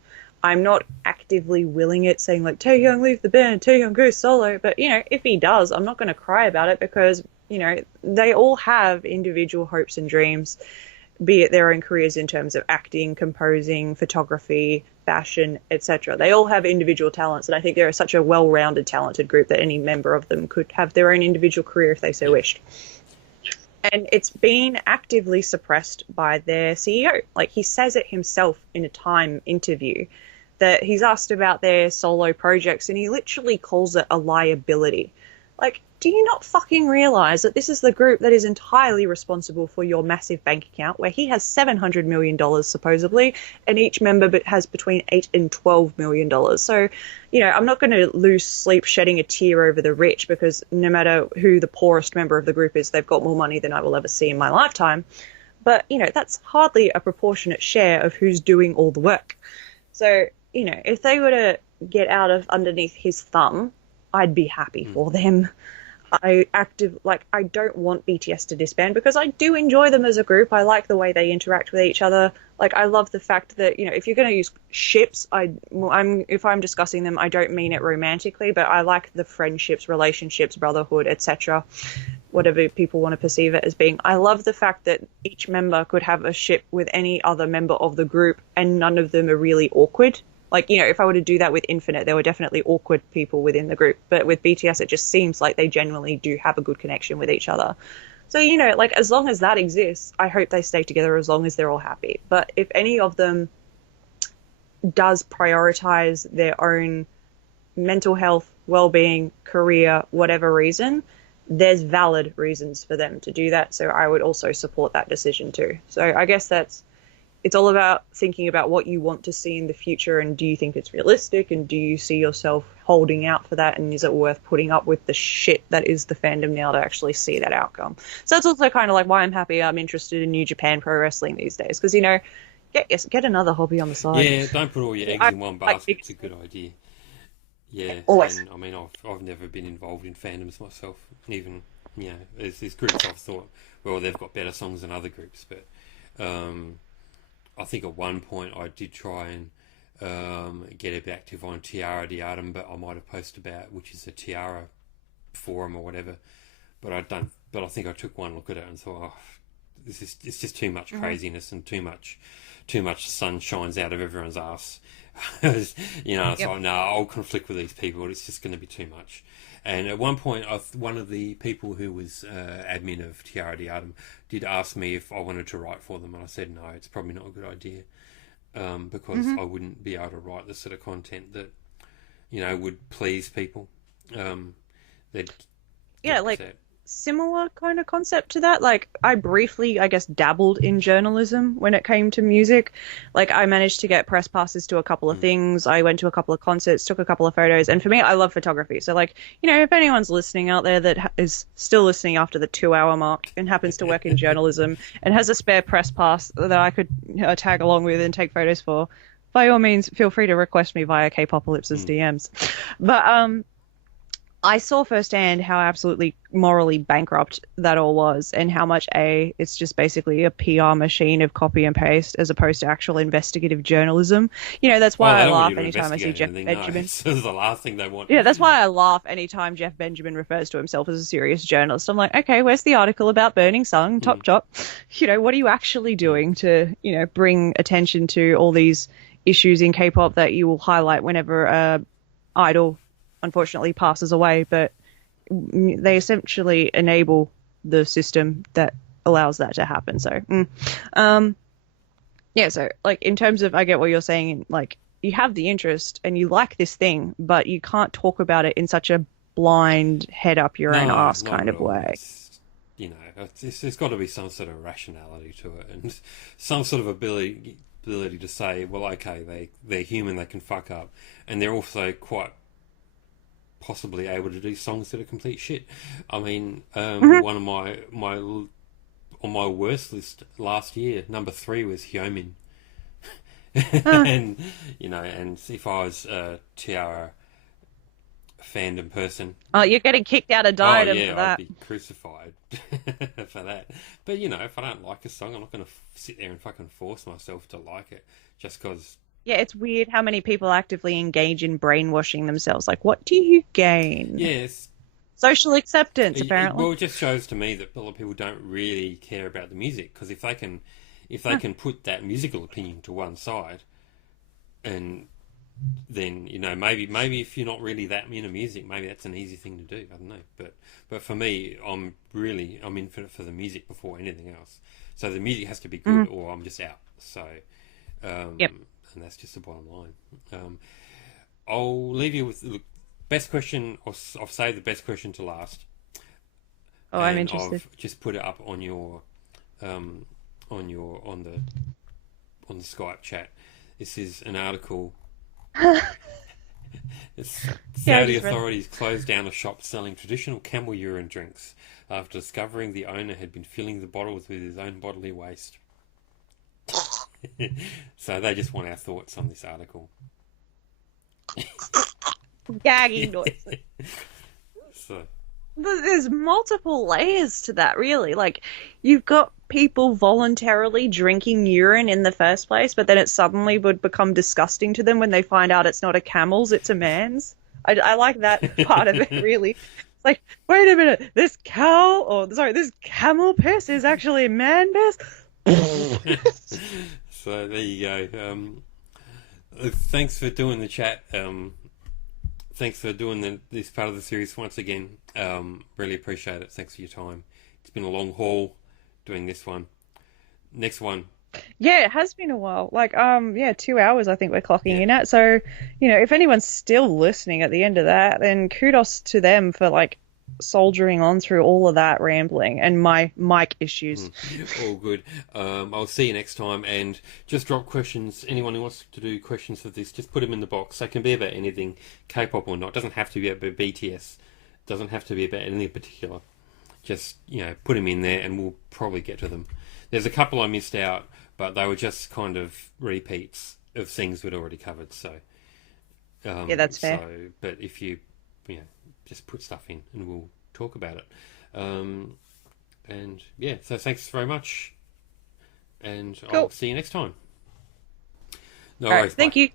I'm not actively willing it, saying like, Taehyung, leave the band, Taehyung, go solo. But, you know, if he does, I'm not going to cry about it because, you know, they all have individual hopes and dreams, be it their own careers in terms of acting, composing, photography, fashion, etc. They all have individual talents, and I think they're such a well-rounded, talented group that any member of them could have their own individual career if they so wished. And it's been actively suppressed by their CEO. Like, he says it himself in a Time interview that he's asked about their solo projects, and he literally calls it a liability. Like, do you not fucking realize that this is the group that is entirely responsible for your massive bank account, where he has $700 million supposedly, and each member has between $8 and $12 million. So, I'm not going to lose sleep shedding a tear over the rich, because no matter who the poorest member of the group is, they've got more money than I will ever see in my lifetime. But, that's hardly a proportionate share of who's doing all the work. So, if they were to get out of underneath his thumb, I'd be happy for them. I don't want BTS to disband, because I do enjoy them as a group. I like the way they interact with each other. Like, I love the fact that, if you're going to use ships, if I'm discussing them, I don't mean it romantically, but I like the friendships, relationships, brotherhood, etc., whatever people want to perceive it as being. I love the fact that each member could have a ship with any other member of the group, and none of them are really awkward. Like, if I were to do that with Infinite, there were definitely awkward people within the group. But with BTS, it just seems like they genuinely do have a good connection with each other. So, as long as that exists, I hope they stay together as long as they're all happy. But if any of them does prioritize their own mental health, well-being, career, whatever reason, there's valid reasons for them to do that. So I would also support that decision too. So I guess it's all about thinking about what you want to see in the future, and do you think it's realistic, and do you see yourself holding out for that, and is it worth putting up with the shit that is the fandom now to actually see that outcome? So that's also kind of like why I'm interested in New Japan Pro Wrestling these days, because, get another hobby on the side. Yeah, don't put all your eggs in one basket. It's a good idea. Yeah, always. And I mean, I've never been involved in fandoms myself. Even, there's groups I've thought, well, they've got better songs than other groups, but I think at one point I did try and get a bit active on Tiara the Atom, but I might have posted about, which is a Tiara forum or whatever. But I think I took one look at it and thought, it's just too much craziness and too much sun shines out of everyone's ass. It's like, no, I'll conflict with these people. It's just going to be too much. And at one point, one of the people who was admin of Tiara the Atom did ask me if I wanted to write for them, and I said no, it's probably not a good idea, because I wouldn't be able to write the sort of content that would please people. Similar kind of concept to that. Like, I briefly, I guess, dabbled in journalism when it came to music. Like, I managed to get press passes to a couple of things. I went to a couple of concerts, took a couple of photos. And for me, I love photography. So, like, if anyone's listening out there that is still listening after the 2-hour mark and happens to work in journalism and has a spare press pass that I could tag along with and take photos for, by all means, feel free to request me via Kpopalypse's DMs. But, I saw firsthand how absolutely morally bankrupt that all was, and how much it's just basically a PR machine of copy and paste as opposed to actual investigative journalism. That's why I laugh anytime I see Jeff Benjamin. This is the last thing they want. Yeah, that's why I laugh anytime Jeff Benjamin refers to himself as a serious journalist. I'm like, okay, where's the article about burning Sung, Top Chop? What are you actually doing to, bring attention to all these issues in K-pop that you will highlight whenever a idol unfortunately passes away? But they essentially enable the system that allows that to happen. So so like, in terms of, I get what you're saying, like, you have the interest and you like this thing, but you can't talk about it in such a blind head up your own ass kind of way. There's got to be some sort of rationality to it, and some sort of ability to say, well, okay, they're human, they can fuck up, and they're also quite possibly able to do songs that are complete shit. I mean, one of my on my worst list last year, number 3 was Hyomin. And and if I was a Tiara fandom person, you're getting kicked out of Diadem for that. I'd be crucified for that. But if I don't like a song, I'm not going to sit there and fucking force myself to like it just because. Yeah, it's weird how many people actively engage in brainwashing themselves. Like, what do you gain? Yes. Social acceptance, apparently. Well, it just shows to me that a lot of people don't really care about the music, because if they can put that musical opinion to one side, and then maybe if you're not really that into music, maybe that's an easy thing to do. I don't know, but for me, I'm in for the music before anything else. So the music has to be good, or I'm just out. So. Yep. And that's just the bottom line. I'll leave you with the best question. I'll save the best question to last. Oh, I'm and interested. I've just put it up on your on the Skype chat. This is an article. Yeah, I Saudi just read. authorities closed down a shop selling traditional camel urine drinks after discovering the owner had been filling the bottles with his own bodily waste. So they just want our thoughts on this article. Gagging noise. So There's multiple layers to that, really. Like, you've got people voluntarily drinking urine in the first place, but then it suddenly would become disgusting to them when they find out it's not a camel's, it's a man's. I like that part of it, really. It's like, wait a minute, this camel piss is actually man piss? so there you go. Thanks for doing the chat. Thanks for doing this part of the series once again. Really appreciate it. Thanks for your time. It's been a long haul doing this one. Next one. Yeah, it has been a while. Like, yeah, 2 hours I think we're clocking Yeah. in at. So, if anyone's still listening at the end of that, then kudos to them for like soldiering on through all of that rambling and my mic issues. All good. I'll see you next time, and just drop questions. Anyone who wants to do questions for this, just put them in the box. They can be about anything, K-pop or not. It doesn't have to be about BTS. It doesn't have to be about anything in particular. Just, put them in there and we'll probably get to them. There's a couple I missed out, but they were just kind of repeats of things we'd already covered. So, Yeah, that's fair. But if you just put stuff in and we'll talk about it. And yeah, so thanks very much. And Cool. I'll see you next time. No All right, worries, thank bye. you.